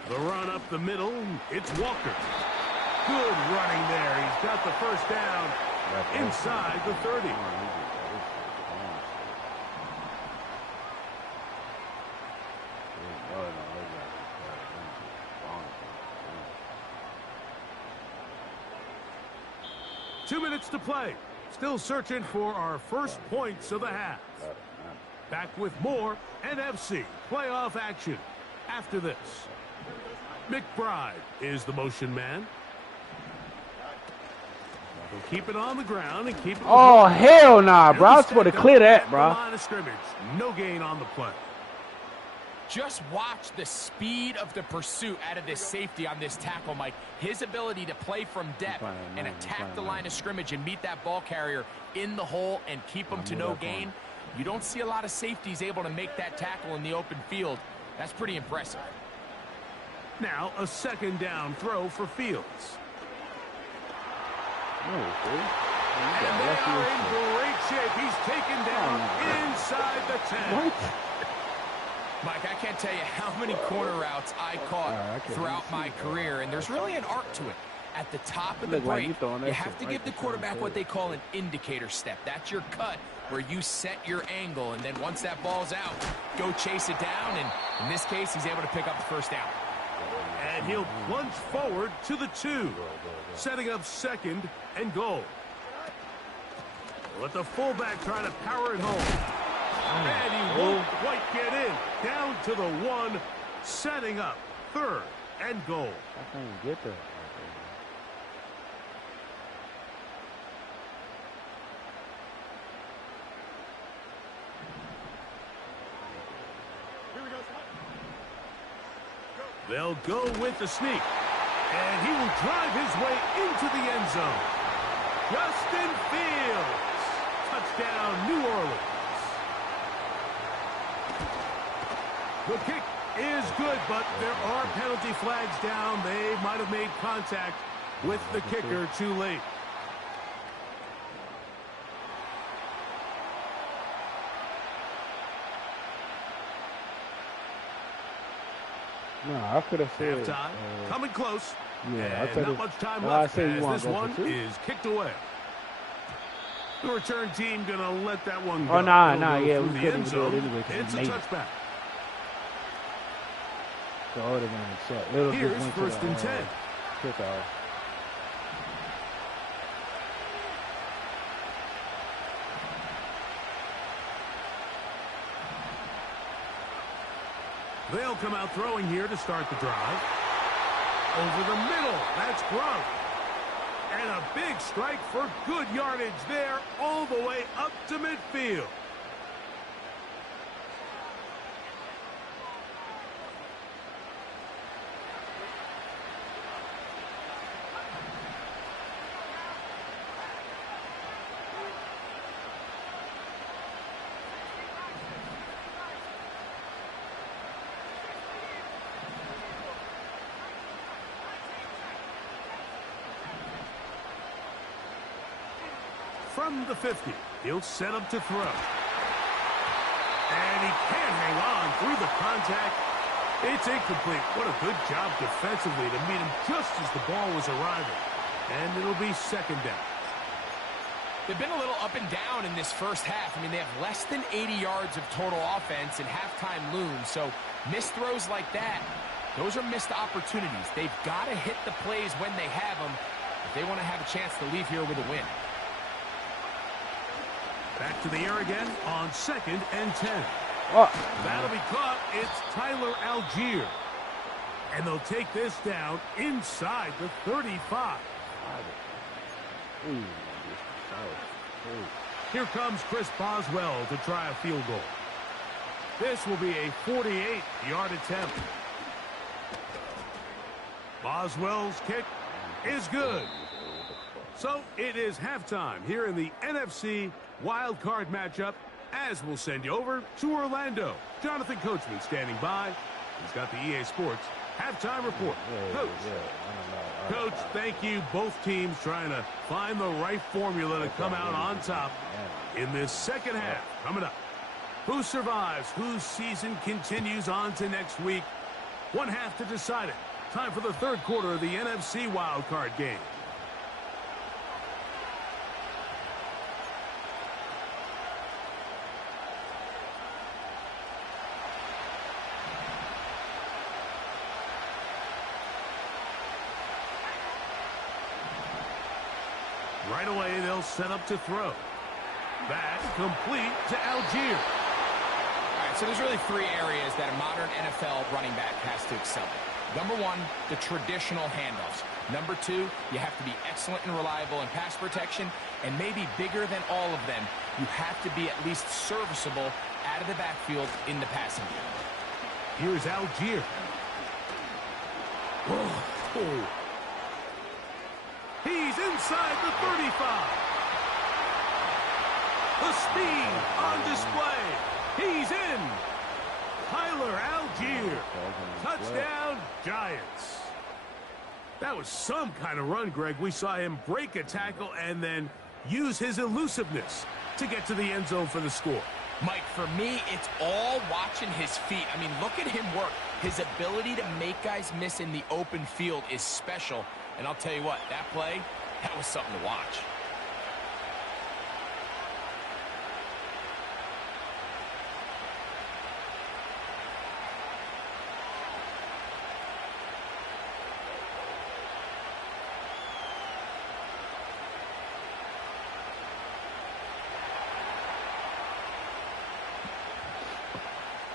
The run up the middle, it's Walker. Good running there. He's got the first down inside the 30. Two minutes to play. Still searching for our first points of the half. Back with more NFC playoff action after this. McBride is the motion man. He'll keep it on the ground and keep it. Oh, hell nah, bro. I was supposed to clear that, bro. Line of scrimmage. No gain on the play. Just watch the speed of the pursuit out of this safety on this tackle, Mike. His ability to play from depth and attack the line of scrimmage and meet that ball carrier in the hole and keep him to no gain. You don't see a lot of safeties able to make that tackle in the open field. That's pretty impressive. Now a 2nd down throw for Fields. And they are in great shape. He's taken down inside the 10. Mike, I can't tell you how many corner routes I caught throughout my career, and there's really an art to it. At the top of the break, you have to give the quarterback what they call an indicator step. That's your cut where you set your angle, and then once that ball's out, go chase it down, and in this case, he's able to pick up the first down. And he'll plunge forward to the 2, setting up 2nd and goal. Let the fullback try to power it home. And he won't quite get in. Down to the 1, setting up 3rd and goal. I can't get that. They'll go with the sneak. And he will drive his way into the end zone. Justin Fields. Touchdown, New Orleans. The kick is good, but there are penalty flags down. They might have made contact with the kicker too late. No, I could have said. Halftime, coming close. Yeah, and not much time left as this one is kicked away. The return team going to let that one go. Oh, nah, yeah, we the couldn't end do zone. it anyway. It's a touchback. So it would have been a shot. It'll Here's just went 1st and 10. Kickoff. They'll come out throwing here to start the drive. Over the middle. That's Gronk. And a big strike for good yardage there all the way up to midfield. From the 50, he'll set up to throw. And he can't hang on through the contact. It's incomplete. What a good job defensively to meet him just as the ball was arriving. And it'll be second down. They've been a little up and down in this first half. I mean, they have less than 80 yards of total offense and halftime looms. So missed throws like that, those are missed opportunities. They've got to hit the plays when they have them if they want to have a chance to leave here with a win. Back to the air again on 2nd and 10. Oh. That'll be caught. It's Tyler Algier. And they'll take this down inside the 35. Here comes Chris Boswell to try a field goal. This will be a 48-yard attempt. Boswell's kick is good. So it is halftime here in the NFC Wild Card matchup, as we'll send you over to Orlando. Jonathan Coachman standing by. He's got the EA Sports halftime report. Coach. Coach, thank you. Both teams trying to find the right formula to come out on top in this second half. Coming up, who survives, whose season continues on to next week? One half to decide it. Time for the third quarter of the NFC Wild Card game. Right away, they'll set up to throw. That's complete to Algier. All right, so there's really three areas that a modern NFL running back has to excel in. Number one, the traditional handoffs. Number two, you have to be excellent and reliable in pass protection. And maybe bigger than all of them, you have to be at least serviceable out of the backfield in the passing game. Here's Algier. Oh. He's inside the 35. The speed on display. He's in. Tyler Algier. Touchdown, Giants. That was some kind of run, Greg. We saw him break a tackle and then use his elusiveness to get to the end zone for the score. Mike, for me, it's all watching his feet. I mean, look at him work. His ability to make guys miss in the open field is special. And I'll tell you what, that play, that was something to watch.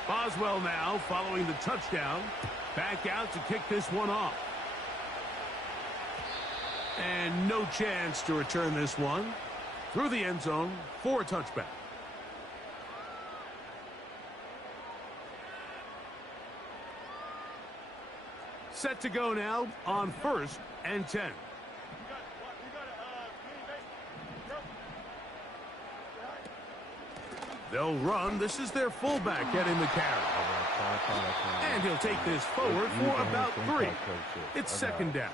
Boswell now following the touchdown. Back out to kick this one off. And no chance to return this one through the end zone for a touchback. Set to go now on 1st and 10. They'll run. This is their fullback getting the carry. And he'll take this forward for about 3. It's second down.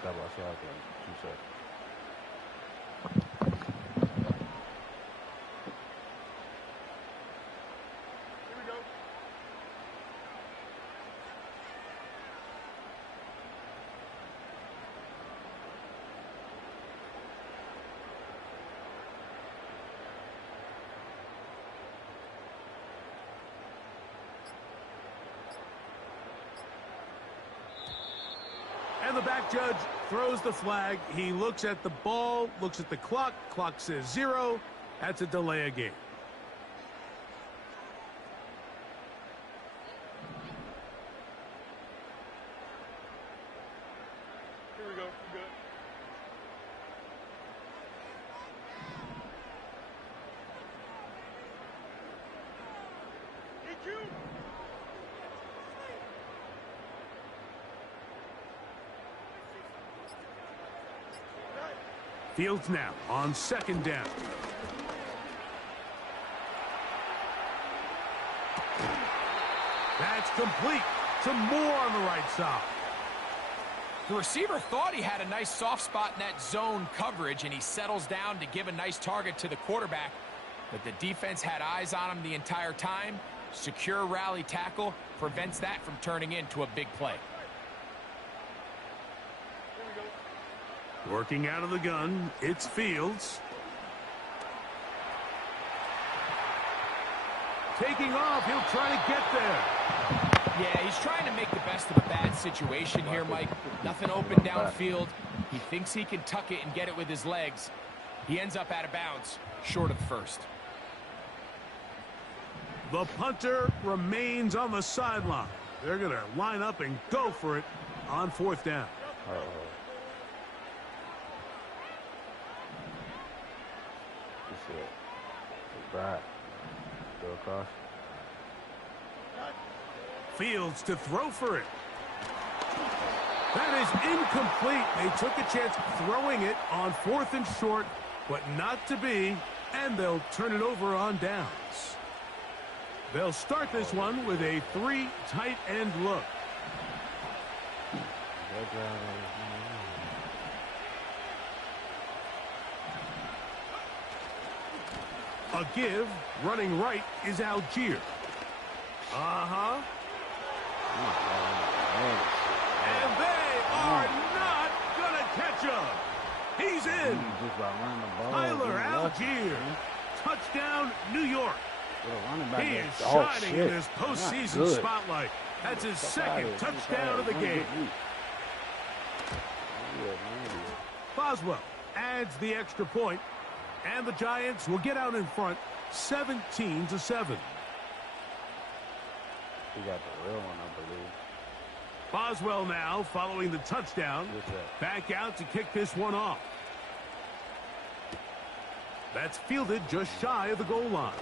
And the back judge throws the flag. He looks at the ball, looks at the clock. Clock says 0. That's a delay of game. Fields now on second down. That's complete. Some more on the right side. The receiver thought he had a nice soft spot in that zone coverage, and he settles down to give a nice target to the quarterback. But the defense had eyes on him the entire time. Secure rally tackle prevents that from turning into a big play. Working out of the gun, it's Fields. Taking off, he'll try to get there. Yeah, he's trying to make the best of a bad situation here, Mike. Nothing open downfield. He thinks he can tuck it and get it with his legs. He ends up out of bounds, short of the first. The punter remains on the sideline. They're going to line up and go for it on fourth down. Go across. Fields to throw for it. That is incomplete. They took a chance throwing it on fourth and short, but not to be, and they'll turn it over on downs. They'll start this one with a 3 tight end look. A give, running right is Algier. Uh-huh. And they are not going to catch him. He's in. Tyler Algier. Touchdown, New York. He is shining in this postseason spotlight. That's his second touchdown of the game. Boswell adds the extra point, and the Giants will get out in front 17-7. We got the real one, I believe. Boswell now following the touchdown. Back out to kick this one off. That's fielded just shy of the goal line.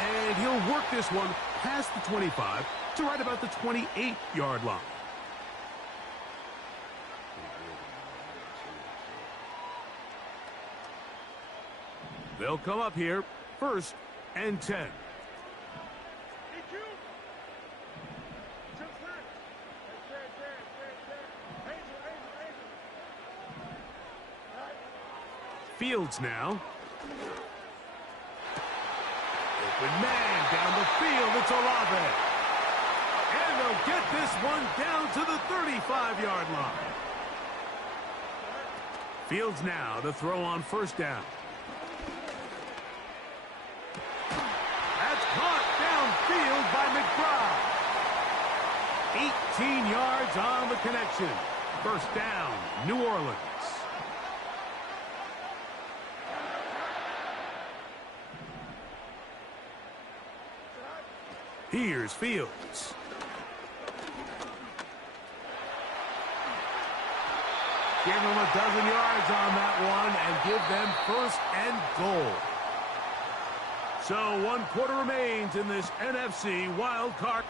And he'll work this one past the 25 to right about the 28-yard line. They'll come up here, 1st and 10. Fields now. Open man down the field. It's Olave. And they'll get this one down to the 35-yard line. Fields now to throw on 1st down. That's caught downfield by McBride. 18 yards on the connection. 1st down, New Orleans. Here's Fields. Give them a dozen yards on that one and give them 1st and goal. So 1 quarter remains in this NFC wild card.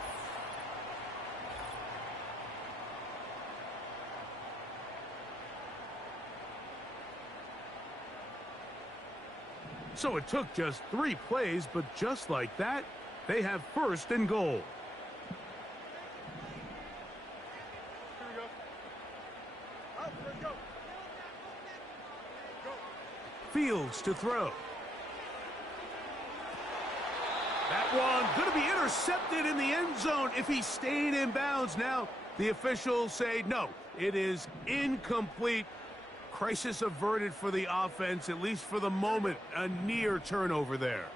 So it took just 3 plays, but just like that, they have 1st and goal. Fields to throw. That one going to be intercepted in the end zone if he stayed in bounds. Now the officials say no, it is incomplete. Crisis averted for the offense, at least for the moment. A near turnover there.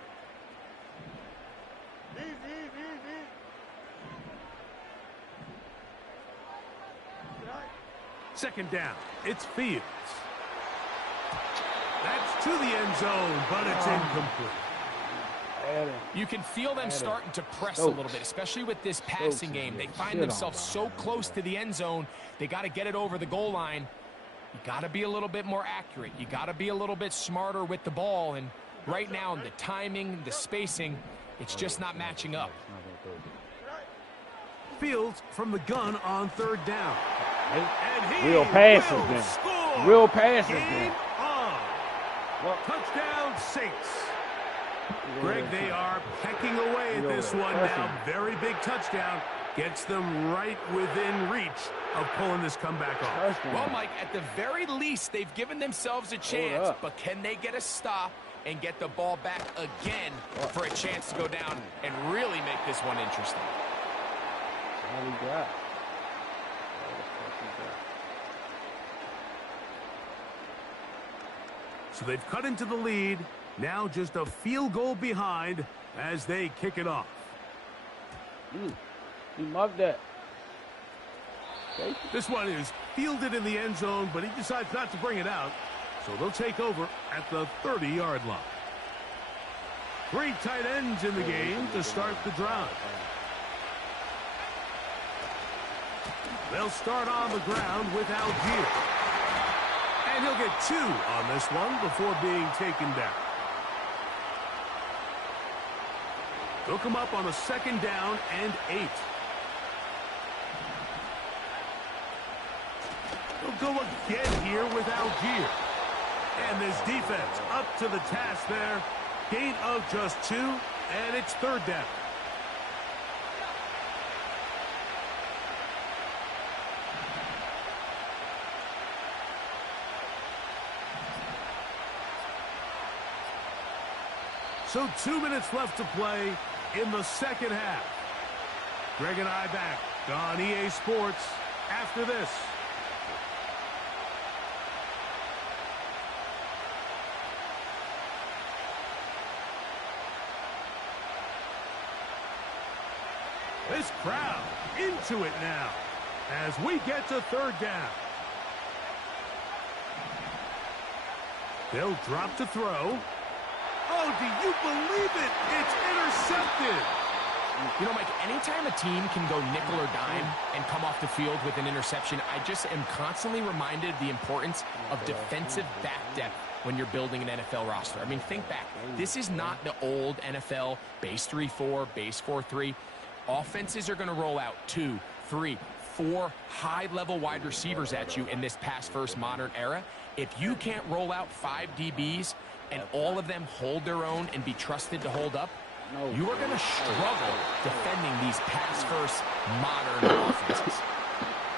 2nd down. It's Fields. That's to the end zone, but it's incomplete. You can feel them starting to press a little bit, especially with this passing game. They find themselves so close to the end zone, they got to get it over the goal line. You got to be a little bit more accurate. You got to be a little bit smarter with the ball. And right now, the timing, the spacing, it's just not matching up. Fields from the gun on 3rd down. And he Real passes will then. score. Real passes Game then. on. Well, Touchdown, Saints. Greg, they are pecking away at this one now. Very big touchdown. Gets them right within reach of pulling this comeback off. Well, Mike, at the very least, they've given themselves a chance, but can they get a stop and get the ball back again for a chance to go down and really make this one interesting? So they've cut into the lead. Now just a field goal behind as they kick it off. He mugged that. This one is fielded in the end zone, but he decides not to bring it out. So they'll take over at the 30-yard line. 3 tight ends in the game to start the drive. They'll start on the ground with Algier. And he'll get 2 on this one before being taken down. They'll come up on a 2nd down and 8. They'll go again here with Algier. And this defense up to the task there. Gain of just 2, and it's 3rd down. So 2 minutes left to play in the second half. Greg and I back on EA Sports after this. This crowd into it now as we get to 3rd down. They'll drop to throw. Oh, do you believe it? It's intercepted. You know, Mike, anytime a team can go nickel or dime and come off the field with an interception, I just am constantly reminded of the importance of defensive back depth when you're building an NFL roster. I mean, think back. This is not the old NFL base 3-4, base 4-3. Offenses are going to roll out 2, 3, 4 high-level wide receivers at you in this pass-first modern era. If you can't roll out 5 DBs and all of them hold their own and be trusted to hold up, you are going to struggle defending these pass-first modern offenses.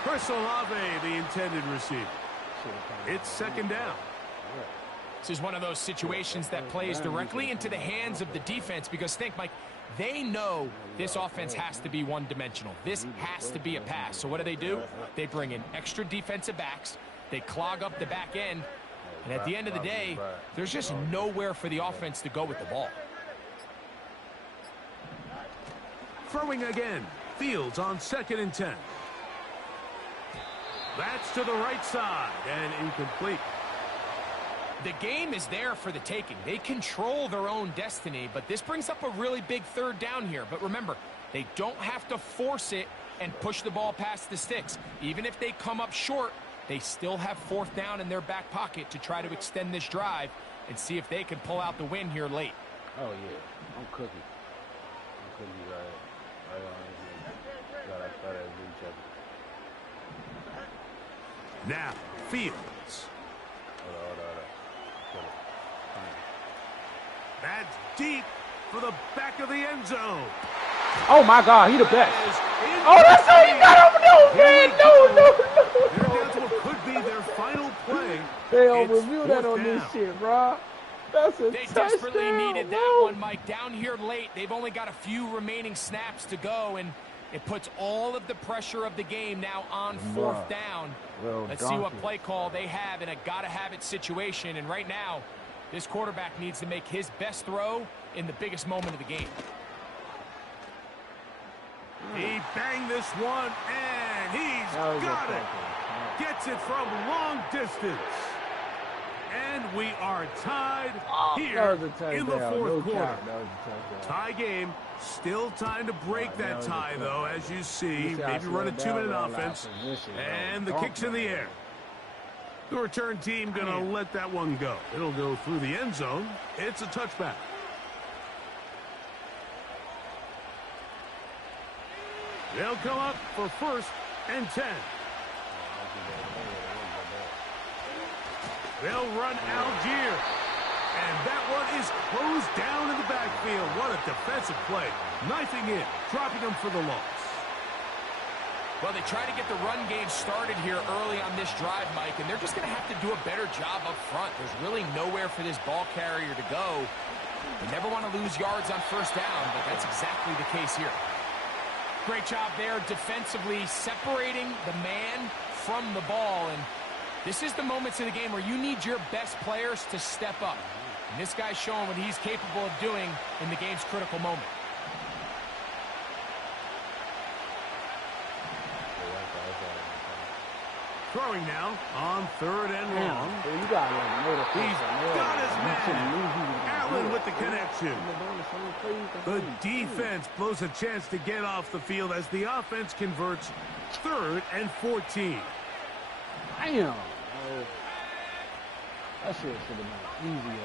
Chris Olave, the intended receiver. It's 2nd down. This is one of those situations that plays directly into the hands of the defense because think, Mike, they know this offense has to be one-dimensional. This has to be a pass. So what do? They bring in extra defensive backs. They clog up the back end. And at the end of the day, there's just nowhere for the offense to go with the ball. Throwing again. Fields on 2nd and 10. That's to the right side and incomplete. The game is there for the taking. They control their own destiny, but this brings up a really big 3rd down here. But remember, they don't have to force it and push the ball past the sticks. Even if they come up short, they still have 4th down in their back pocket to try to extend this drive and see if they can pull out the win here late. Oh, yeah. I'm cooking. Right on his Now, Fields. That's deep for the back of the end zone. Oh, my God. He the best. Oh, that's all you got over there, man. No. They're down to what could be their final play. They don't review that on this shit, bro. That's a They touchdown, desperately needed that one, Mike. Down here late, they've only got a few remaining snaps to go, and it puts all of the pressure of the game now on 4th down. Let's see what play call they have in a gotta-have-it situation. And right now, this quarterback needs to make his best throw in the biggest moment of the game. He banged this one, and he's got it. Gets it from long distance. And we are tied here in the 4th quarter. Tie game. Still time to break that tie, though, as you see. Maybe run a 2-minute offense. And the kick's in the air. The return team going to let that one go. It'll go through the end zone. It's a touchback. They'll come up for 1st and 10. They'll run Algier. And that one is closed down in the backfield. What a defensive play. Knifing in, dropping them for the loss. Well, they try to get the run game started here early on this drive, Mike, and they're just going to have to do a better job up front. There's really nowhere for this ball carrier to go. They never want to lose yards on first down, but that's exactly the case here. Great job there defensively, separating the man from the ball. And this is the moments of the game where you need your best players to step up. And this guy's showing what he's capable of doing in the game's critical moment. Throwing now on 3rd and long. You gotta know the He's got his man. Allen with the connection. The defense blows a chance to get off the field as the offense converts 3rd and 14. Damn. That shit should have been easier.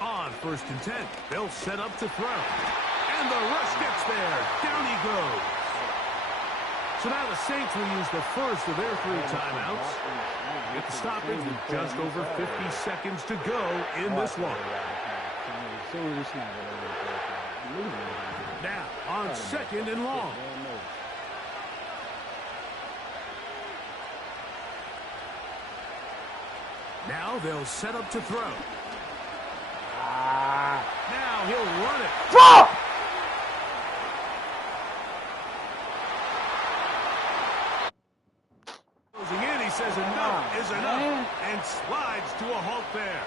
On 1st and 10, they'll set up to throw. And the rush gets there. Down he goes. So now the Saints will use the first of their 3 timeouts. Get the stoppage with just over 50 seconds to go in this one. Now on 2nd and long. Now they'll set up to throw. Now he'll run it. Fuck! Closing in, he says enough is enough and slides to a halt there.